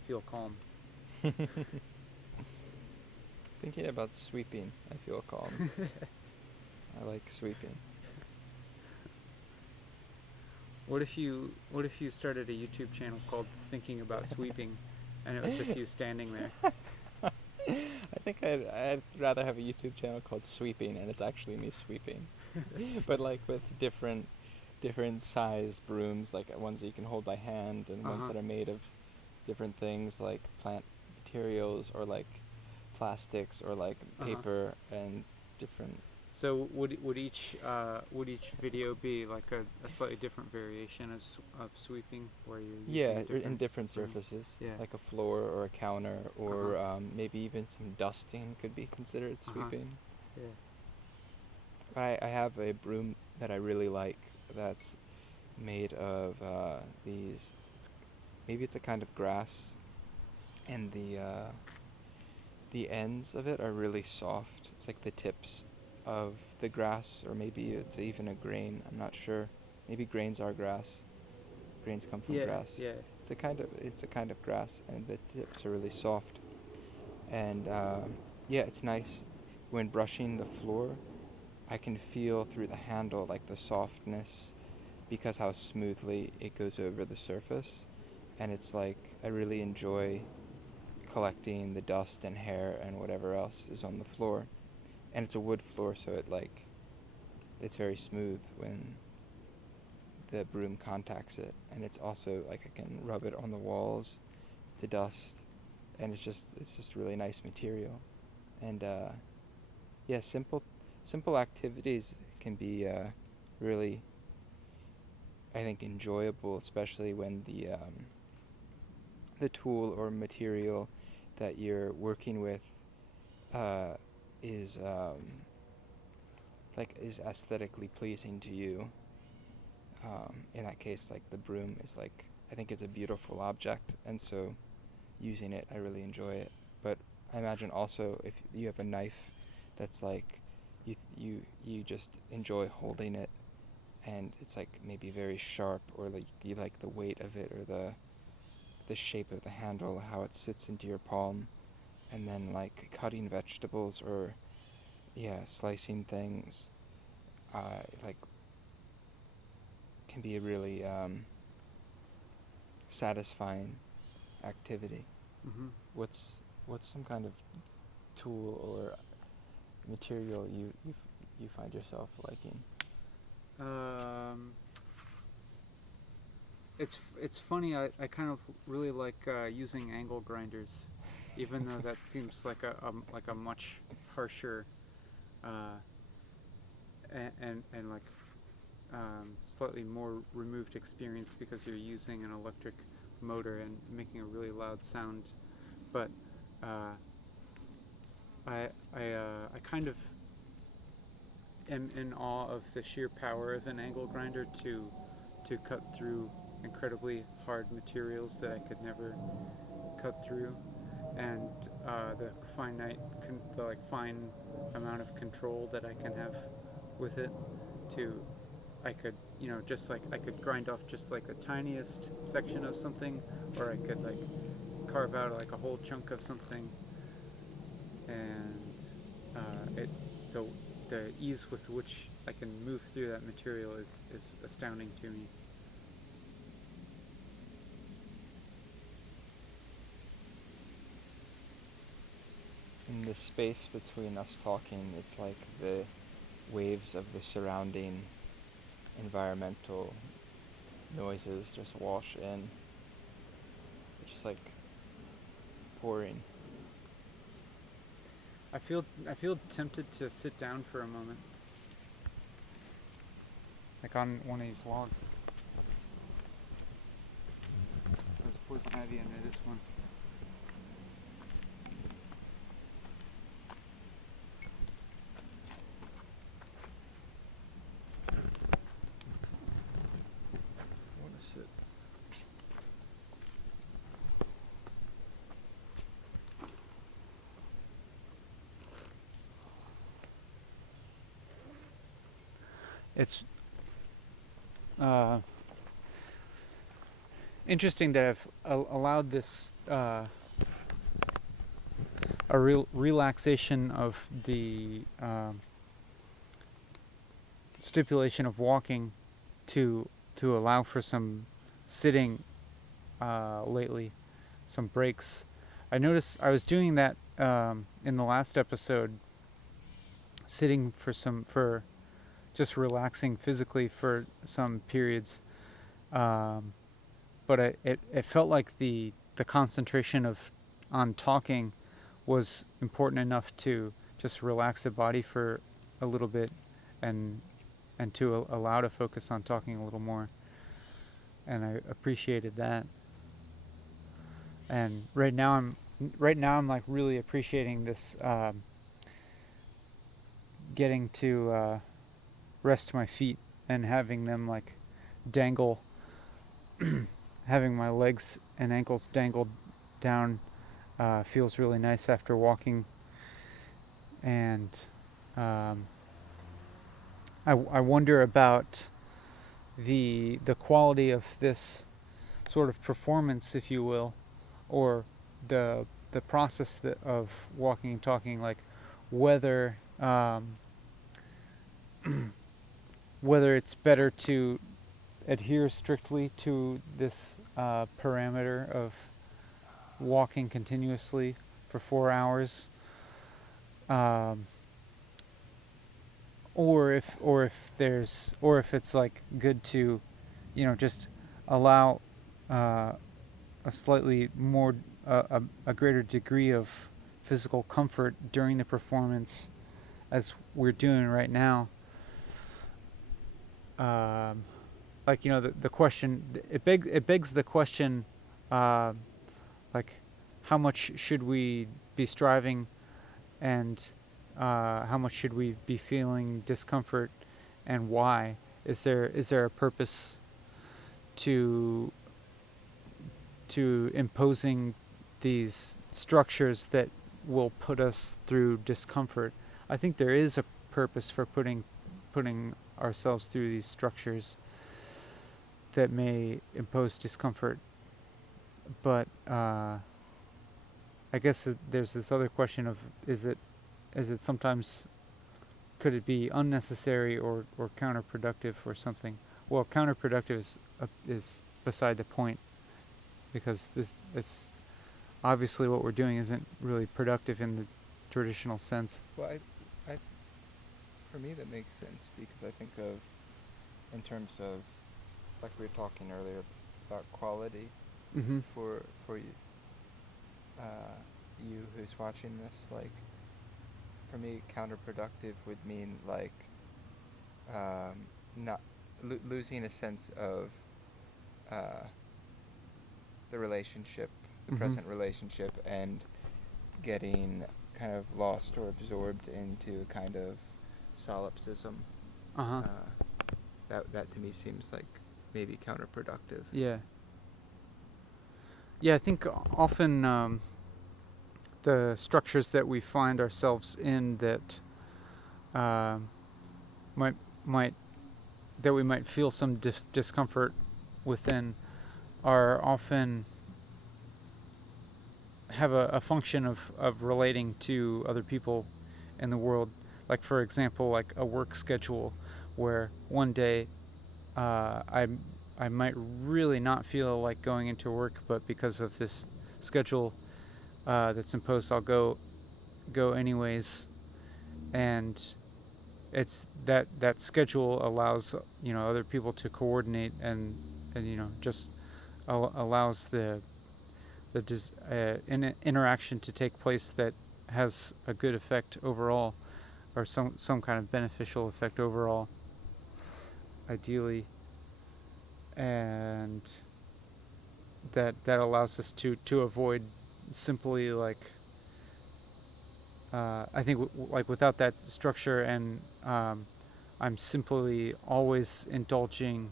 feel calm. Thinking about sweeping, I feel calm. I like sweeping. What if you started a YouTube channel called Thinking About Sweeping, and it was just you standing there? I think I'd rather have a YouTube channel called Sweeping, and it's actually me sweeping, but like with different size brooms, like ones that you can hold by hand, and ones that are made of different things, like plant materials or like plastics or like paper and different. So would each video be like a slightly different variation of sweeping, where you're using in different surfaces, like a floor or a counter, or maybe even some dusting could be considered sweeping. I have a broom that I really like that's made of these, maybe it's a kind of grass, and the ends of it are really soft. It's like the tips of the grass, or maybe it's even a grain, I'm not sure. Maybe grains are grass. Grains come from grass. Yeah. It's a kind of grass, and the tips are really soft. And it's nice. When brushing the floor, I can feel through the handle like the softness, because how smoothly it goes over the surface. And it's like, I really enjoy collecting the dust and hair and whatever else is on the floor. And it's a wood floor, so it's very smooth when the broom contacts it. And it's also like, I can rub it on the walls to dust, and it's just really nice material. And simple activities can be really, I think, enjoyable, especially when the tool or material that you're working with is aesthetically pleasing to you. In that case, like the broom is like, I think it's a beautiful object, and so using it, I really enjoy it. But I imagine also, if you have a knife that's like, you just enjoy holding it, and it's like maybe very sharp, or like you like the weight of it, or the shape of the handle, how it sits into your palm, and then like cutting vegetables or slicing things, like can be a really satisfying activity. What's some kind of tool or material you find yourself liking? It's funny. I kind of really like using angle grinders, even though that seems like a much harsher and like slightly more removed experience, because you're using an electric motor and making a really loud sound. But I kind of am in awe of the sheer power of an angle grinder to cut through incredibly hard materials that I could never cut through. and the fine amount of control that I can have with it. I could, just like I could grind off just like the tiniest section of something, or I could like carve out like a whole chunk of something, and the ease with which I can move through that material is astounding to me. In the space between us talking, it's like the waves of the surrounding environmental noises just wash in, just like pouring. I feel tempted to sit down for a moment, like on one of these logs. There's poison ivy under this one. I want to sit. It's interesting that I've allowed this a relaxation of the stipulation of walking to allow for some sitting lately, some breaks. I noticed I was doing that in the last episode, sitting for just relaxing physically for some periods, but it felt like the concentration on talking was important enough to just relax the body for a little bit, and to allow to focus on talking a little more, and I appreciated that. And right now I'm like really appreciating this, getting to rest my feet and having them like dangle, having my legs and ankles dangled down feels really nice after walking. And I wonder about the quality of this sort of performance, if you will, or the process of walking and talking, like whether whether it's better to adhere strictly to this parameter of walking continuously for 4 hours, or if it's like good to, just allow a slightly more a greater degree of physical comfort during the performance, as we're doing right now. Like, the question, it begs the question, like, how much should we be striving, and how much should we be feeling discomfort, and why? Is there a purpose to imposing these structures that will put us through discomfort? I think there is a purpose for putting ourselves through these structures that may impose discomfort, but I guess there's this other question of, is it sometimes, could it be unnecessary or counterproductive or something? Well, counterproductive is beside the point, because it's obviously what we're doing isn't really productive in the traditional sense. Well, I for me that makes sense, because I think of, in terms of, like we were talking earlier about quality, Mm-hmm. for you, you who's watching this, like, for me, counterproductive would mean like not losing a sense of the relationship, the Mm-hmm. present relationship, and getting kind of lost or absorbed into a kind of solipsism. Uh-huh. That to me seems like maybe counterproductive. Yeah. Yeah, I think often the structures that we find ourselves in that uh, might that we might feel some discomfort within are often have a function of relating to other people in the world. Like, for example, like a work schedule where one day I might really not feel like going into work, but because of this schedule that's imposed, I'll go anyways. And it's that schedule allows other people to coordinate, and just allows the interaction to take place that has a good effect overall, or some kind of beneficial effect overall, ideally. And that allows us to avoid simply like I think like without that structure, and I'm simply always indulging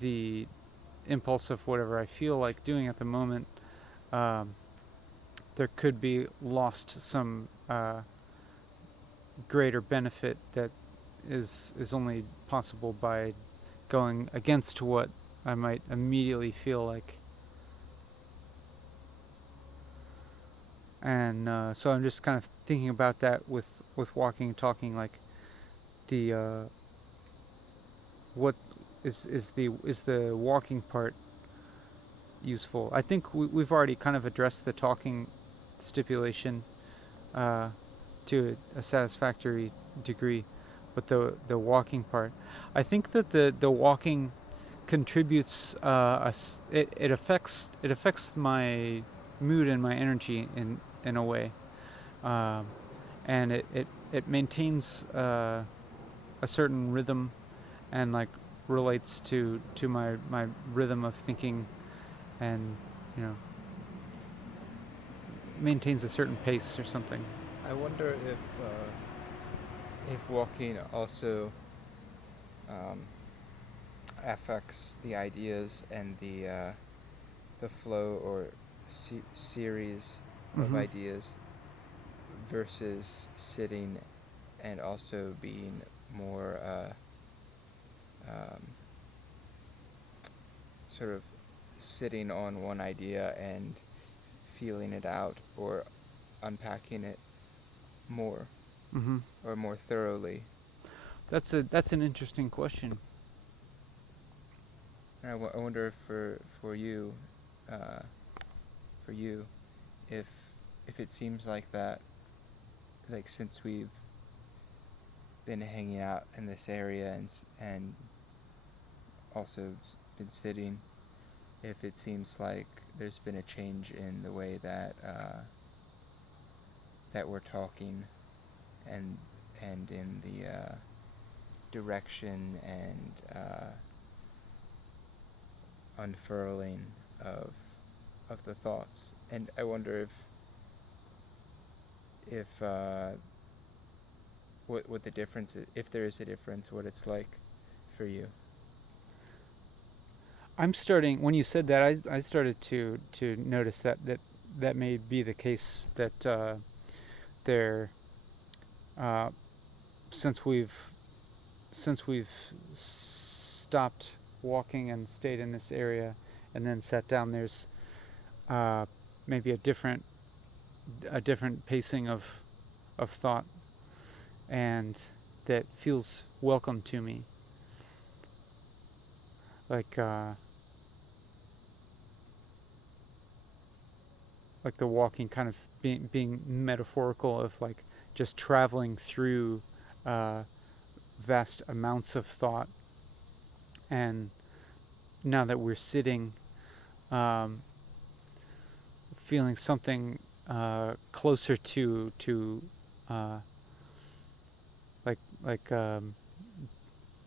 the impulse of whatever I feel like doing at the moment, there could be lost some greater benefit that is only possible by going against what I might immediately feel like. And so I'm just kind of thinking about that with walking and talking, like the what is the walking part useful. I think we've already kind of addressed the talking stipulation to a satisfactory degree, but the walking part, I think that the walking contributes it affects my mood and my energy in a way, and it maintains a certain rhythm, and like relates to my rhythm of thinking, and maintains a certain pace or something. I wonder if walking also affects the ideas and the flow or series of ideas versus sitting and also being more sort of sitting on one idea and feeling it out or unpacking it more or more thoroughly. That's an interesting question. And I wonder if for you if it seems like that, like since we've been hanging out in this area and also been sitting, if it seems like there's been a change in the way that that we're talking, and in the direction and unfurling of the thoughts. And I wonder if what the difference is, if there is a difference, what it's like for you. I'm starting, when you said that, I started to notice that may be the case, that there since we've stopped walking and stayed in this area and then sat down, there's maybe a different pacing of thought, and that feels welcome to me. Like the walking kind of being metaphorical of like just traveling through vast amounts of thought. And now that we're sitting, feeling something closer to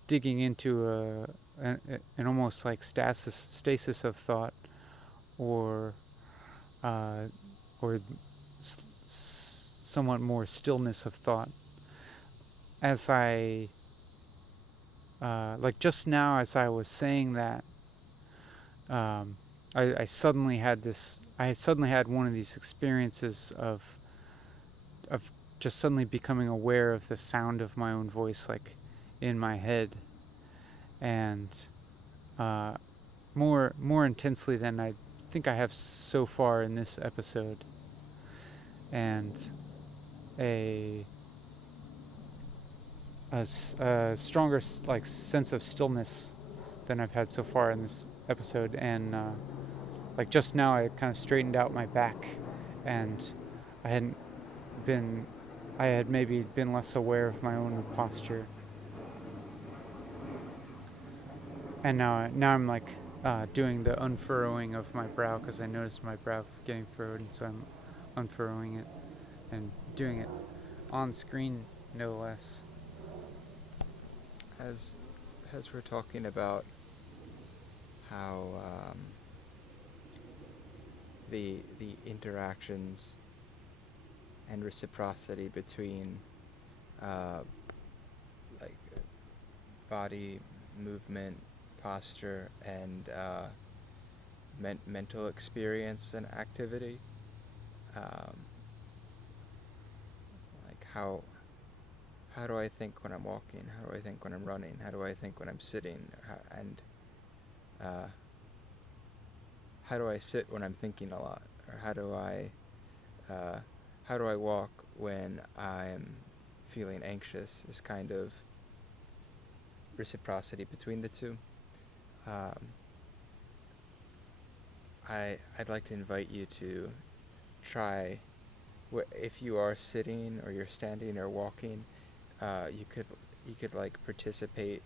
digging into an almost like stasis of thought, or somewhat more stillness of thought. As I like just now, as I was saying that, I suddenly had one of these experiences of of just suddenly becoming aware of the sound of my own voice, like in my head, and more intensely than I think I have so far in this episode, and a stronger like sense of stillness than I've had so far in this episode, and like just now I kind of straightened out my back, and I hadn't been I had maybe been less aware of my own posture, and now I'm like doing the unfurrowing of my brow because I noticed my brow getting furrowed, and so I'm unfurrowing it and doing it on screen, no less. As we're talking about how the interactions and reciprocity between like body movement, posture, and mental experience and activity, like how do I think when I'm walking? How do I think when I'm running? How do I think when I'm sitting? And how do I sit when I'm thinking a lot? Or how do I walk when I'm feeling anxious? Is kind of reciprocity between the two. I'd like to invite you to try, if you are sitting or you're standing or walking, you could like participate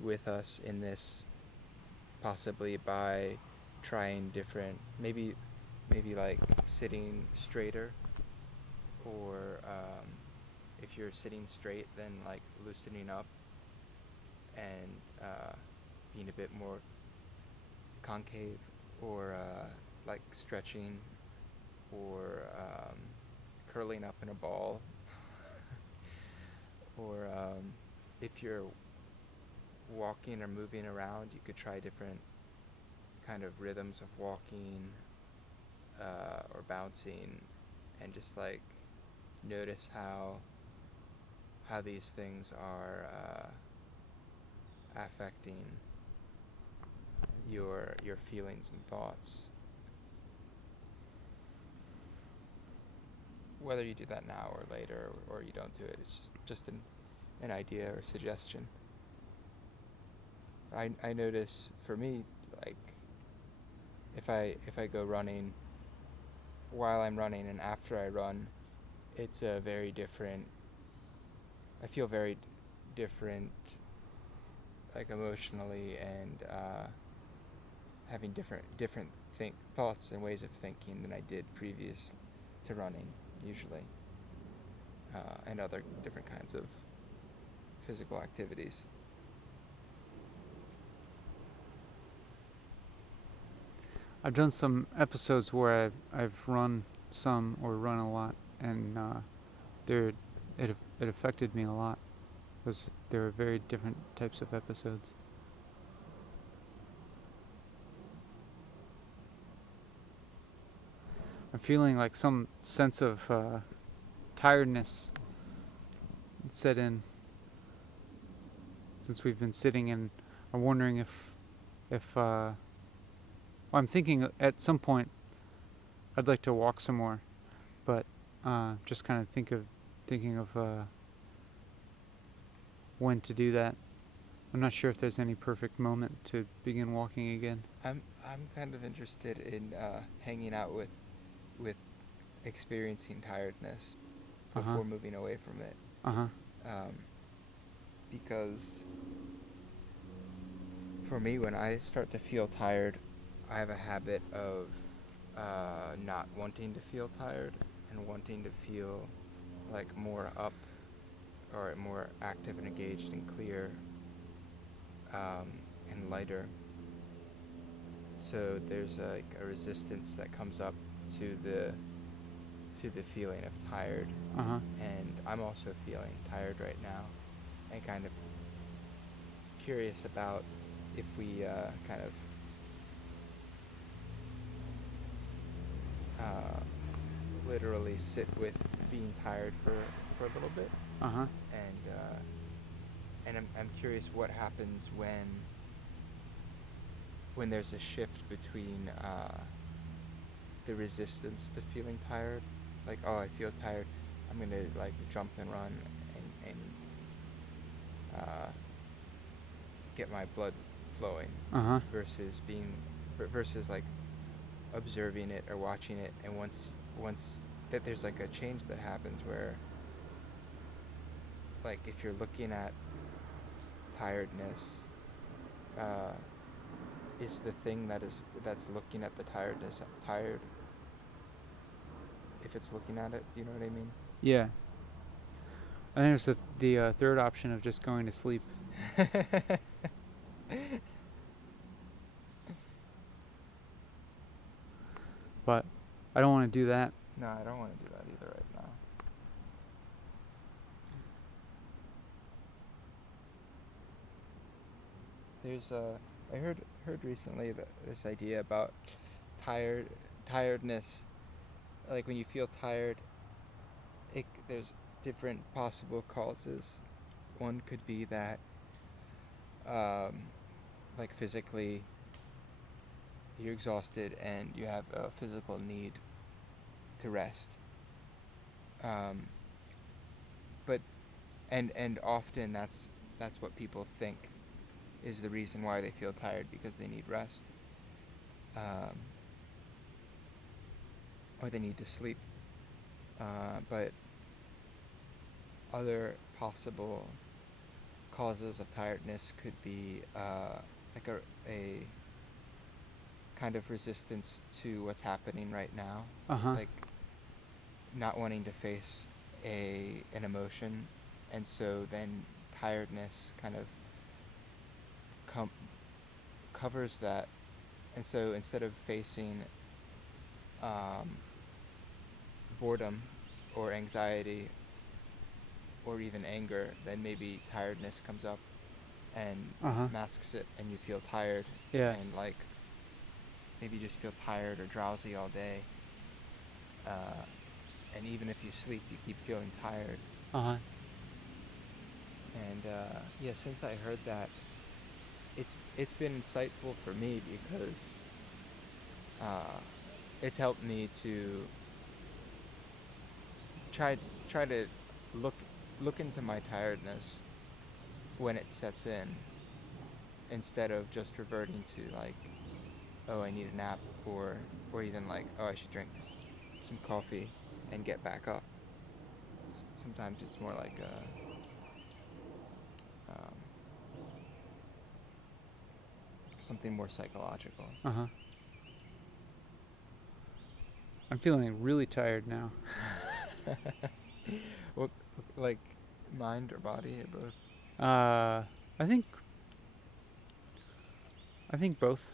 with us in this, possibly by trying different, maybe like sitting straighter, or if you're sitting straight, then like loosening up and being a bit more concave, or like stretching, or curling up in a ball, or if you're walking or moving around, you could try different kind of rhythms of walking or bouncing, and just like notice how these things are affecting your feelings and thoughts. Whether you do that now or later, or you don't do it, it's just an idea or suggestion. I notice for me, like if I go running, while I'm running and after I run, it's a very different. I feel very different, like emotionally, and having different thoughts and ways of thinking than I did previous to running, usually, and other different kinds of physical activities. I've done some episodes where I've run some or run a lot, and it affected me a lot. There were very different types of episodes. I'm feeling like some sense of tiredness set in since we've been sitting, and I'm wondering if well, I'm thinking at some point I'd like to walk some more, but just kind of thinking of when to do that. I'm not sure if there's any perfect moment to begin walking again. I'm kind of interested in hanging out with experiencing tiredness before moving away from it. Because for me, when I start to feel tired, I have a habit of not wanting to feel tired and wanting to feel like more up, or more active and engaged and clear, and lighter. So there's like a resistance that comes up to the feeling of tired, and I'm also feeling tired right now, and kind of curious about if we kind of literally sit with being tired for a little bit, Uh-huh. and I'm curious what happens when there's a shift between the resistance to feeling tired, like, oh, I feel tired, I'm gonna like jump and run and get my blood flowing, Uh-huh. versus like observing it or watching it, and once that there's like a change that happens where, like, if you're looking at tiredness, is the thing that's looking at the tiredness tired if it's looking at it? Do you know what I mean? Yeah. I think there's the third option of just going to sleep. But I don't want to do that. No, I don't want to do that either right now. There's I heard recently this idea about tiredness. Like, when you feel tired, there's different possible causes. One could be that, like, physically you're exhausted and you have a physical need to rest. But often that's what people think is the reason why they feel tired, because they need rest, or they need to sleep. But other possible causes of tiredness could be like a kind of resistance to what's happening right now, Uh-huh. like not wanting to face an emotion, and so then tiredness kind of covers that, and so instead of facing boredom or anxiety or even anger, then maybe tiredness comes up and Uh-huh. masks it, and you feel tired. Yeah. And like maybe you just feel tired or drowsy all day, and even if you sleep, you keep feeling tired. Uh-huh. And yeah, since I heard that, it's been insightful for me, because it's helped me to try to look into my tiredness when it sets in, instead of just reverting to like, oh, I need a nap, or even like, oh, I should drink some coffee and get back up. Sometimes it's more like something more psychological. Uh-huh. I'm feeling really tired now. What, like, mind or body or both? I think both.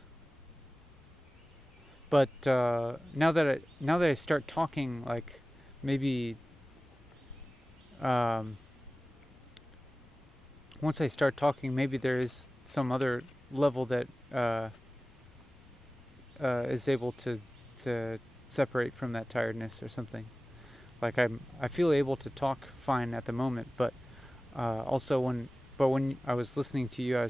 But now that I start talking, like, maybe once I start talking, maybe there is some other level that is able to separate from that tiredness or something. Like, I feel able to talk fine at the moment, but also when I was listening to you, I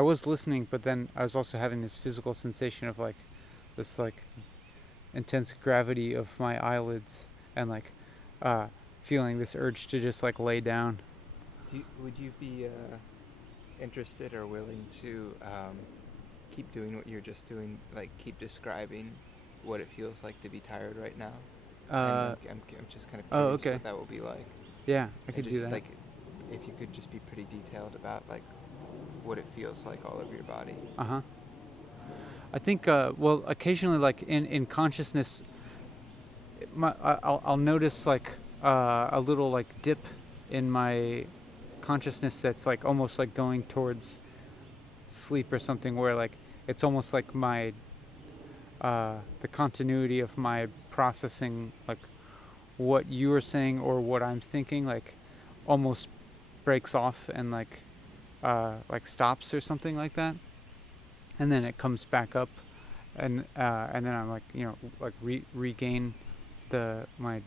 was listening, but then I was also having this physical sensation of like this like intense gravity of my eyelids, and like feeling this urge to just like lay down. Would you be interested or willing to keep doing what you're just doing, like keep describing what it feels like to be tired right now? And I'm just kind of curious okay. what that will be like. Yeah, I could just, do that. Like, if you could just be pretty detailed about like what it feels like all over your body. Uh-huh. I think, well, occasionally, like, in consciousness, I'll notice, like, a little, like, dip in my consciousness that's, like, almost, like, going towards sleep or something, where, like, it's almost like my, the continuity of my processing, like, what you were saying or what I'm thinking, like, almost breaks off and, like stops or something like that, and then it comes back up, and then I'm like, like regain my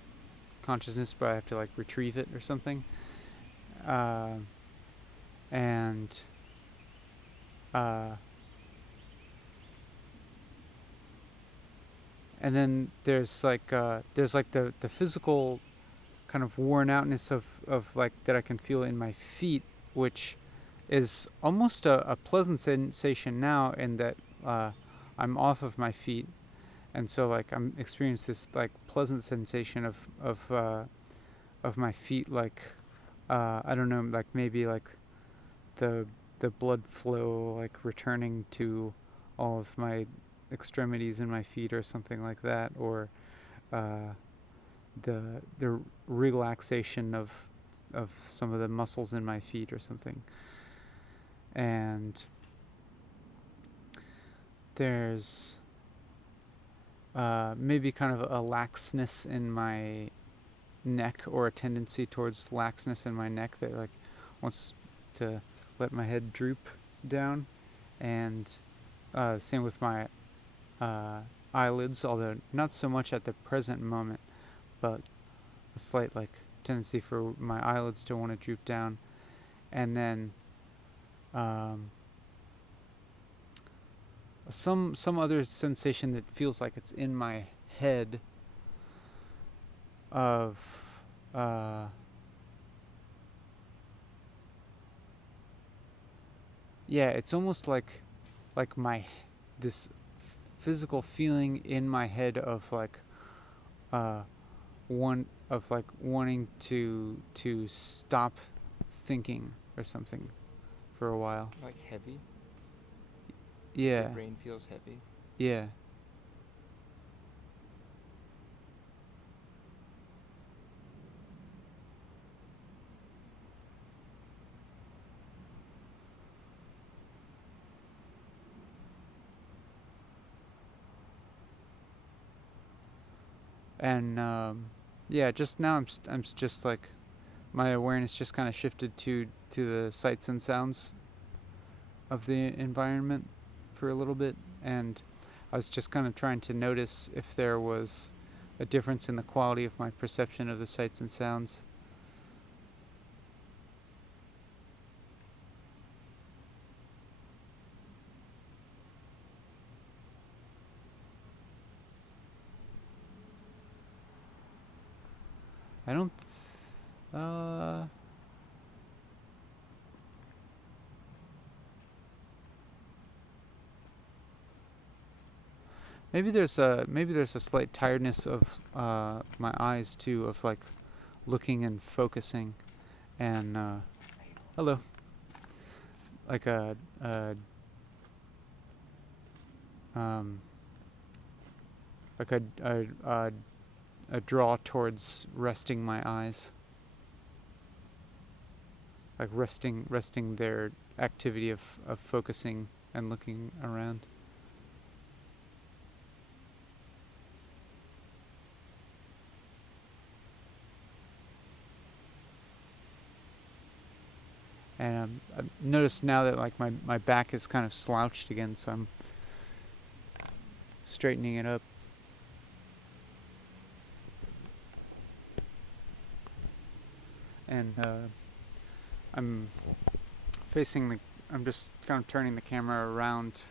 consciousness, but I have to like retrieve it or something. And then there's like the physical kind of worn outness of like that I can feel in my feet, which is almost a pleasant sensation now, in that I'm off of my feet, and so like I'm experiencing this like pleasant sensation of my feet, like I don't know, like maybe like the blood flow like returning to all of my extremities in my feet or something like that, or the relaxation of some of the muscles in my feet or something. And there's maybe kind of a laxness in my neck, or a tendency towards laxness in my neck that like wants to let my head droop down. And same with my eyelids, although not so much at the present moment, but a slight like tendency for my eyelids to want to droop down. And then some other sensation that feels like it's in my head of yeah, it's almost like my this physical feeling in my head of like wanting to stop thinking or something for a while. Like heavy? Yeah. Your brain feels heavy? Yeah. And yeah, just now I'm just like, my awareness just kind of shifted to the sights and sounds of the environment for a little bit, and I was just kind of trying to notice if there was a difference in the quality of my perception of the sights and sounds. I don't maybe there's a slight tiredness of my eyes too, of like looking and focusing, and hello, like like a draw towards resting my eyes, like resting their activity of focusing and looking around. And I've noticed now that like my back is kind of slouched again, so I'm straightening it up. And I'm just kind of turning the camera around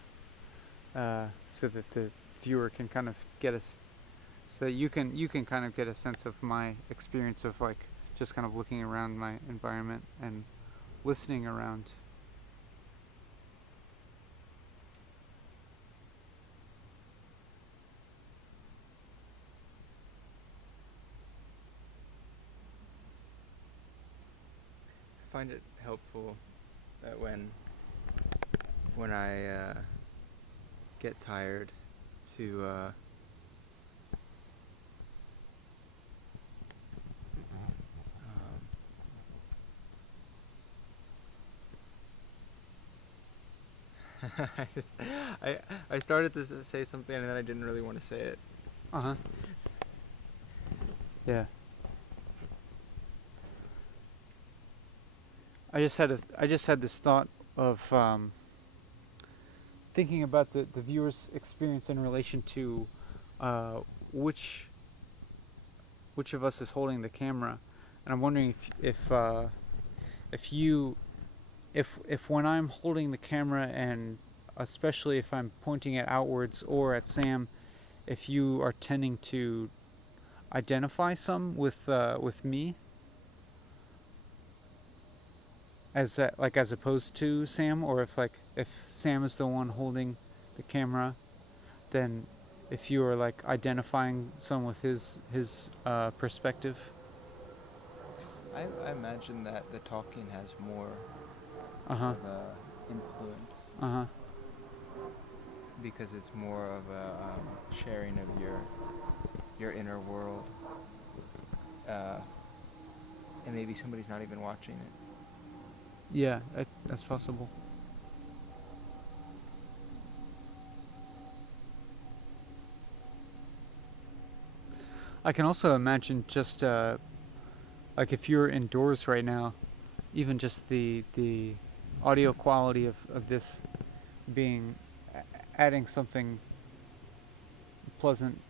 so that the viewer can kind of get so that you can kind of get a sense of my experience of like just kind of looking around my environment and listening around. I find it helpful that when I get tired to I started to say something and then I didn't really want to say it. Uh-huh. Yeah. I just had this thought of thinking about the viewer's experience in relation to which which of us is holding the camera, and I'm wondering if when I'm holding the camera, and especially if I'm pointing it outwards or at Sam, if you are tending to identify some with me as as opposed to Sam, or if Sam is the one holding the camera, then if you are identifying some with his perspective. I imagine that the talking has more Uh-huh. of a influence Uh-huh. because it's more of a sharing of your inner world, and maybe somebody's not even watching it. Yeah, that's possible. I can also imagine just if you're indoors right now, even just the audio quality of this being adding something pleasant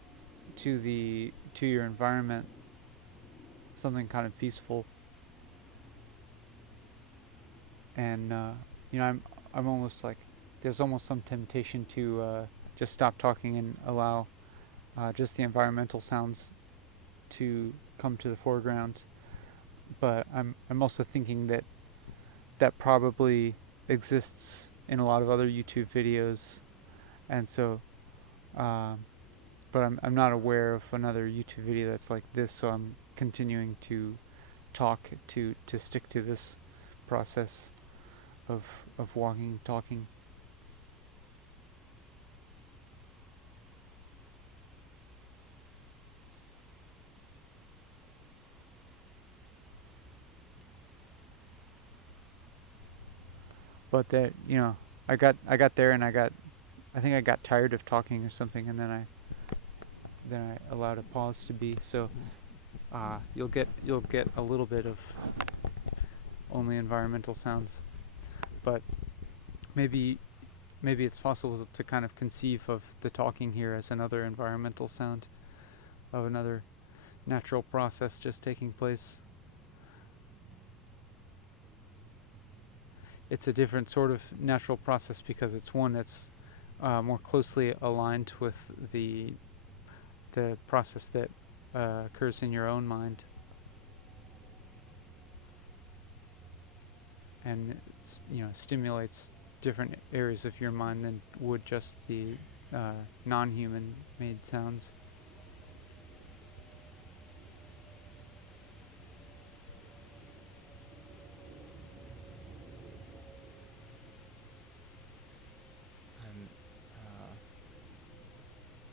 to your environment, something kind of peaceful. And I'm almost there's almost some temptation to just stop talking and allow just the environmental sounds to come to the foreground. But I'm also thinking that probably exists in a lot of other YouTube videos, and so but I'm not aware of another YouTube video that's like this, so I'm continuing to talk to stick to this process of walking, talking. But that I got there, and I think I got tired of talking or something, and then I allowed a pause to be. So you'll get a little bit of only environmental sounds, but maybe it's possible to kind of conceive of the talking here as another environmental sound, of another natural process just taking place. It's a different sort of natural process because it's one that's more closely aligned with the process that occurs in your own mind, and stimulates different areas of your mind than would just the non-human made sounds. I'm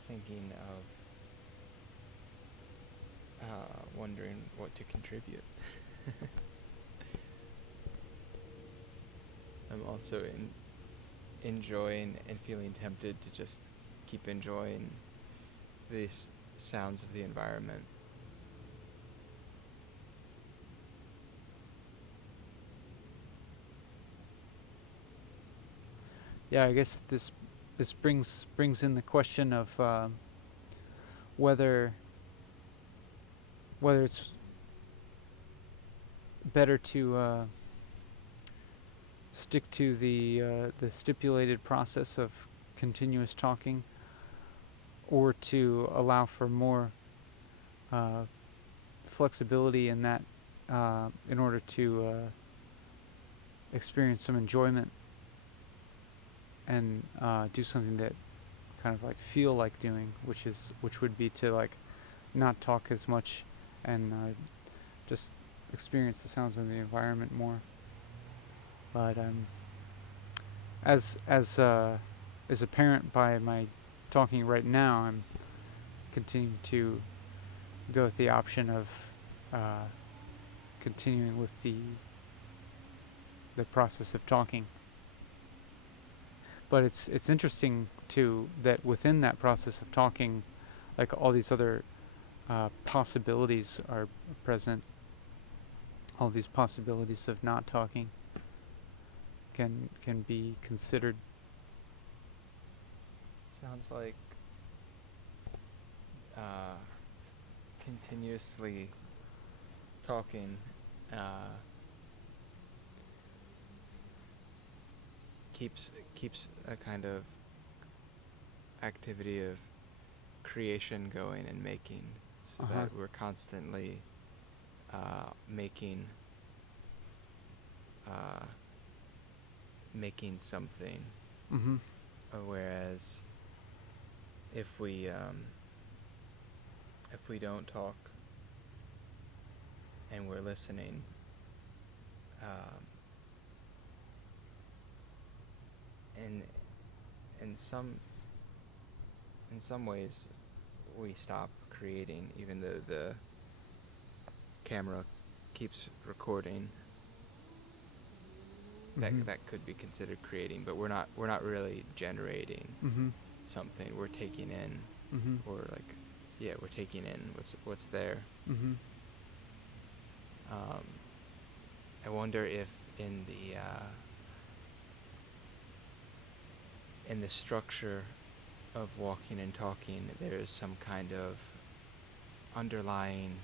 thinking of wondering what to contribute. I'm also enjoying and feeling tempted to just keep enjoying these sounds of the environment. Yeah, I guess this brings in the question of whether it's better to stick to the stipulated process of continuous talking, or to allow for more flexibility in that, in order to experience some enjoyment and do something that kind of feel like doing, which would be to not talk as much and just experience the sounds of the environment more. But as apparent by my talking right now, I'm continuing to go with the option of continuing with the process of talking. But it's interesting too that within that process of talking, all these other possibilities are present. All these possibilities of not talking can be considered. Sounds like continuously talking keeps a kind of activity of creation going and making, so that we're constantly making something. Mm-hmm. Whereas if we don't talk and we're listening, in some ways we stop creating, even though the camera keeps recording. That could be considered creating, but we're not really generating something. We're taking in, or we're taking in what's there. I wonder if in the structure of walking and talking, there's some kind of underlying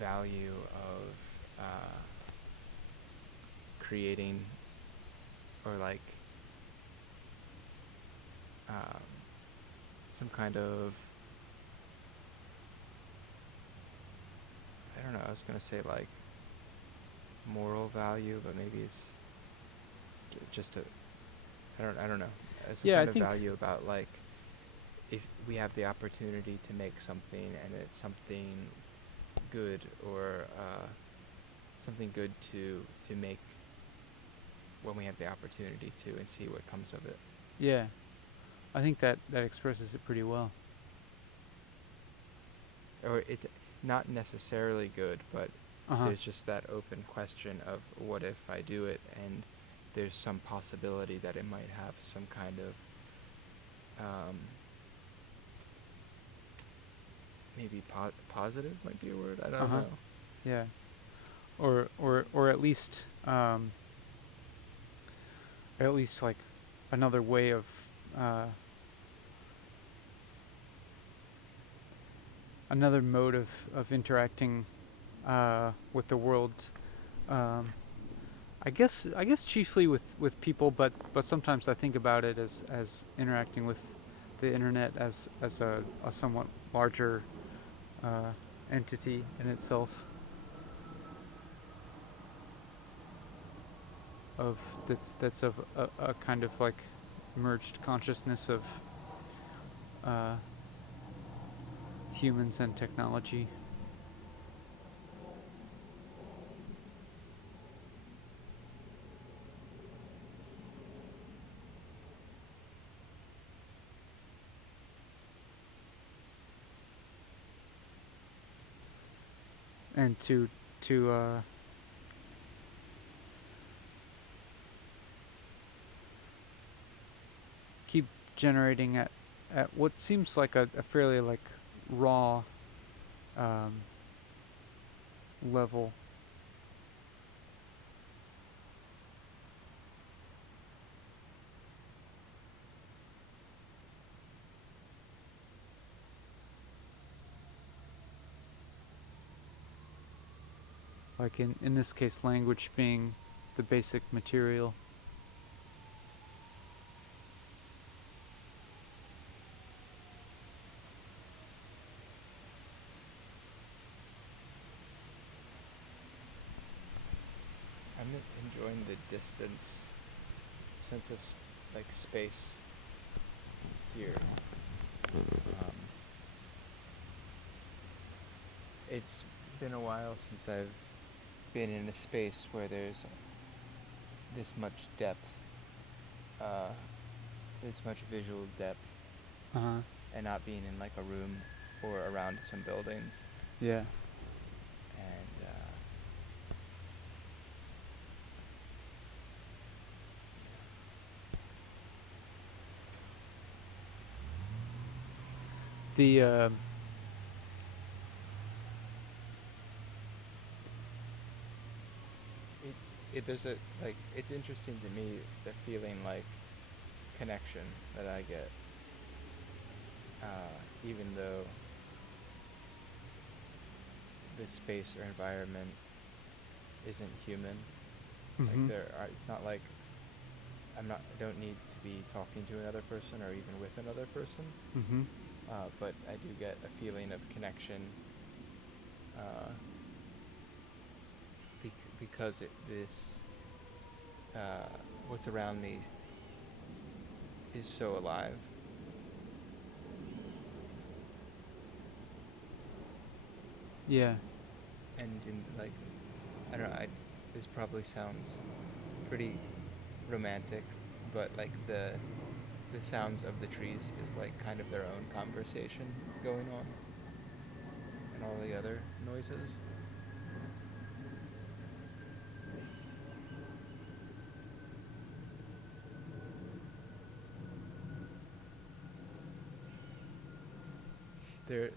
value of creating, or some kind of, I don't know, I was going to say moral value, but maybe it's just I don't know. Some kind of value about if we have the opportunity to make something and it's something good, or something good to make when we have the opportunity to, and see what comes of it. Yeah, I think that expresses it pretty well. Or it's not necessarily good, but there's just that open question of what if I do it, and there's some possibility that it might have some kind of maybe positive might be a word. I don't know. Yeah, or at least another way of another mode of interacting with the world. I guess chiefly with people, but sometimes I think about it as interacting with the internet as a somewhat larger entity in itself. That's of a kind of merged consciousness of humans and technology. And to keep generating at what seems like a fairly raw level. Like in this case, language being the basic material. I'm enjoying the distance, sense of space here. It's been a while since I've been in a space where there's this much depth, this much visual depth, and not being in a room or around some buildings. Yeah. And there's it's interesting to me, the feeling connection that I get, even though the space or environment isn't human. Mm-hmm. It's not like I don't need to be talking to another person or even with another person. Mm-hmm. But I do get a feeling of connection because what's around me is so alive. Yeah. And in like, I don't know, this probably sounds pretty romantic, but like the sounds of the trees is like kind of their own conversation going on, and all the other noises.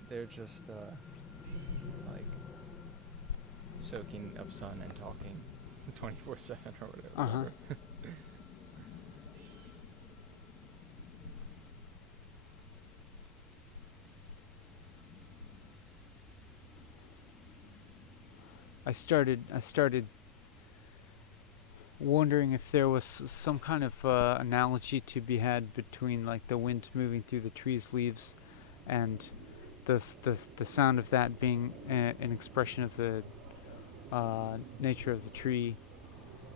They're just like soaking up sun and talking 24/7 or whatever. Uh-huh. I started wondering if there was some kind of analogy to be had between like the wind moving through the trees' leaves and the sound of that being an expression of the nature of the tree,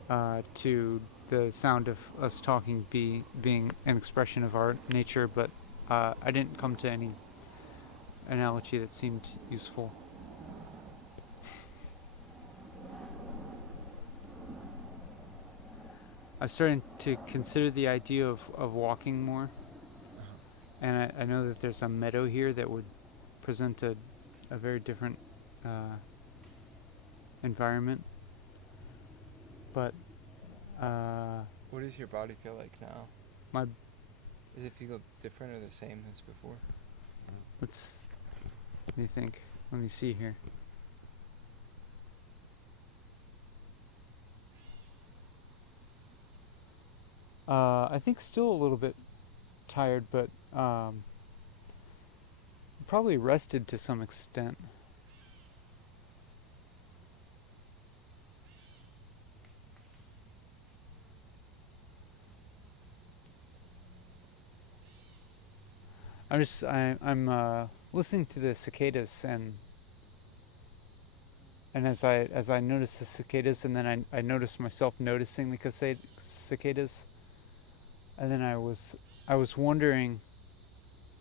to the sound of us talking being an expression of our nature, but I didn't come to any analogy that seemed useful. I'm starting to consider the idea of walking more, and I know that there's a meadow here that would present a very different environment, but What does your body feel like now? my Does it feel different or the same as before? let me think. Let me see here. I think still a little bit tired, but probably rested to some extent. I'm listening to the cicadas, and as I notice the cicadas, and then I notice myself noticing the cicadas, and then I was wondering.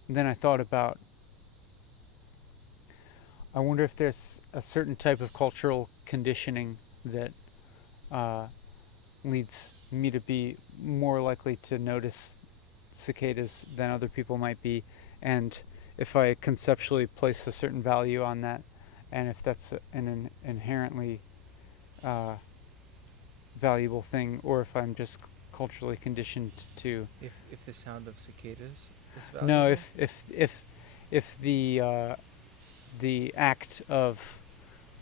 Then I thought about. I wonder if there's a certain type of cultural conditioning that leads me to be more likely to notice cicadas than other people might be, and if I conceptually place a certain value on that, and if that's an inherently valuable thing, or if I'm just culturally conditioned to. If the sound of cicadas is valuable? No, if the act of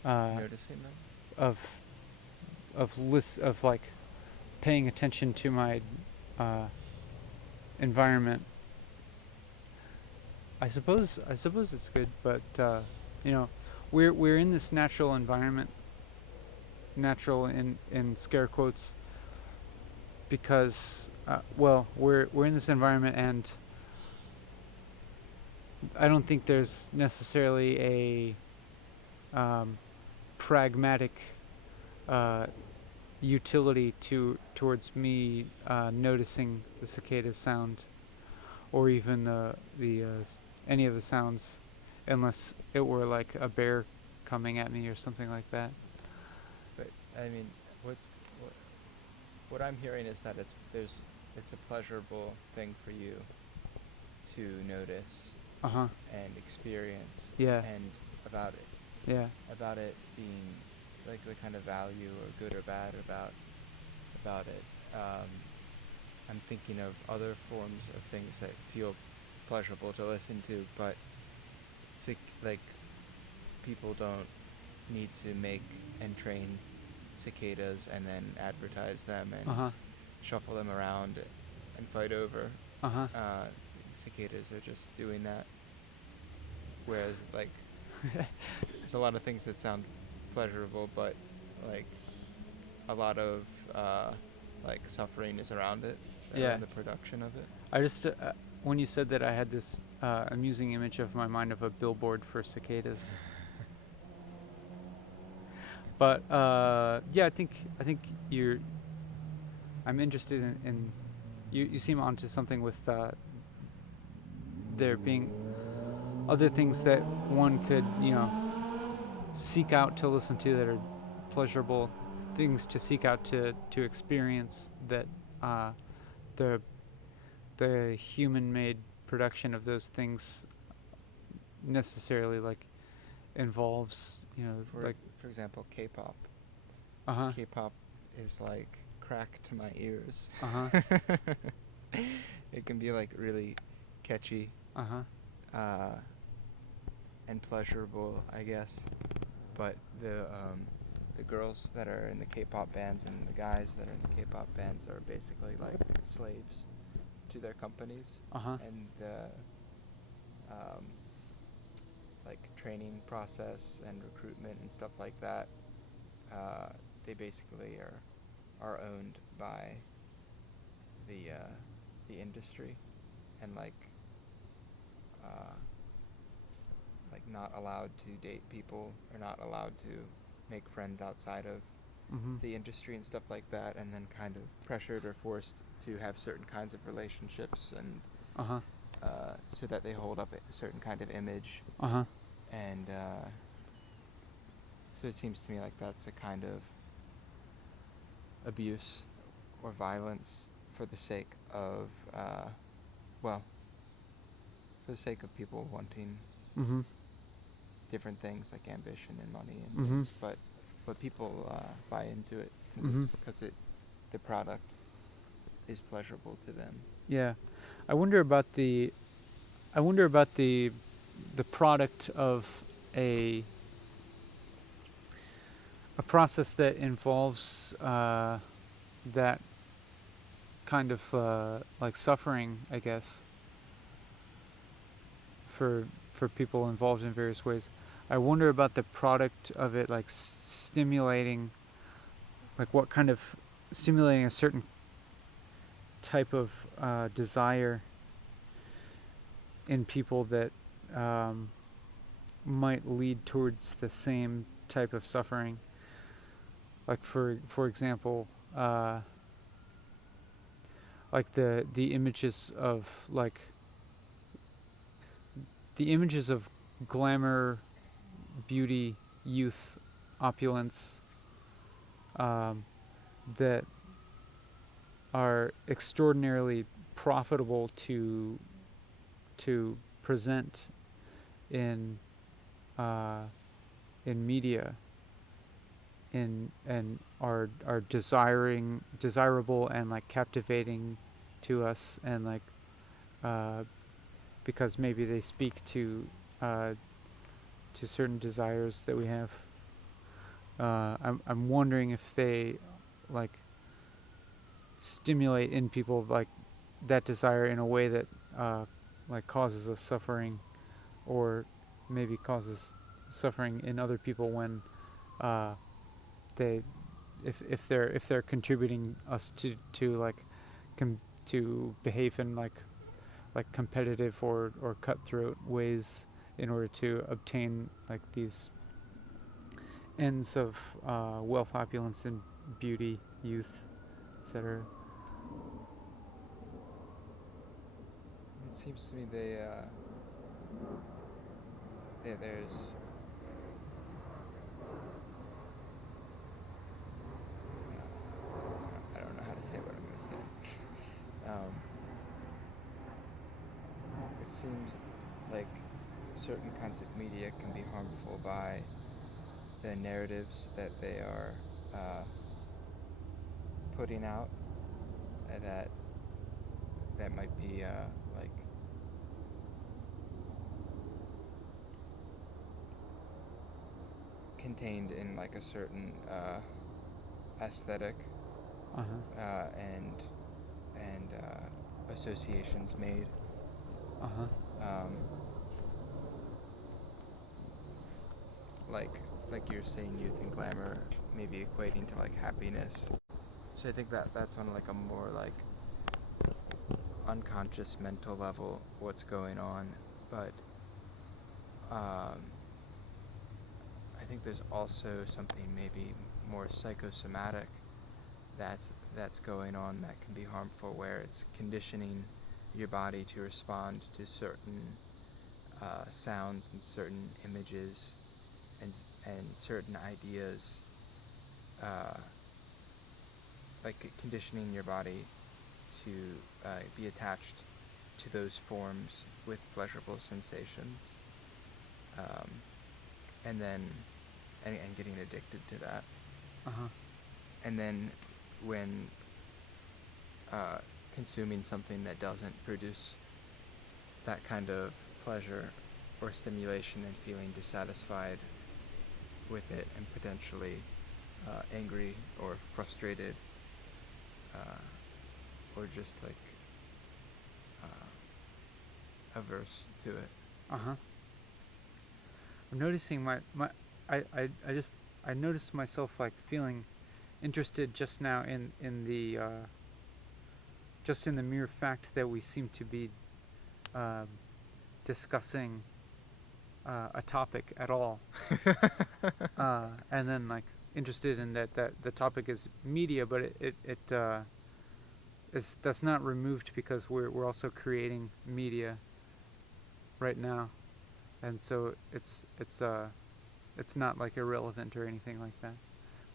Noticing them? of like paying attention to my environment. I suppose it's good, but you know, we're in this natural environment, natural in scare quotes, because well, we're in this environment, and I don't think there's necessarily a pragmatic utility towards me noticing the cicada sound, or even any of the sounds, unless it were like a bear coming at me or something like that. But I mean, what I'm hearing is that it's a pleasurable thing for you to notice and experience, Yeah. and about it. Yeah. About it being like the kind of value or good or bad about it. I'm thinking of other forms of things that feel pleasurable to listen to, but like people don't need to make and train cicadas and then advertise them and shuffle them around and fight over. Cicadas are just doing that, whereas like There's a lot of things that sound pleasurable, but like a lot of like suffering is around it, Yeah. around the production of it. I just when you said that, I had this amusing image of my mind of a billboard for cicadas. But yeah, I think you're. I'm interested in you seem onto something with there being other things that one could seek out to listen to that are pleasurable, things to seek out to experience that uh, the human-made production of those things necessarily like involves For example, K-pop. uh-huh K-pop is like crack to my ears. uh-huh It can be like really catchy uh-huh and pleasurable, I guess. But the girls that are in the K-pop bands and the guys that are in the K-pop bands are basically like slaves to their companies, and the like training process and recruitment and stuff like that. They basically are owned by the industry, and like not allowed to date people, or not allowed to make friends outside of the industry and stuff like that, and then kind of pressured or forced to have certain kinds of relationships, and so that they hold up a certain kind of image. And so it seems to me like that's a kind of abuse or violence for the sake of for the sake of people wanting different things like ambition and money and things. But people buy into it because the product is pleasurable to them. Yeah, I wonder about the product of a process that involves that kind of like suffering, I guess, for people involved in various ways. I wonder about the product of it, like stimulating, like what kind of stimulating a certain type of desire in people that might lead towards the same type of suffering. Like for example, like the images of glamour, beauty, youth, opulence, that are extraordinarily profitable to present in media, and are desirable and like captivating to us, and like because maybe they speak to certain desires that we have. I'm wondering if they like stimulate in people like that desire in a way that like causes us suffering, or maybe causes suffering in other people when they if they're contributing us to like to behave in like competitive or cutthroat ways in order to obtain like these ends of wealth, opulence, and beauty, youth, etc. It seems to me there's I don't know how to say what I'm going to say. It seems like certain kinds of media can be harmful by the narratives that they are putting out, that might be like contained in like a certain aesthetic and associations made. like you're saying, youth and glamour maybe equating to like happiness. So I think that's on like a more like unconscious mental level what's going on, but I think there's also something maybe more psychosomatic that's going on that can be harmful, where it's conditioning your body to respond to certain sounds and certain images and certain ideas, like conditioning your body to be attached to those forms with pleasurable sensations, and then and getting addicted to that. Uh-huh. And then when consuming something that doesn't produce that kind of pleasure or stimulation, and feeling dissatisfied with it and potentially angry or frustrated, or just like averse to it. Uh-huh. I'm noticing I noticed myself like feeling interested just now in the just in the mere fact that we seem to be discussing a topic at all, and then like interested in that the topic is media, but that's not removed because we're also creating media right now, and so it's not like irrelevant or anything like that.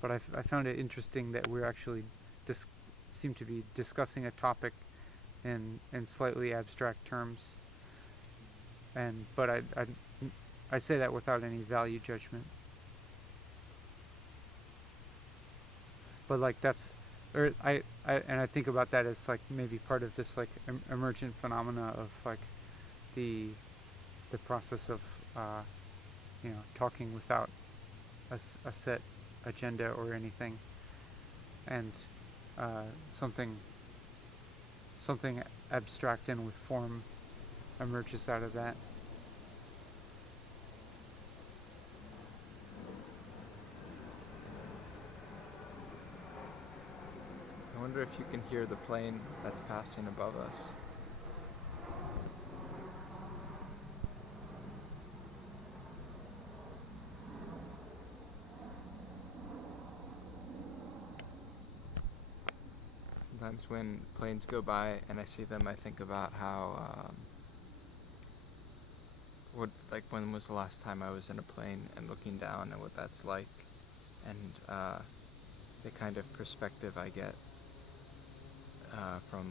But I found it interesting that we're actually seem to be discussing a topic in slightly abstract terms, but I say that without any value judgment. But like I think about that as like maybe part of this like emergent phenomena of like the process of talking without a set agenda or anything, and something abstract and with form emerges out of that. I wonder if you can hear the plane that's passing above us. Sometimes when planes go by and I see them, I think about how, when was the last time I was in a plane, and looking down and what that's like, and the kind of perspective I get from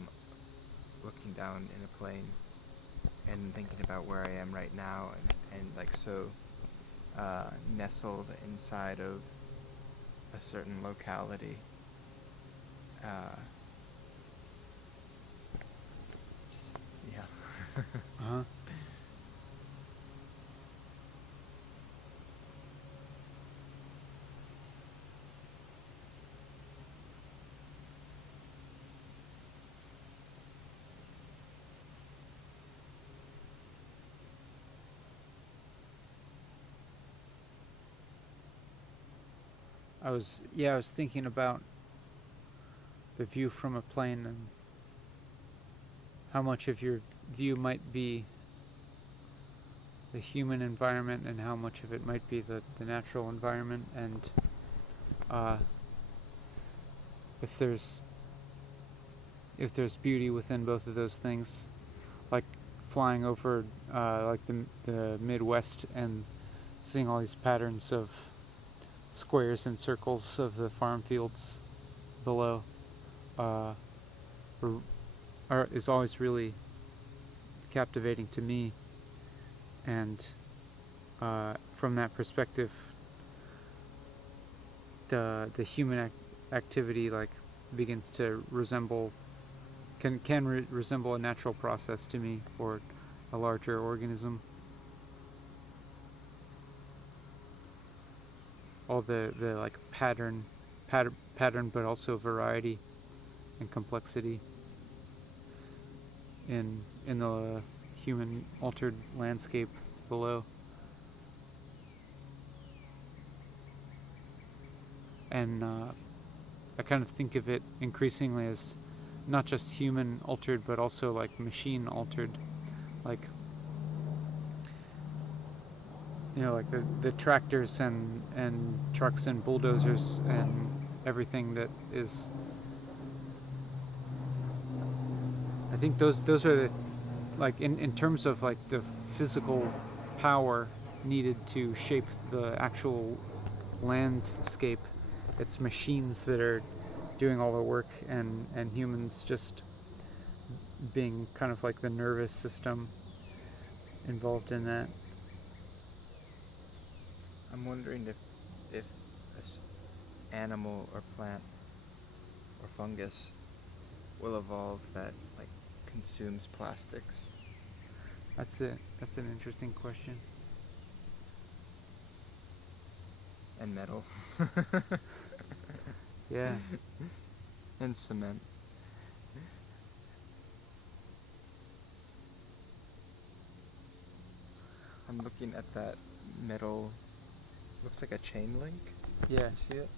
looking down in a plane and thinking about where I am right now, and like so nestled inside of a certain locality. Yeah. Uh-huh. I was thinking about the view from a plane and how much of your view might be the human environment and how much of it might be the natural environment, and if there's beauty within both of those things, like flying over like the Midwest and seeing all these patterns of squares and circles of the farm fields below is always really captivating to me. And from that perspective, the human activity like begins to can resemble a natural process to me for a larger organism. All the like pattern, but also variety and complexity in the human altered landscape below. and I kind of think of it increasingly as not just human altered, but also like machine altered, like like the tractors and trucks and bulldozers and everything that is. I think those are the, like in terms of like the physical power needed to shape the actual landscape. It's machines that are doing all the work, and humans just being kind of like the nervous system involved in that. I'm wondering if animal or plant or fungus will evolve that like consumes plastics. That's an interesting question. And metal. Yeah. And cement. I'm looking at that metal, looks like a chain link. Yeah. You see it?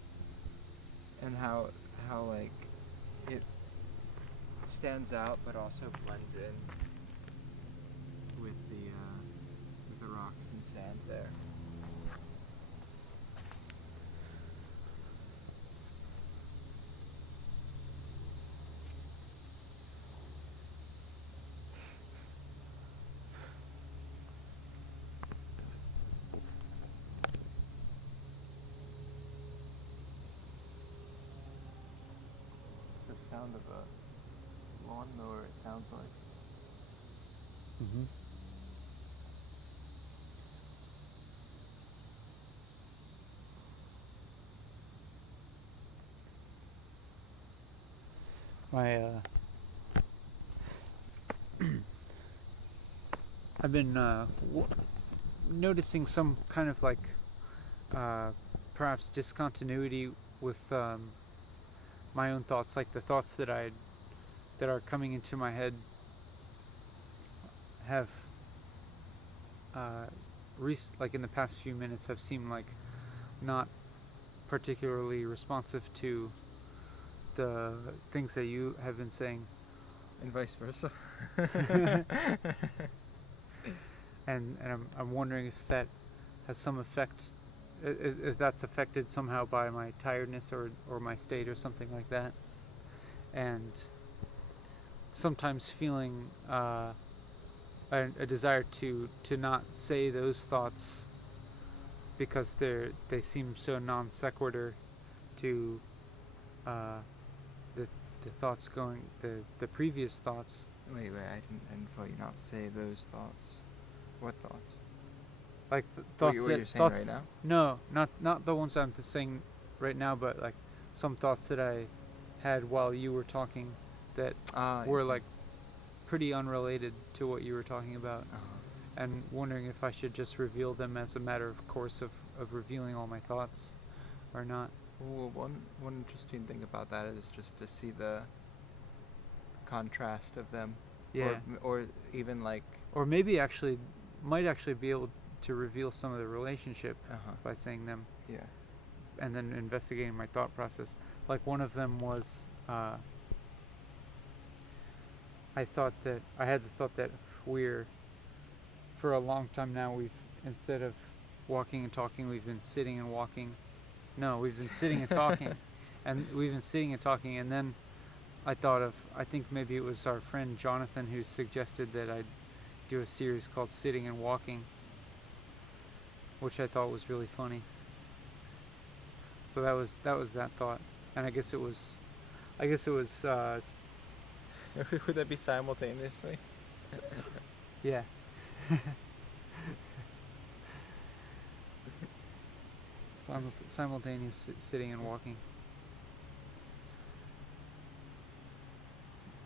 And how like it stands out but also blends in with the rocks and sand there. The sound of a lawnmower, it sounds like. Mm-hmm. I've been noticing some kind of like perhaps discontinuity with my own thoughts, like the thoughts that are coming into my head have like in the past few minutes have seemed like not particularly responsive to the things that you have been saying, and vice versa. and I'm wondering if that has some effect, if that's affected somehow by my tiredness or my state or something like that, and sometimes feeling a desire to not say those thoughts because they seem so non sequitur to the thoughts going the previous thoughts. Wait, I didn't fully not say those thoughts. What thoughts? Like thoughts what that you're saying thoughts. Right No, now? not the ones I'm saying right now, but like some thoughts that I had while you were talking that were like pretty unrelated to what you were talking about, and wondering if I should just reveal them as a matter of course of revealing all my thoughts or not. Well, one interesting thing about that is just to see the contrast of them. Yeah. Or even like. Or maybe might actually be able to reveal some of the relationship by saying them. Yeah. And then investigating my thought process. Like one of them was, I had the thought that for a long time now, instead of walking and talking, we've been sitting and walking. No, we've been sitting and talking. And then I think maybe it was our friend Jonathan who suggested that I'd do a series called Sitting and Walking, which I thought was really funny. So that was that thought, and I guess it was. Would that be simultaneously? Yeah. Simultaneous sitting and walking.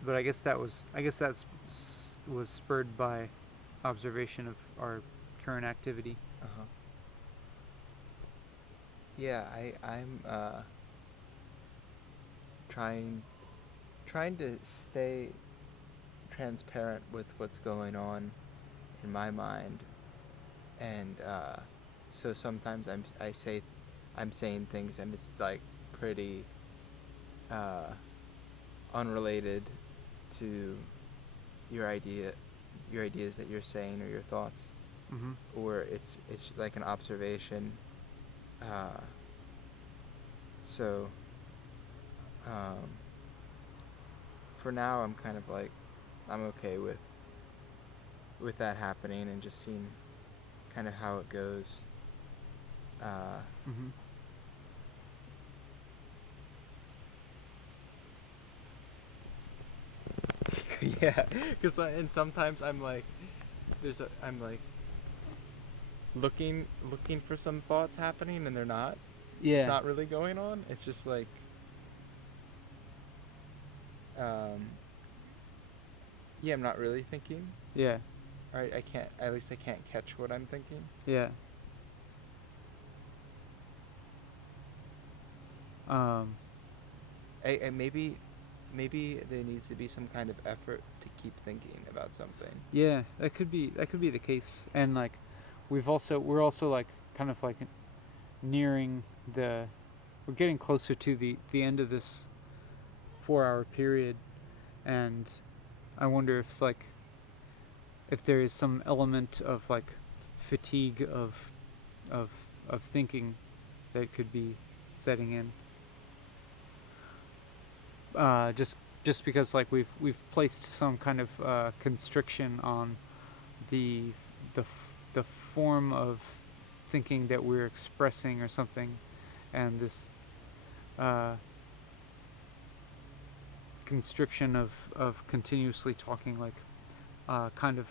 But I guess that was spurred by observation of our current activity. Yeah, I'm trying to stay transparent with what's going on in my mind, and so sometimes I'm saying things and it's like pretty unrelated to your ideas that you're saying or your thoughts, Mm-hmm. or it's like an observation. So for now, I'm kind of like, I'm okay with that happening and just seeing kind of how it goes. Mm-hmm. Yeah, because and sometimes I'm like, I'm like looking for some thoughts happening and they're not. Yeah. It's not really going on. It's just like, yeah, I'm not really thinking. Yeah. Right? At least I can't catch what I'm thinking. Yeah. Maybe there needs to be some kind of effort to keep thinking about something. Yeah, that could be the case. And like we're also like kind of like nearing we're getting closer to the end of this 4-hour period, and I wonder if there is some element of like fatigue of thinking that could be setting in. Just because like we've placed some kind of constriction on the the form of thinking that we're expressing or something, and this constriction of continuously talking like kind of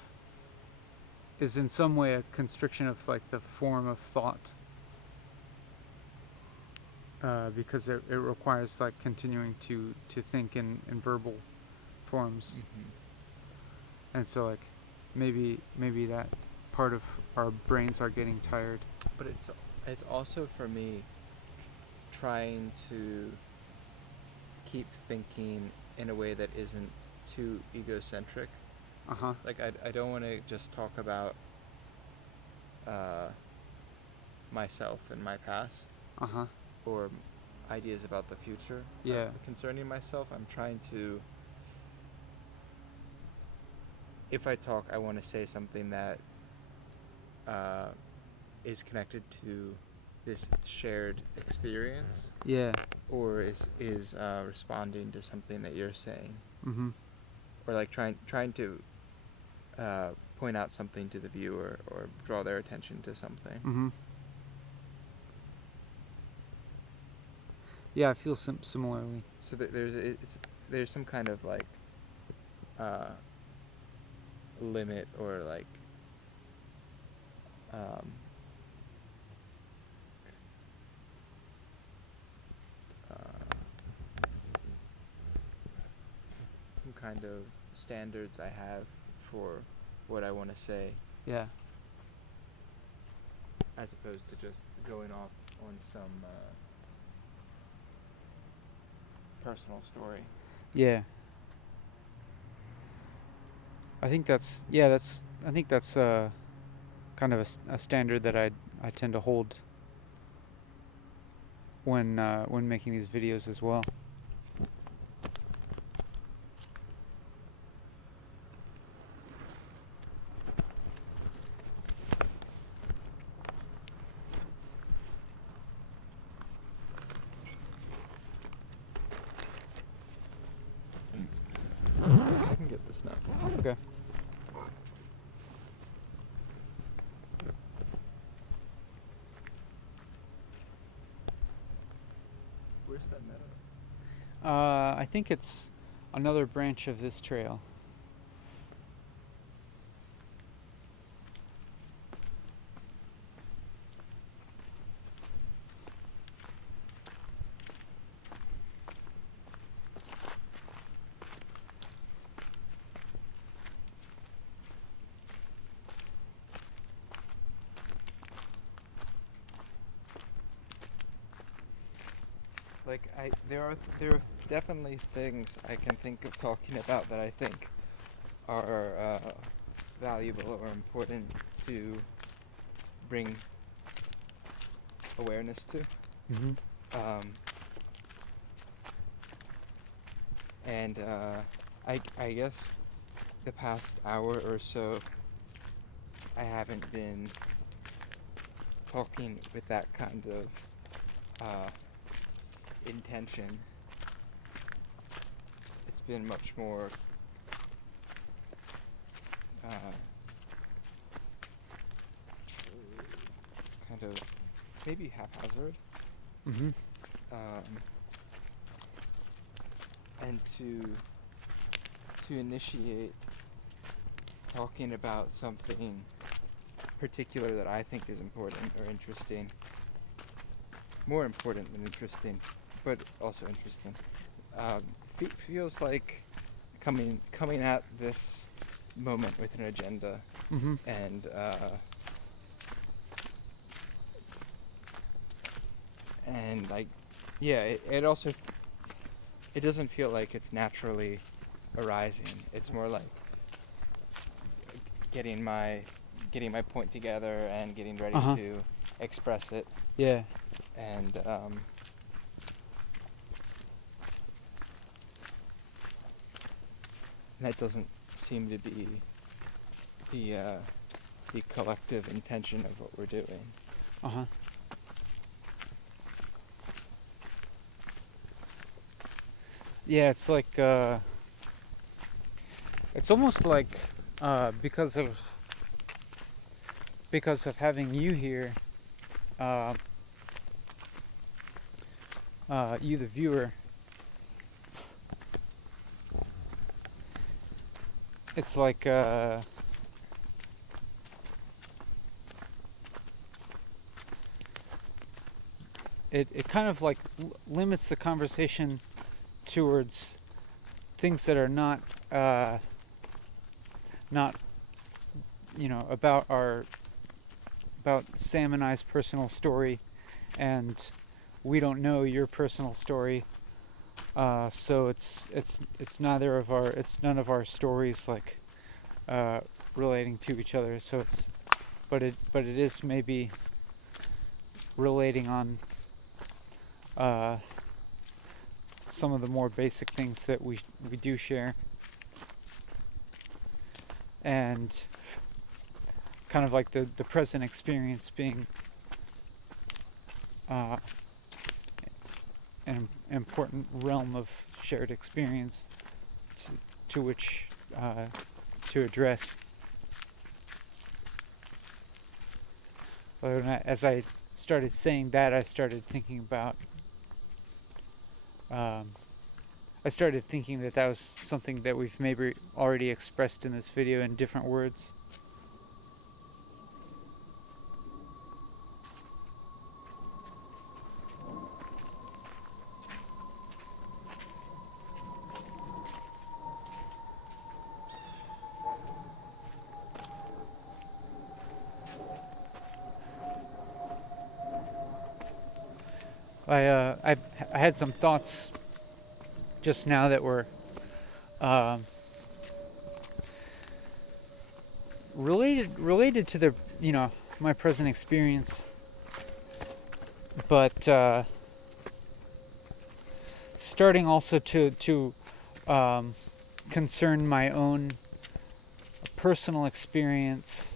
is in some way a constriction of like the form of thought, because it requires like continuing to think in verbal forms. Mm-hmm. And so like maybe that part of our brains are getting tired. But it's also for me trying to keep thinking in a way that isn't too egocentric. Uh-huh. Like I don't want to just talk about myself and my past. Uh-huh. Or ideas about the future. Yeah. Concerning myself, I'm trying to, if I talk, I want to say something that is connected to this shared experience. Yeah. Or is responding to something that you're saying. Mm-hmm. Or like trying to point out something to the viewer or draw their attention to something. Mm-hmm. Yeah, I feel similarly. So there's some kind of like limit or like some kind of standards I have for what I want to say. Yeah. As opposed to just going off on some personal story. Yeah. I think that's kind of a standard that I tend to hold when making these videos as well. I can get this now. Okay. Where's that meadow? I think it's another branch of this trail. Like there are definitely things I can think of talking about that I think are valuable or important to bring awareness to. Mm-hmm. And I guess the past hour or so, I haven't been talking with that kind of intention. It's been much more kind of maybe haphazard. Mm-hmm. And to initiate talking about something particular that I think is important or interesting, more important than interesting, but also interesting, feels like coming at this moment with an agenda. Mm-hmm. And like, yeah, it also, it doesn't feel like it's naturally arising. It's more like getting my point together and getting ready to express it. Yeah. And that doesn't seem to be the collective intention of what we're doing. Uh-huh. Yeah, it's like, it's almost like, because of having you here, you the viewer, it's like, it kind of like limits the conversation towards things that are not about Sam and I's personal story, and we don't know your personal story, so it's none of our stories like relating to each other. So but it is maybe relating on some of the more basic things that we do share, and kind of like the present experience being an important realm of shared experience to which to address. As I started saying that, I started thinking about that was something that we've maybe already expressed in this video in different words. I had some thoughts just now that were related to the my present experience, but starting also to concern my own personal experience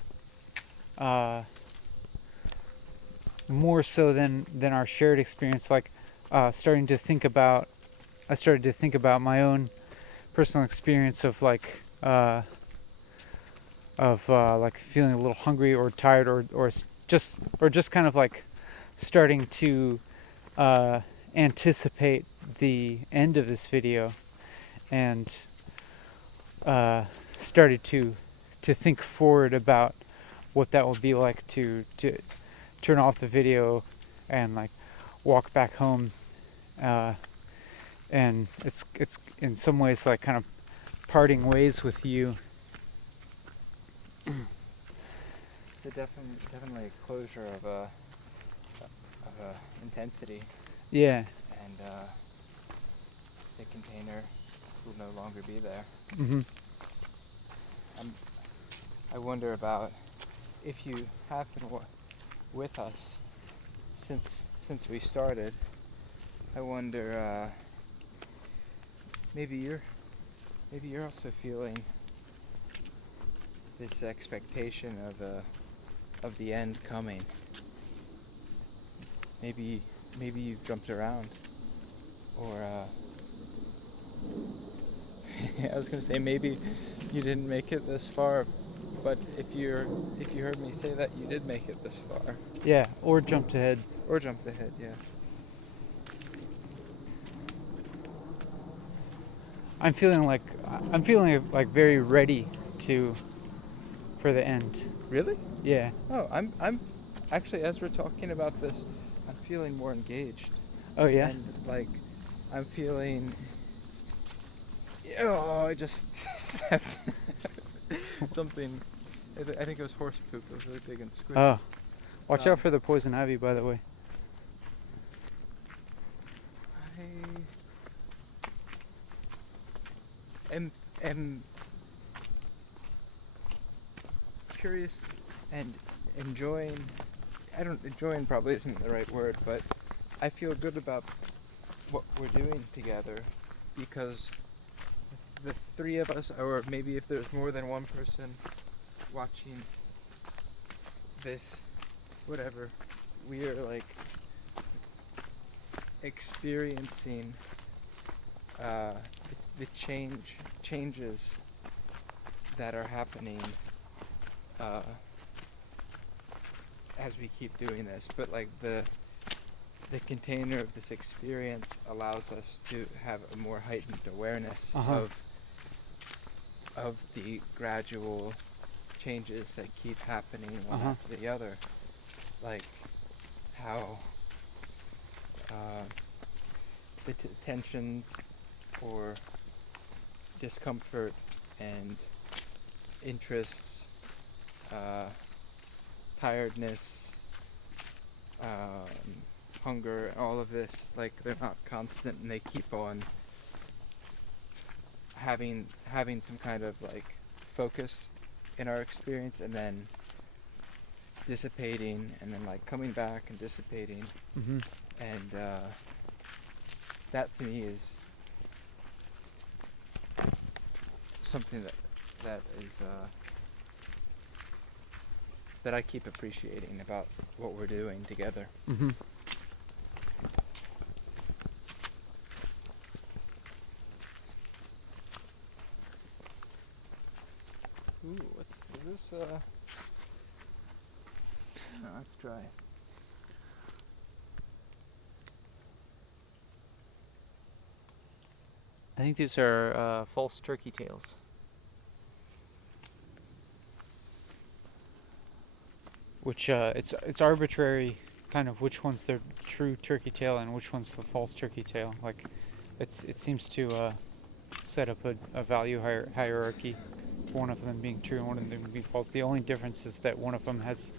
more so than our shared experience. Like I started to think about my own personal experience of like feeling a little hungry or tired or just kind of like starting to anticipate the end of this video, and started to think forward about what that will be like to turn off the video and like walk back home, and it's in some ways like kind of parting ways with you. It's definitely a closure of a intensity. Yeah. And the container will no longer be there. Mm-hmm. I wonder about if you have been with us since we started. I wonder maybe you're also feeling this expectation of the end coming. Maybe you've jumped around, or I was gonna say maybe you didn't make it this far, but if you heard me say that, you did make it this far. Yeah, or jumped ahead. Or jumped ahead, yeah. I'm feeling like very ready for the end. Really? Yeah. Oh, I'm actually, as we're talking about this, I'm feeling more engaged. Oh yeah. And like, I'm feeling. Oh, I just stepped something. I think it was horse poop. It was really big and squishy. Oh, watch out for the poison ivy, by the way. I am curious and enjoying. Enjoying probably isn't the right word, but I feel good about what we're doing together, because the three of us, or maybe if there's more than one person watching this, whatever, we are like experiencing the changes that are happening as we keep doing this, but like the container of this experience allows us to have a more heightened awareness of the gradual changes that keep happening one after the other, like how the tensions or discomfort and interests, tiredness, hunger, all of this, like they're not constant, and they keep on having some kind of like focus in our experience, and then dissipating, and then like coming back and dissipating. And that to me is something that is that I keep appreciating about what we're doing together. Ooh, is this no, let's try. I think these are false turkey tails. Which it's arbitrary, kind of which one's the true turkey tail and which one's the false turkey tail. Like, it seems to set up a value hierarchy. One of them being true and one of them being false. The only difference is that one of them has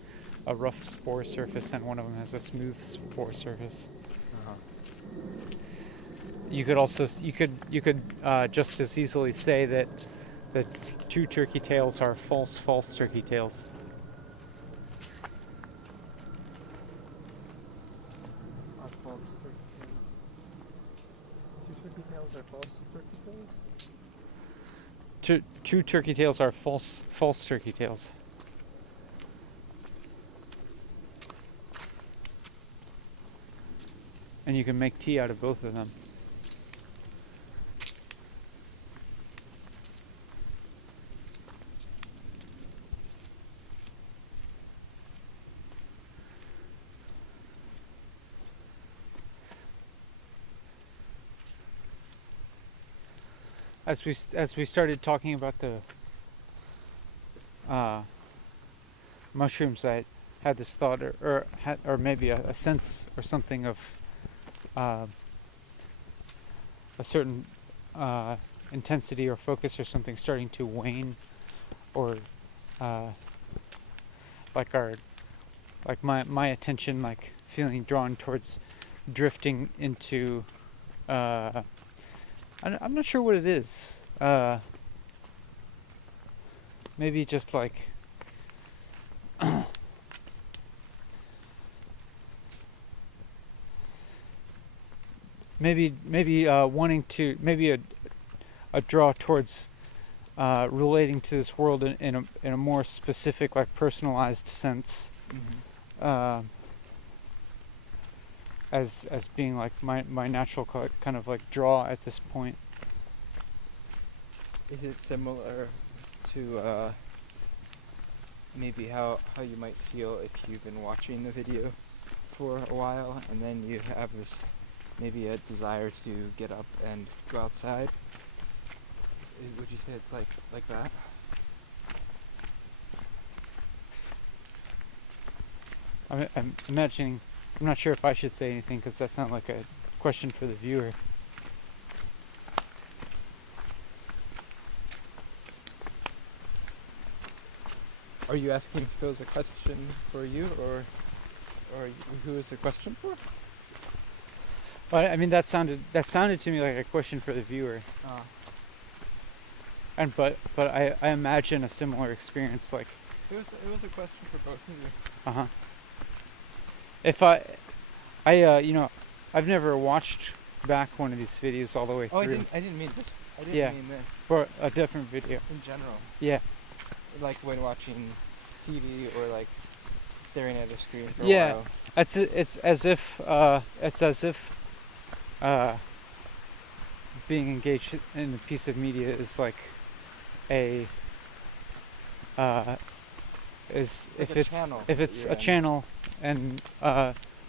a rough spore surface and one of them has a smooth spore surface. You could also just as easily say that two turkey tails are false turkey tails. Are false turkey tails? Two turkey tails are false turkey tails? True turkey tails are false turkey tails. And you can make tea out of both of them. As we started talking about the mushrooms, I had this thought, or maybe a sense or something of a certain intensity or focus or something starting to wane, or like my attention like feeling drawn towards drifting into I'm not sure what it is. Maybe just like maybe wanting to, maybe a draw towards relating to this world in a more specific, like personalized sense, as being like my natural kind of like draw at this point. Is it similar to maybe how you might feel if you've been watching the video for a while and then you have this maybe a desire to get up and go outside? Would you say it's like that? I'm imagining. I'm not sure if I should say anything because that sounds like a question for the viewer. Are you asking if those a question for you, or who is the question for? But I mean, that sounded to me like a question for the viewer. And but I imagine a similar experience, like It was a question for both of you. If I've never watched back one of these videos all the way through. I didn't mean this. I didn't mean this. For a different video. In general. Yeah. Like when watching TV or like staring at a screen for a while. It's as if being engaged in a piece of media is like a if it's a channel and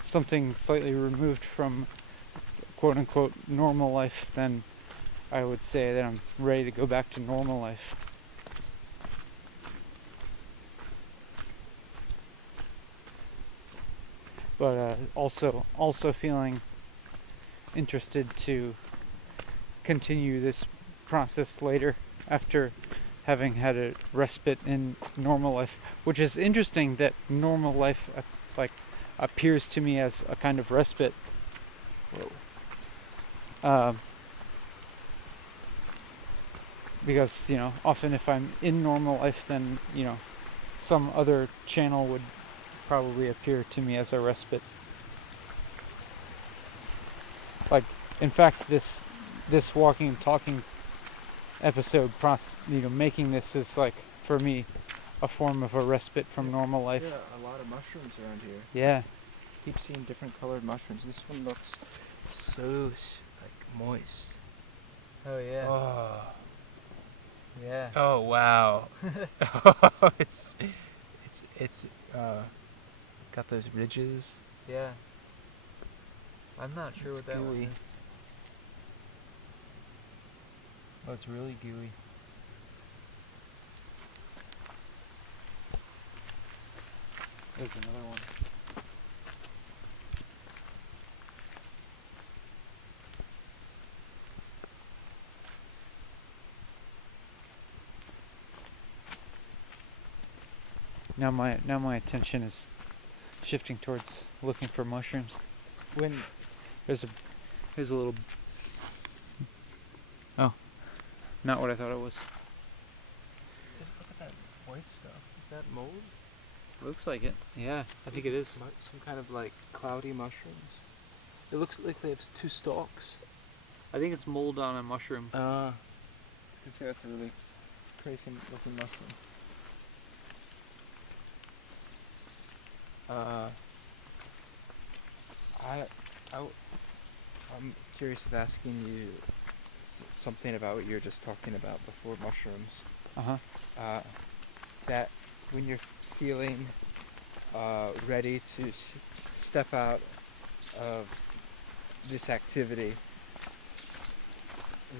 something slightly removed from quote unquote normal life, then I would say that I'm ready to go back to normal life. But also feeling interested to continue this process later after having had a respite in normal life, which is interesting that normal life appears to me as a kind of respite. Because often if I'm in normal life, then some other channel would probably appear to me as a respite. Like, in fact, this walking and talking episode making this is like, for me, a form of a respite from normal life. Yeah, a lot of mushrooms around here. Yeah. Keep seeing different colored mushrooms. This one looks so moist. Oh yeah. Oh. Yeah. Oh wow. it's got those ridges. Yeah. I'm not sure It's what that one gooey. is. Oh, it's really gooey. There's another one. Now my attention is shifting towards looking for mushrooms. When Here's a little. Oh, not what I thought it was. just look at that white stuff. Is that mold? Looks like it. Yeah, I think it is. Some kind of like cloudy mushrooms. It looks like they have two stalks. I think it's mold on a mushroom. You can see that's a really crazy looking mushroom. I'm curious of asking you something about what you were just talking about before mushrooms. That when you're feeling ready to step out of this activity,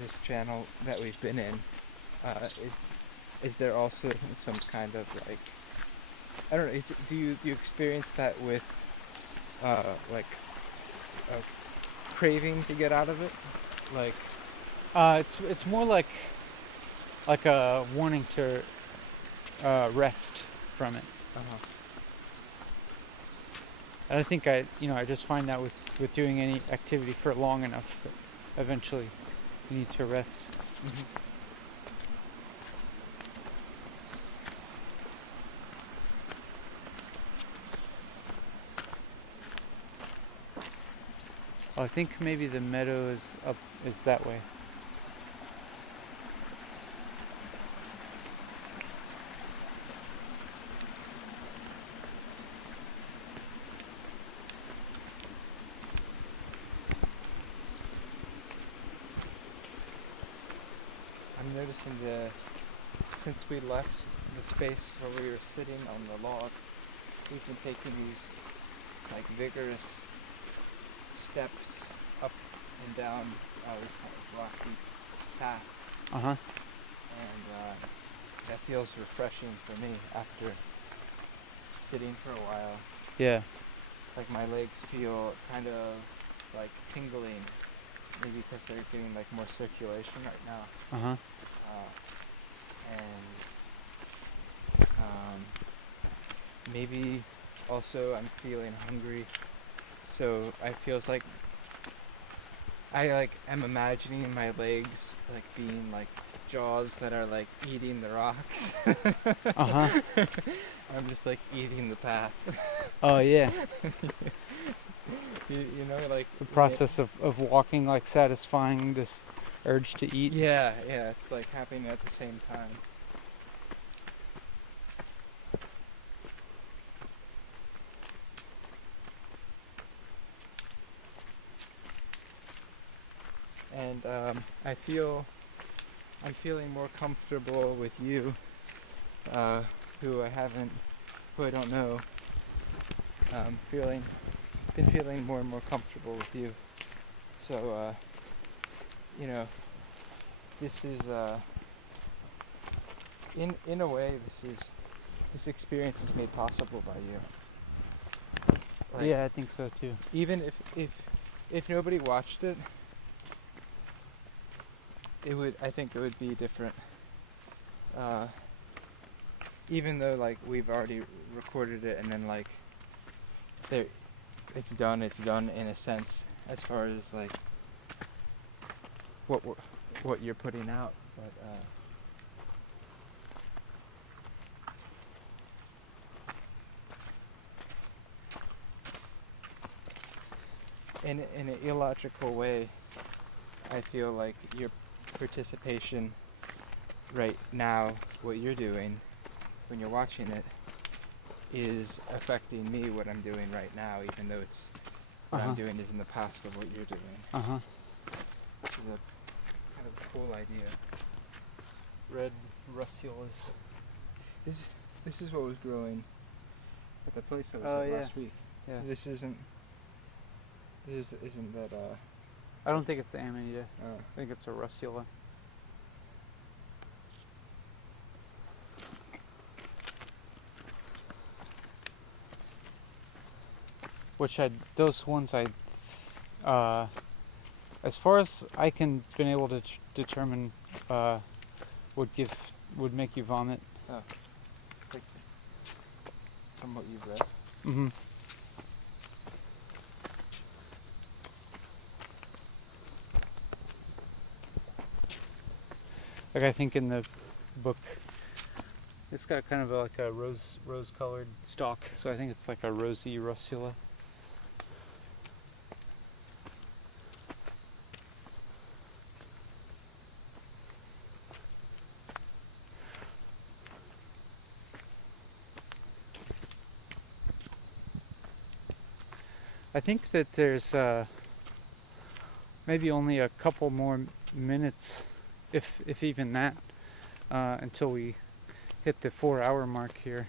this channel that we've been in, is there also some kind of like, I don't know, do you experience that with like a craving to get out of it? Like It's more like a wanting to rest from it. And I think I just find that with doing any activity for long enough, that eventually you need to rest. Oh, I think maybe the meadow is that way. since we left the space where we were sitting on the log, we've been taking these like vigorous steps up and down this kind of rocky path. Uh-huh. And that feels refreshing for me after sitting for a while. Yeah. Like my legs feel kind of like tingling, maybe because they're getting like more circulation right now. Uh-huh. Maybe also I'm feeling hungry, so I feels like I like am imagining my legs like being like jaws that are like eating the rocks. Uh-huh. I'm just like eating the path. Oh, yeah. You know, like The process of walking, like satisfying this urge to eat. yeah, it's like happening at the same time. And I'm feeling more comfortable with you, who I don't know. Been feeling more and more comfortable with you. So, this is, in a way, this experience is made possible by you. Like, Yeah, I think so too. even if nobody watched it, I think it would be different. Even though like we've already recorded it and then like it's done in a sense as far as like what you're putting out, but in an illogical way, I feel like your participation right now, what you're doing when you're watching it, is affecting me what I'm doing right now, even though it's what I'm doing is in the past of what you're doing. Uh-huh. Which is a kind of cool idea. Red russulas. This is what was growing at the place I was Oh, at yeah. last week. Yeah. This isn't that I don't think it's the amanita. oh. I think it's a russula. Those ones as far as I can been able to determine, would make you vomit. Oh. Like, from what you've read. Mm-hmm. Like I think in the book, it's got kind of like a rose-colored stalk, so I think it's like a rosy russula. I think that there's maybe only a couple more minutes, if even that, until we hit the 4-hour mark here.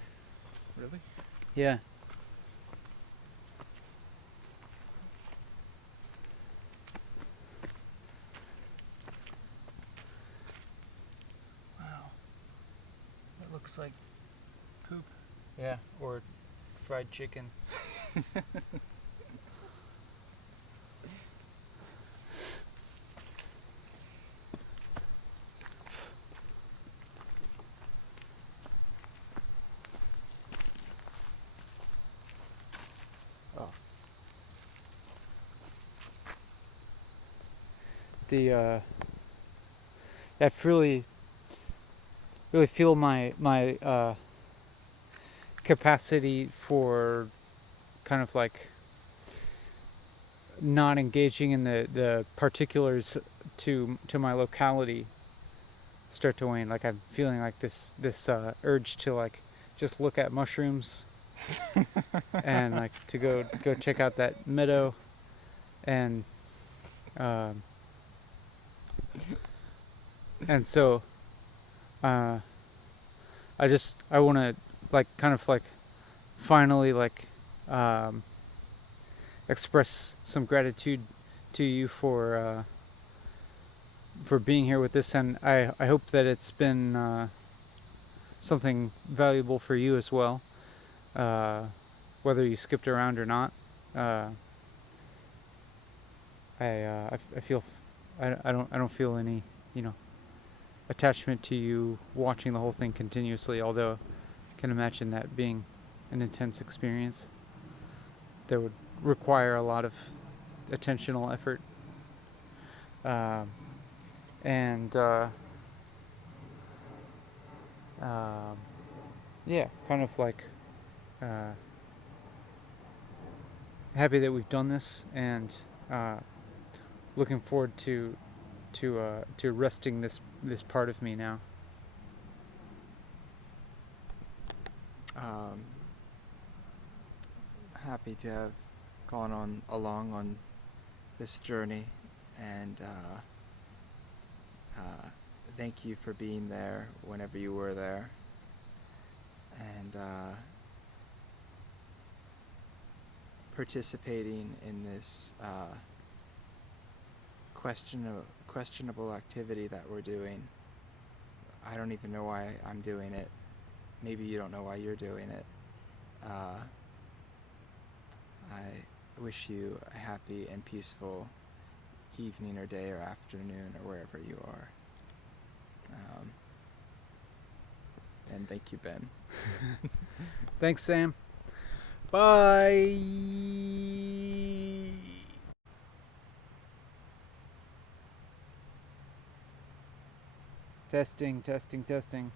Really? Yeah. Wow. That looks like poop. Yeah, or fried chicken. Oh. I really feel my capacity for kind of like not engaging in the particulars to my locality start to wane. Like I'm feeling like this urge to like just look at mushrooms and like to go check out that meadow and so uh, I want to like kind of like finally like um, express some gratitude to you for being here with this, and I hope that it's been something valuable for you as well, uh, whether you skipped around or not. Uh, I feel I don't feel any, you know, attachment to you watching the whole thing continuously, although I can imagine that being an intense experience that would require a lot of attentional effort. Um, and um, yeah, kind of like uh, happy that we've done this, and uh, looking forward to resting this part of me now. Um, Happy to have gone on along on this journey, and thank you for being there whenever you were there, and participating in this questionable activity that we're doing. I don't even know why I'm doing it. Maybe you don't know why you're doing it. I wish you a happy and peaceful evening or day or afternoon or wherever you are. And thank you, Ben. Thanks, Sam. Bye. Testing, testing, testing.